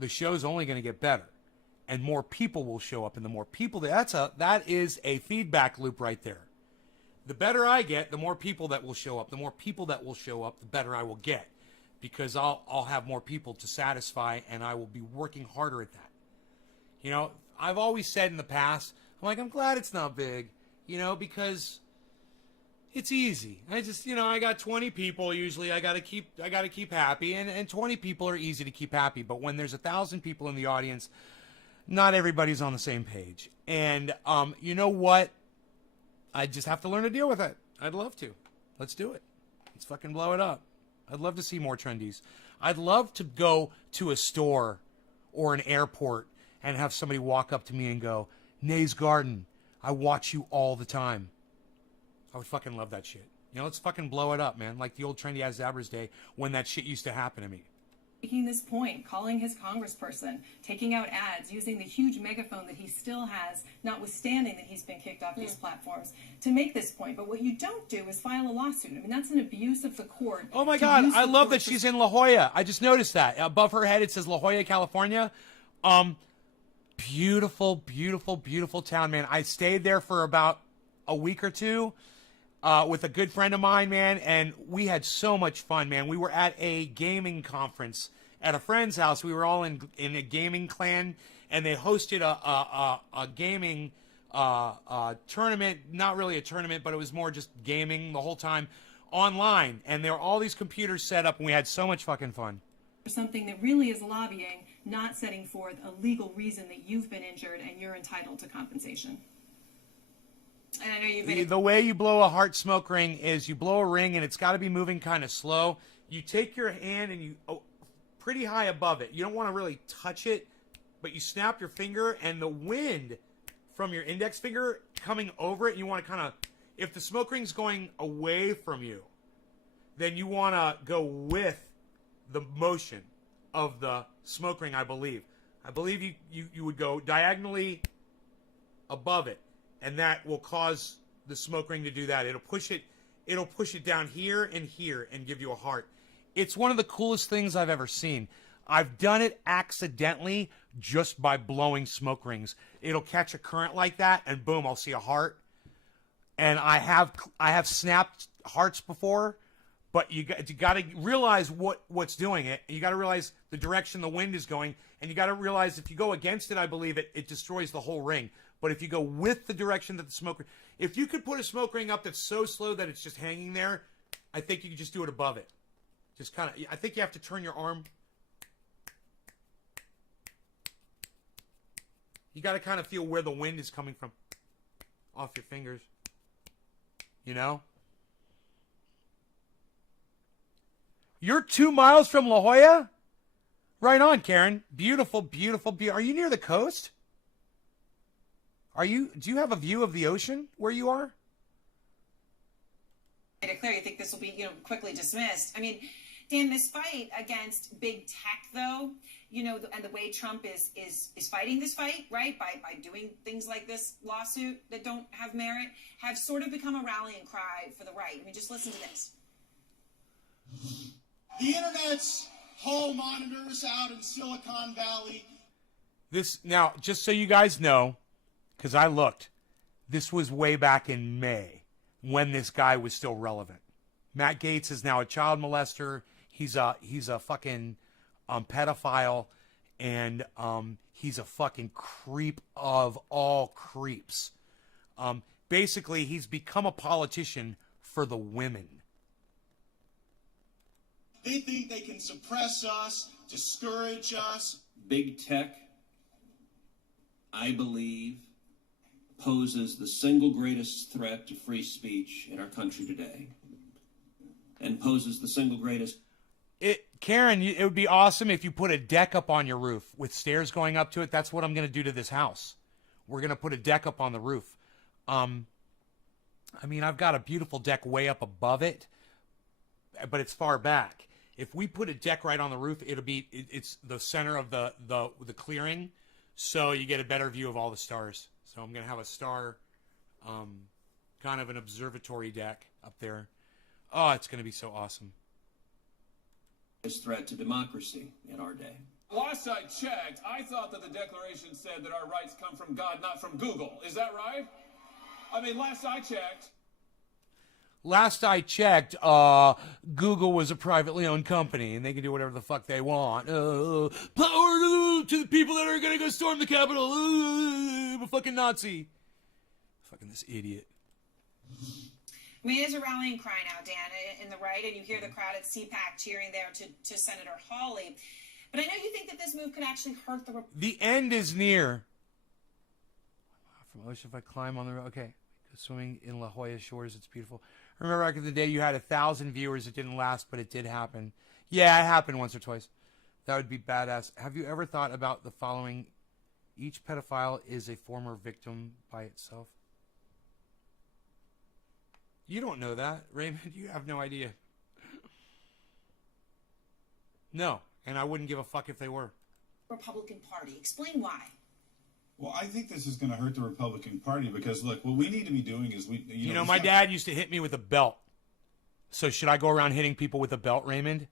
the show's only going to get better. And more people will show up, and the more people that is a feedback loop right there. The better I get, the more people that will show up. The more people that will show up, the better I will get, because I'll have more people to satisfy, and I will be working harder at that. I've always said in the past, I'm glad it's not big, because it's easy. I just, I got 20 people usually. I gotta keep happy, and 20 people are easy to keep happy. But when there's 1,000 people in the audience, not everybody's on the same page. And you know what? I just have to learn to deal with it. I'd love to. Let's do it. Let's fucking blow it up. I'd love to see more trendies. I'd love to go to a store or an airport and have somebody walk up to me and go, Nay's Garden, I watch you all the time. I would fucking love that shit. You know, let's fucking blow it up, man. Like the old Trendy As Zabbers day when that shit used to happen to me. Making this point, calling his congressperson, taking out ads, using the huge megaphone that he still has, notwithstanding that he's been kicked off these platforms, to make this point. But what you don't do is file a lawsuit. I mean, that's an abuse of the court. Oh my God, I love that she's in La Jolla. I just noticed that. Above her head, it says La Jolla, California. Beautiful, beautiful, beautiful town, man. I stayed there for about a week or two with a good friend of mine, man, and we had so much fun, man. We were at a gaming conference at a friend's house. We were all in a gaming clan, and they hosted a gaming tournament. Not really a tournament, but it was more just gaming the whole time online. And there were all these computers set up, and we had so much fucking fun. Something that really is lobbying, not setting forth a legal reason that you've been injured and you're entitled to compensation. And I know you've been... The way you blow a heart smoke ring is you blow a ring, and it's got to be moving kind of slow. You take your hand and you pretty high above it. You don't want to really touch it, but you snap your finger, and the wind from your index finger coming over it, you want to kind of, if the smoke ring's going away from you, then you want to go with the motion of the smoke ring, I believe. I believe you would go diagonally above it, and that will cause the smoke ring to do that. It'll push it down here and give you a heart. It's one of the coolest things I've ever seen. I've done it accidentally just by blowing smoke rings. It'll catch a current like that, and boom, I'll see a heart. And I have snapped hearts before, but you got to realize what's doing it. You got to realize the direction the wind is going, and you got to realize if you go against it, I believe it destroys the whole ring. But if you go with the direction that the smoke ring, if you could put a smoke ring up that's so slow that it's just hanging there, I think you could just do it above it. Just kind of, I think you have to turn your arm. You got to kind of feel where the wind is coming from off your fingers. You know? You're 2 miles from La Jolla? Right on, Karen. Beautiful, beautiful, beautiful. Are you near the coast? Do you have a view of the ocean where you are? To clear, you think this will be, quickly dismissed. I mean, Dan, this fight against big tech, though, and the way Trump is fighting this fight, right, by doing things like this lawsuit that don't have merit, have sort of become a rallying cry for the right. I mean, just listen to this. The internet's hall monitors out in Silicon Valley. Now, just so you guys know, because I looked, this was way back in May when this guy was still relevant. Matt Gaetz is now a child molester. He's a fucking pedophile, and he's a fucking creep of all creeps. Basically, he's become a politician for the women. They think they can suppress us, discourage us. Big tech, I believe, poses the single greatest threat to free speech in our country today, and poses the single greatest... Karen, it would be awesome if you put a deck up on your roof with stairs going up to it. That's what I'm going to do to this house. We're going to put a deck up on the roof. I mean, I've got a beautiful deck way up above it, but it's far back. If we put a deck right on the roof, it's the center of the clearing, so you get a better view of all the stars. So I'm going to have a star, kind of an observatory deck up there. Oh, it's going to be so awesome. Threat to democracy in our day. Last I checked, I thought that the Declaration said that our rights come from God, not from Google. Is that right? I mean, last I checked, Google was a privately owned company, and they can do whatever the fuck they want. Power to the people that are going to go storm the Capitol. I'm a fucking Nazi. Fucking this idiot. I mean, it is a rallying cry now, Dan, in the right, and you hear the crowd at CPAC cheering there to Senator Hawley. But I know you think that this move could actually hurt the... The end is near. From ocean, if I climb on the road... Okay. Swimming in La Jolla shores, it's beautiful. Remember back in the day, you had 1,000 viewers. It didn't last, but it did happen. Yeah, it happened once or twice. That would be badass. Have you ever thought about the following? Each pedophile is a former victim by itself. You don't know that, Raymond. You have no idea. No, and I wouldn't give a fuck if they were. Republican Party. Explain why. Well, I think this is going to hurt the Republican Party because, look, what we need to be doing is You know, my dad used to hit me with a belt. So should I go around hitting people with a belt, Raymond?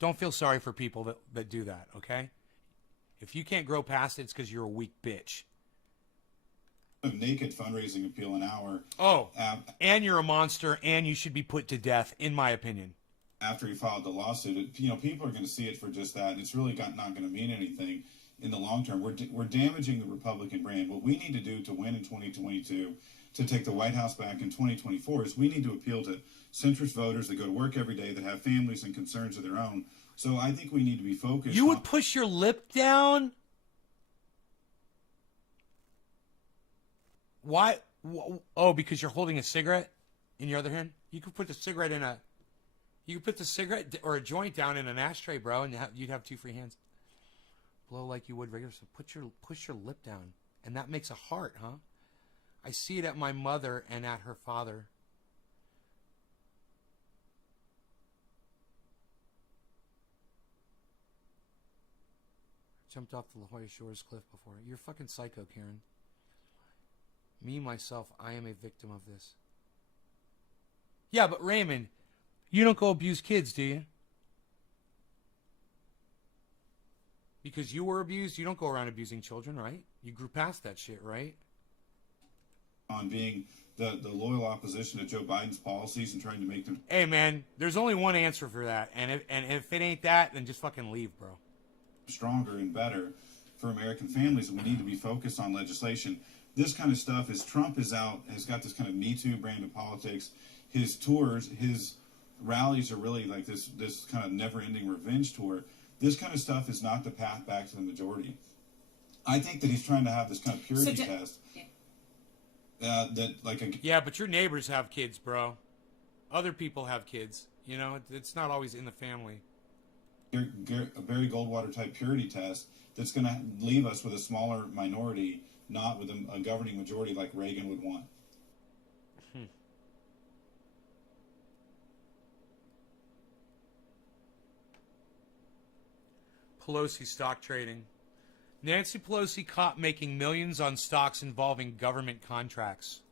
Don't feel sorry for people that do that, okay? If you can't grow past it, it's because you're a weak bitch. A naked fundraising appeal an hour. Oh, and you're a monster, and you should be put to death, in my opinion. After he filed the lawsuit, people are going to see it for just that, and it's really not going to mean anything in the long term. We're damaging the Republican brand. What we need to do to win in 2022, to take the White House back in 2024, is we need to appeal to centrist voters that go to work every day, that have families and concerns of their own. So I think we need to be focused. You would push your lip down? Why? Oh, because you're holding a cigarette in your other hand? You could put the cigarette in a... You could put the cigarette or a joint down in an ashtray, bro, and you'd have two free hands. Blow like you would regular. So push your lip down. And that makes a heart, huh? I see it at my mother and at her father. Jumped off the La Jolla Shores cliff before. You're fucking psycho, Karen. Me, myself, I am a victim of this. Yeah, but Raymond, you don't go abuse kids, do you? Because you were abused, you don't go around abusing children, right? You grew past that shit, right? On being the loyal opposition to Joe Biden's policies and trying to make them... Hey, man, there's only one answer for that. And if it ain't that, then just fucking leave, bro. Stronger and better for American families, and we need to be focused on legislation. This kind of stuff is Trump has got this kind of Me Too brand of politics. His tours, his rallies are really like this kind of never-ending revenge tour. This kind of stuff is not the path back to the majority. I think that he's trying to have this kind of purity test. Yeah, but your neighbors have kids, bro. Other people have kids. You know, it's not always in the family. A Barry Goldwater type purity test that's going to leave us with a smaller minority, not with a governing majority like Reagan would want. Pelosi stock trading. Nancy Pelosi caught making millions on stocks involving government contracts.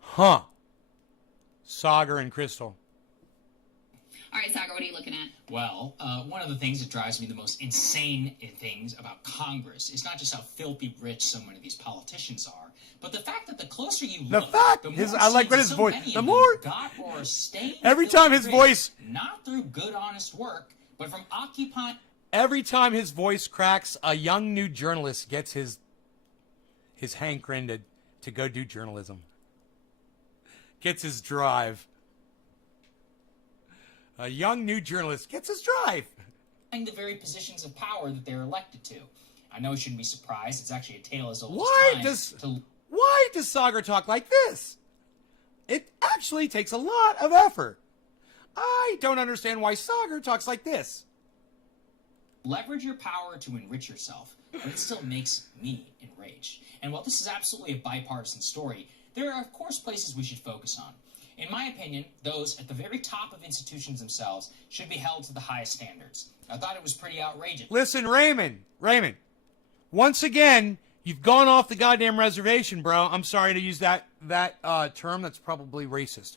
Huh. Sagar and Crystal. All right, Sagar, what are you looking at? Well, one of the things that drives me the most insane things about Congress is not just how filthy rich so many of these politicians are, but the fact that the closer you look, the more I like what his so voice. many The of more them got or stayed every time his rich, voice, not through good, honest work, but from occupying. Every time his voice cracks, a young new journalist gets his hankering to go do journalism. Gets his drive. A young new journalist gets his drive. The very positions of power that they're elected to. I know you shouldn't be surprised. It's actually a tale as old as time. Why does Sagar talk like this? It actually takes a lot of effort. I don't understand why Sagar talks like this. Leverage your power to enrich yourself, but it still makes me enraged. And while this is absolutely a bipartisan story, there are, of course, places we should focus on. In my opinion, those at the very top of institutions themselves should be held to the highest standards. I thought it was pretty outrageous. Listen, Raymond, once again, you've gone off the goddamn reservation, bro. I'm sorry to use that term. That's probably racist.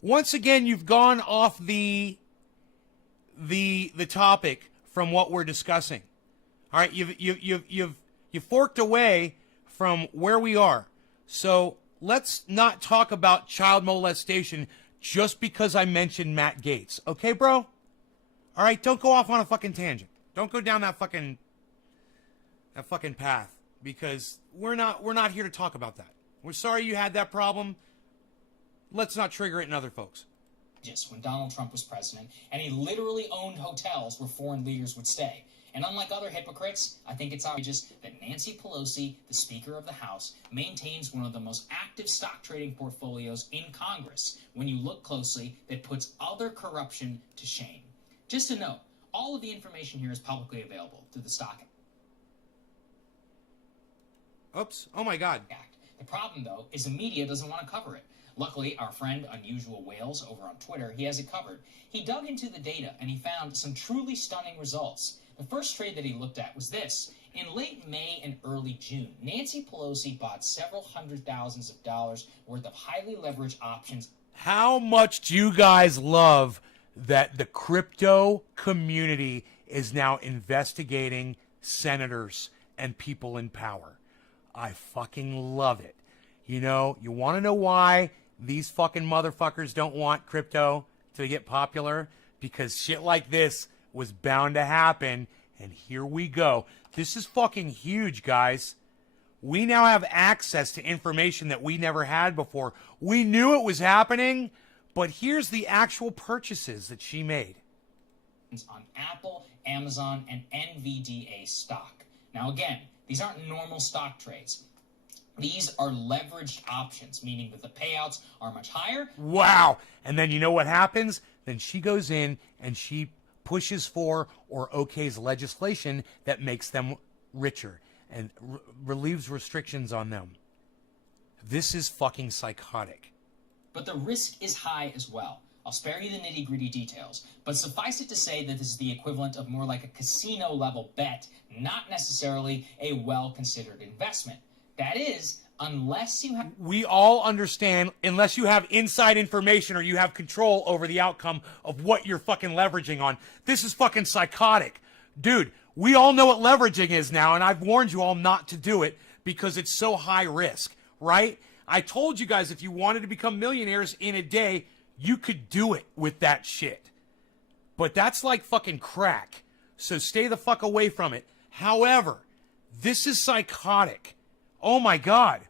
Once again, you've gone off the topic from what we're discussing. All right, you've forked away from where we are. So let's not talk about child molestation just because I mentioned Matt Gaetz. Okay, bro? All right, don't go off on a fucking tangent. Don't go down that fucking path, because we're not here to talk about that. We're sorry you had that problem. Let's not trigger it in other folks. Just when Donald Trump was president, and he literally owned hotels where foreign leaders would stay. And unlike other hypocrites, I think it's outrageous that Nancy Pelosi, the Speaker of the House, maintains one of the most active stock trading portfolios in Congress. When you look closely, that puts other corruption to shame. Just to note, all of the information here is publicly available through the Stock Oops. Oh my God. Act. The problem, though, is the media doesn't want to cover it. Luckily, our friend Unusual Whales over on Twitter, he has it covered. He dug into the data and he found some truly stunning results. The first trade that he looked at was this. In late May and early June, Nancy Pelosi bought several hundred thousands of dollars worth of highly leveraged options. How much do you guys love that the crypto community is now investigating senators and people in power? I fucking love it. You know, you want to know why these fucking motherfuckers don't want crypto to get popular? Because shit like this was bound to happen, and here we go. This is fucking huge, guys. We now have access to information that we never had before. We knew it was happening, but here's the actual purchases that she made. On Apple, Amazon, and NVDA stock. Now again, these aren't normal stock trades. These are leveraged options, meaning that the payouts are much higher. Wow. And then you know what happens? Then she goes in and she pushes for or okays legislation that makes them richer and relieves restrictions on them. This is fucking psychotic. But the risk is high as well. I'll spare you the nitty-gritty details, but suffice it to say that this is the equivalent of more like a casino-level bet, not necessarily a well-considered investment. That is, unless you have... We all understand, unless you have inside information or you have control over the outcome of what you're fucking leveraging on. This is fucking psychotic. Dude, we all know what leveraging is now, and I've warned you all not to do it because it's so high risk, right? I told you guys if you wanted to become millionaires in a day, you could do it with that shit. But that's like fucking crack. So stay the fuck away from it. However, this is psychotic. Oh my God.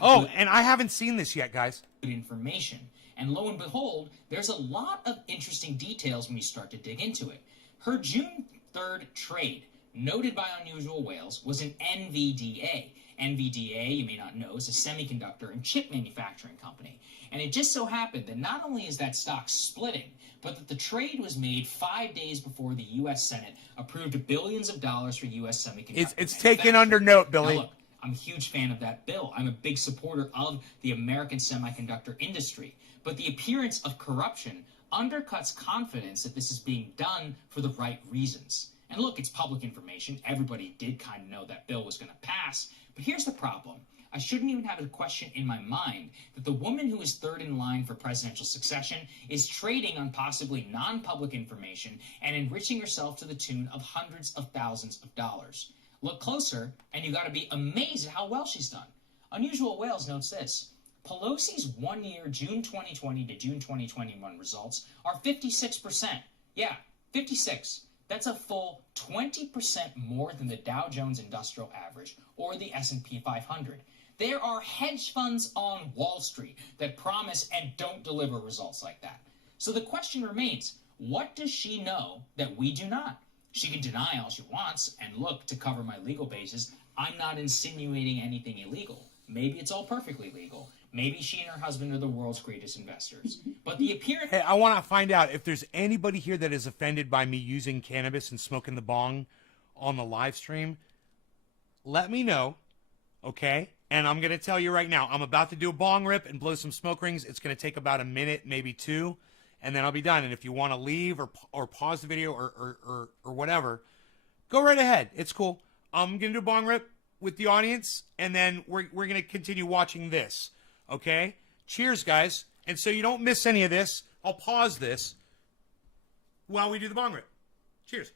Oh, and I haven't seen this yet, guys. Information. And lo and behold, there's a lot of interesting details when you start to dig into it. Her June 3rd trade, noted by Unusual Whales, was an NVDA. NVDA, you may not know, is a semiconductor and chip manufacturing company. And it just so happened that not only is that stock splitting, but that the trade was made 5 days before the U.S. Senate approved billions of dollars for U.S. semiconductor. It's taken under note, Billy. Now look, I'm a huge fan of that bill. I'm a big supporter of the American semiconductor industry. But the appearance of corruption undercuts confidence that this is being done for the right reasons. And look, it's public information. Everybody did kind of know that bill was going to pass. But here's the problem. I shouldn't even have a question in my mind that the woman who is third in line for presidential succession is trading on possibly non-public information and enriching herself to the tune of hundreds of thousands of dollars. Look closer, and you got to be amazed at how well she's done. Unusual Whales notes this. Pelosi's one-year June 2020 to June 2021 results are 56%. Yeah, 56. That's a full 20% more than the Dow Jones Industrial Average or the S&P 500. There are hedge funds on Wall Street that promise and don't deliver results like that. So the question remains, what does she know that we do not? She can deny all she wants, and look, to cover my legal basis, I'm not insinuating anything illegal. Maybe it's all perfectly legal. Maybe she and her husband are the world's greatest investors. But the appearance... Hey, I want to find out if there's anybody here that is offended by me using cannabis and smoking the bong on the live stream. Let me know, okay? And I'm going to tell you right now, I'm about to do a bong rip and blow some smoke rings. It's going to take about a minute, maybe two, and then I'll be done. And if you want to leave or pause the video or whatever, go right ahead. It's cool. I'm going to do a bong rip with the audience, and then we're going to continue watching this. Okay? Cheers, guys. And so you don't miss any of this, I'll pause this while we do the bong rip. Cheers.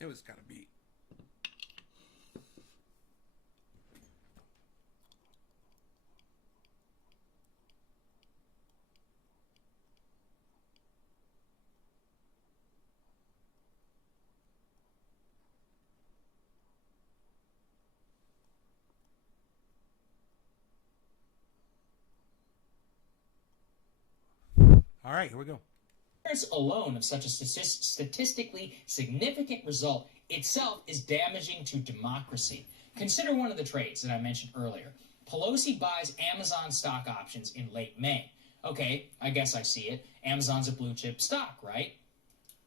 It was kind of beat. All right, here we go. Alone of such a statistically significant result itself is damaging to democracy. Consider one of the trades that I mentioned earlier. Pelosi buys Amazon stock options in late May. Okay, I guess I see it. Amazon's a blue chip stock, right?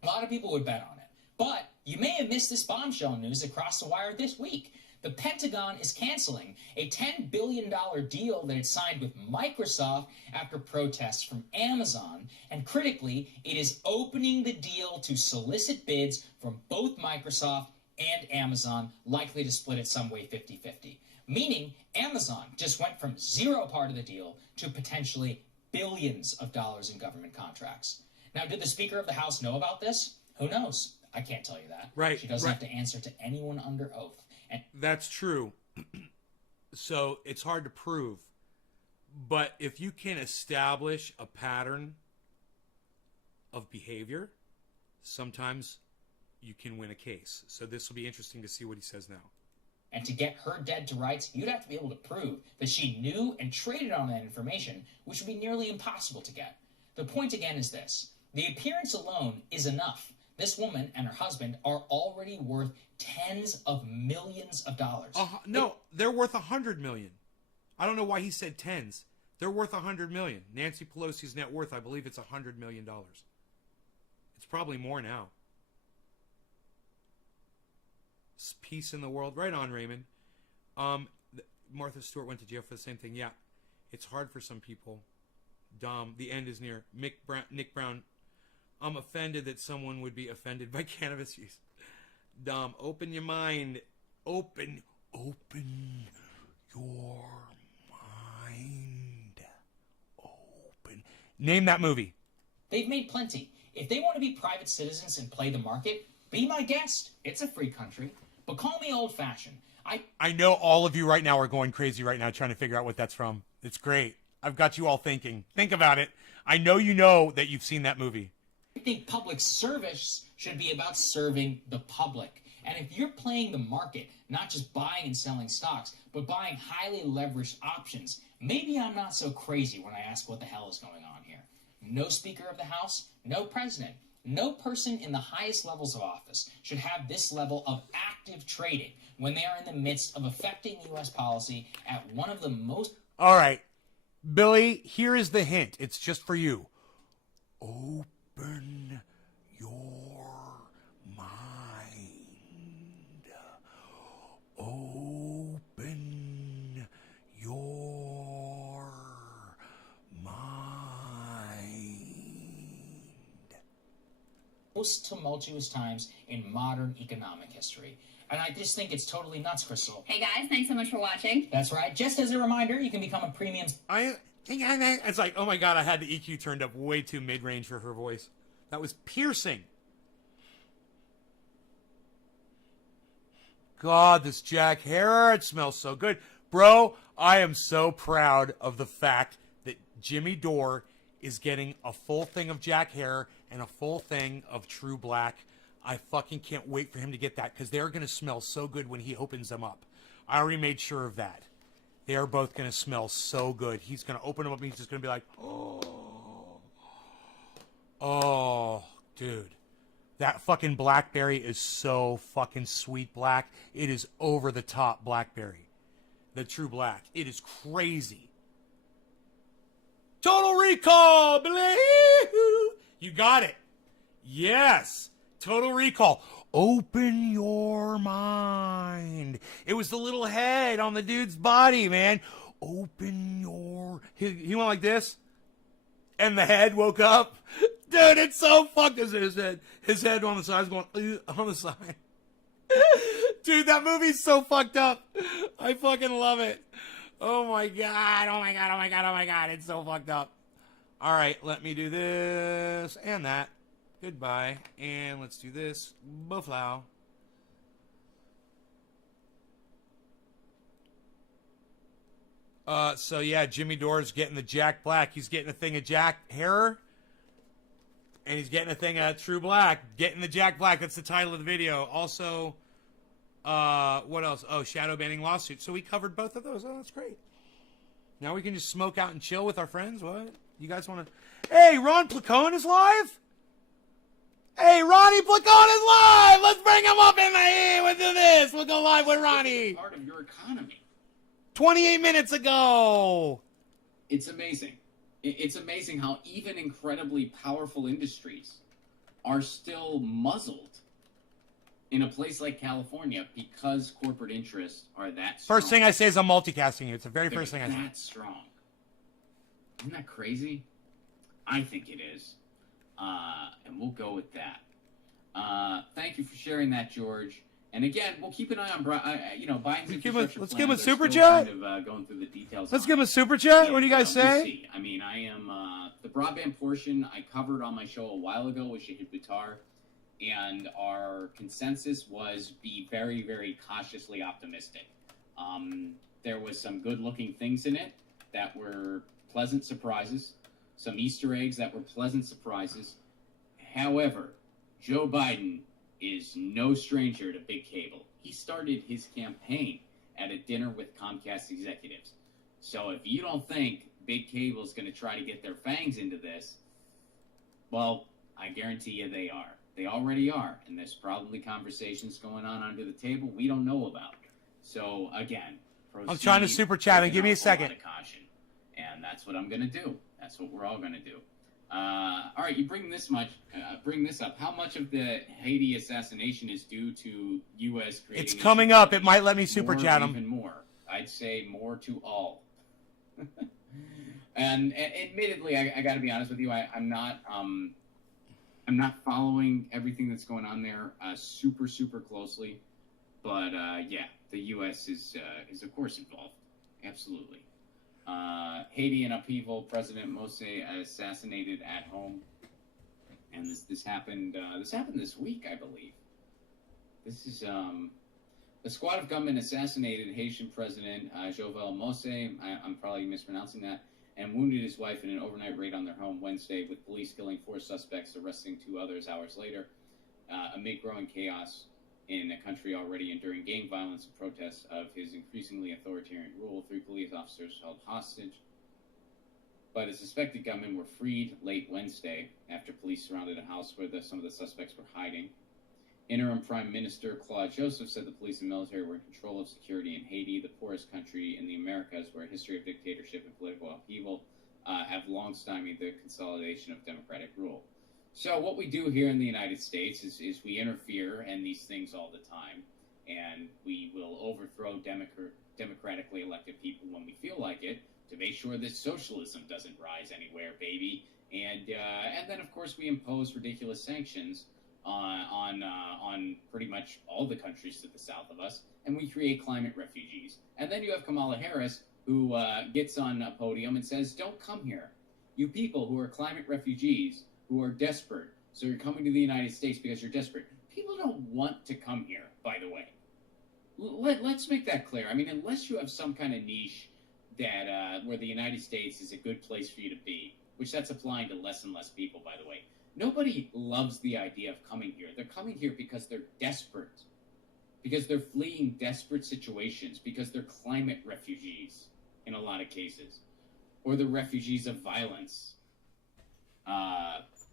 A lot of people would bet on it. But you may have missed this bombshell news across the wire this week. The Pentagon is canceling a $10 billion deal that it signed with Microsoft after protests from Amazon. And critically, it is opening the deal to solicit bids from both Microsoft and Amazon, likely to split it some way 50-50. Meaning, Amazon just went from zero part of the deal to potentially billions of dollars in government contracts. Now, did the Speaker of the House know about this? Who knows? I can't tell you that. Right. She doesn't have to answer to anyone under oath. And that's true. So it's hard to prove. But if you can establish a pattern of behavior, sometimes you can win a case. So this will be interesting to see what he says now. And to get her dead to rights, you'd have to be able to prove that she knew and traded on that information, which would be nearly impossible to get. The point again is this. The appearance alone is enough. This woman and her husband are already worth tens of millions of dollars. No, they're worth $100 million. I don't know why he said tens. They're worth $100 million. Nancy Pelosi's net worth, I believe it's $100 million. It's probably more now. Peace in the world. Right on, Raymond. Martha Stewart went to jail for the same thing. Yeah, it's hard for some people. Dom, the end is near. Nick Brown, I'm offended that someone would be offended by cannabis use. Dom, open your mind. Open your mind. Open. Name that movie. They've made plenty. If they want to be private citizens and play the market, be my guest. It's a free country. But call me old-fashioned. I know all of you right now are going crazy right now trying to figure out what that's from. It's great. I've got you all thinking. Think about it. I know that you've seen that movie. I think public service should be about serving the public. And if you're playing the market, not just buying and selling stocks, but buying highly leveraged options, maybe I'm not so crazy when I ask what the hell is going on here. No Speaker of the House, no President, no person in the highest levels of office should have this level of active trading when they are in the midst of affecting U.S. policy at one of the most... All right. Billy, here is the hint. It's just for you. Open your mind. Open your mind. Most tumultuous times in modern economic history. And I just think it's totally nuts, Crystal. Hey guys, thanks so much for watching. That's right. Just as a reminder, you can become a premium... It's like, oh my God, I had the EQ turned up way too mid-range for her voice. That was piercing. God, this Jack Herer, it smells so good. Bro, I am so proud of the fact that Jimmy Dore is getting a full thing of Jack Herer and a full thing of True Black. I fucking can't wait for him to get that because they're going to smell so good when he opens them up. I already made sure of that. They are both going to smell so good. He's going to open them up and he's just going to be like, oh, dude. That fucking blackberry is so fucking sweet black. It is over the top blackberry. The True Black. It is crazy. Total Recall, believe. You got it. Yes. Total Recall. Open your mind. It was the little head on the dude's body, man. Open your... He went like this. And the head woke up. Dude, it's so fucked. His head on the side is going on the side. Dude, that movie's so fucked up. I fucking love it. Oh my God. Oh my God. Oh my God. Oh my God. It's so fucked up. All right, let me do this and that. Goodbye. And let's do this. Buffalo. So yeah, Jimmy Dore's getting the Jack Black. He's getting a thing of Jack Herer. And he's getting a thing of True Black. Getting the Jack Black. That's the title of the video. Also, what else? Oh, shadow banning lawsuit. So we covered both of those. Oh, that's great. Now we can just smoke out and chill with our friends. What? You guys want to... Hey, Ron Placone is live? Hey, Ronnie Placone is live! Let's bring him up in the We'll do this. We'll go live with Ronnie. Part of your economy. 28 minutes ago. It's amazing. It's amazing how even incredibly powerful industries are still muzzled in a place like California because corporate interests are that strong. First thing I say is I'm multicasting you. It's the very first thing I say. That strong. Isn't that crazy? I think it is. And we'll go with that. Thank you for sharing that, George. And again, we'll keep an eye on Biden's infrastructure Let's plan. give him a They're super still chat. Kind of, going through the details. Let's on give him it. a super chat. Yeah, What do you guys we'll say? see. I mean, I am the broadband portion I covered on my show a while ago with Shahid Buttar, and our consensus was be very, very cautiously optimistic. There was some good-looking things in it that were pleasant surprises, some Easter eggs that were pleasant surprises. However, Joe Biden is no stranger to big cable. He started his campaign at a dinner with Comcast executives. So if you don't think big cable is going to try to get their fangs into this, well, I guarantee you they are. They already are. And there's probably conversations going on under the table we don't know about. So again, I'm trying to super chat and give me a second. Lot of caution. And that's what I'm going to do. That's what we're all going to do. All right, you bring this up. How much of the Haiti assassination is due to U.S. creating? It's coming up. It might let me super chat him. Even more. I'd say more to all. and admittedly, I got to be honest with you. I'm not following everything that's going on there super closely. But yeah, the U.S. is of course involved. Absolutely. Haiti in upheaval. President Moshe assassinated at home, and this happened. This happened this week, I believe. This is the squad of gunmen assassinated Haitian President Jovenel Moise. I'm probably mispronouncing that, and wounded his wife in an overnight raid on their home Wednesday, with police killing 4 suspects, arresting 2 others hours later, amid growing chaos in a country already enduring gang violence and protests of his increasingly authoritarian rule. 3 police officers held hostage by the suspected gunmen were freed late Wednesday after police surrounded a house where some of the suspects were hiding. Interim Prime Minister Claude Joseph said the police and military were in control of security in Haiti, the poorest country in the Americas, where a history of dictatorship and political upheaval have long stymied the consolidation of democratic rule. So what we do here in the United States is we interfere in these things all the time, and we will overthrow democratically elected people when we feel like it to make sure that socialism doesn't rise anywhere, baby. And then of course we impose ridiculous sanctions on pretty much all the countries to the south of us, and we create climate refugees. And then you have Kamala Harris, who gets on a podium and says, "Don't come here, you people who are climate refugees, who are desperate. So you're coming to the United States because you're desperate." People don't want to come here, by the way. Let's make that clear. I mean, unless you have some kind of niche that where the United States is a good place for you to be, which that's applying to less and less people, by the way. Nobody loves the idea of coming here. They're coming here because they're desperate, because they're fleeing desperate situations, because they're climate refugees in a lot of cases, or the refugees of violence.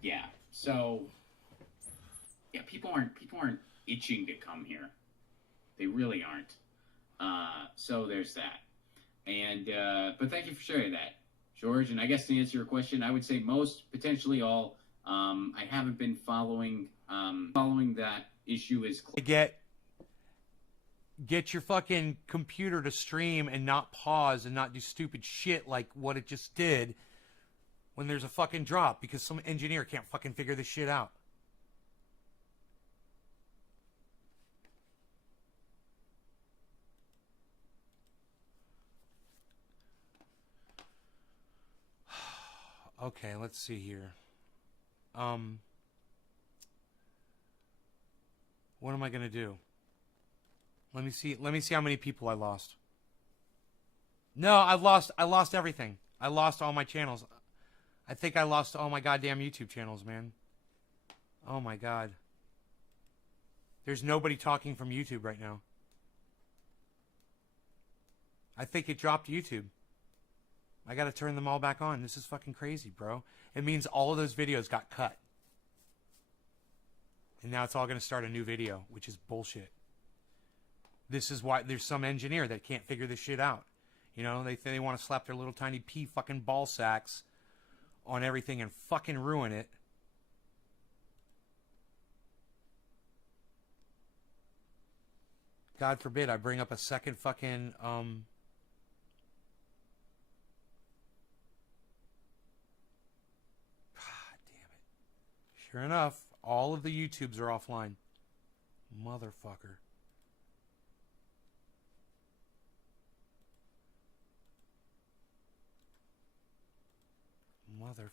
Yeah. So, yeah, people aren't itching to come here. They really aren't. So there's that. And but thank you for sharing that, George. And I guess to answer your question, I would say most, potentially all. I haven't been following that issue as close. Get your fucking computer to stream and not pause and not do stupid shit like what it just did when there's a fucking drop because some engineer can't fucking figure this shit out. Okay, let's see here. What am I gonna do? Let me see how many people I lost. No, I lost everything. I lost all my channels. I think I lost all my goddamn YouTube channels, man. Oh my god. There's nobody talking from YouTube right now. I think it dropped YouTube. I gotta turn them all back on. This is fucking crazy, bro. It means all of those videos got cut. And now it's all going to start a new video, which is bullshit. This is why there's some engineer that can't figure this shit out. You know, they want to slap their little tiny pea fucking ball sacks on everything and fucking ruin it. God forbid I bring up a second fucking, God damn it. Sure enough, all of the YouTubes are offline. Motherfucker. Motherfucker.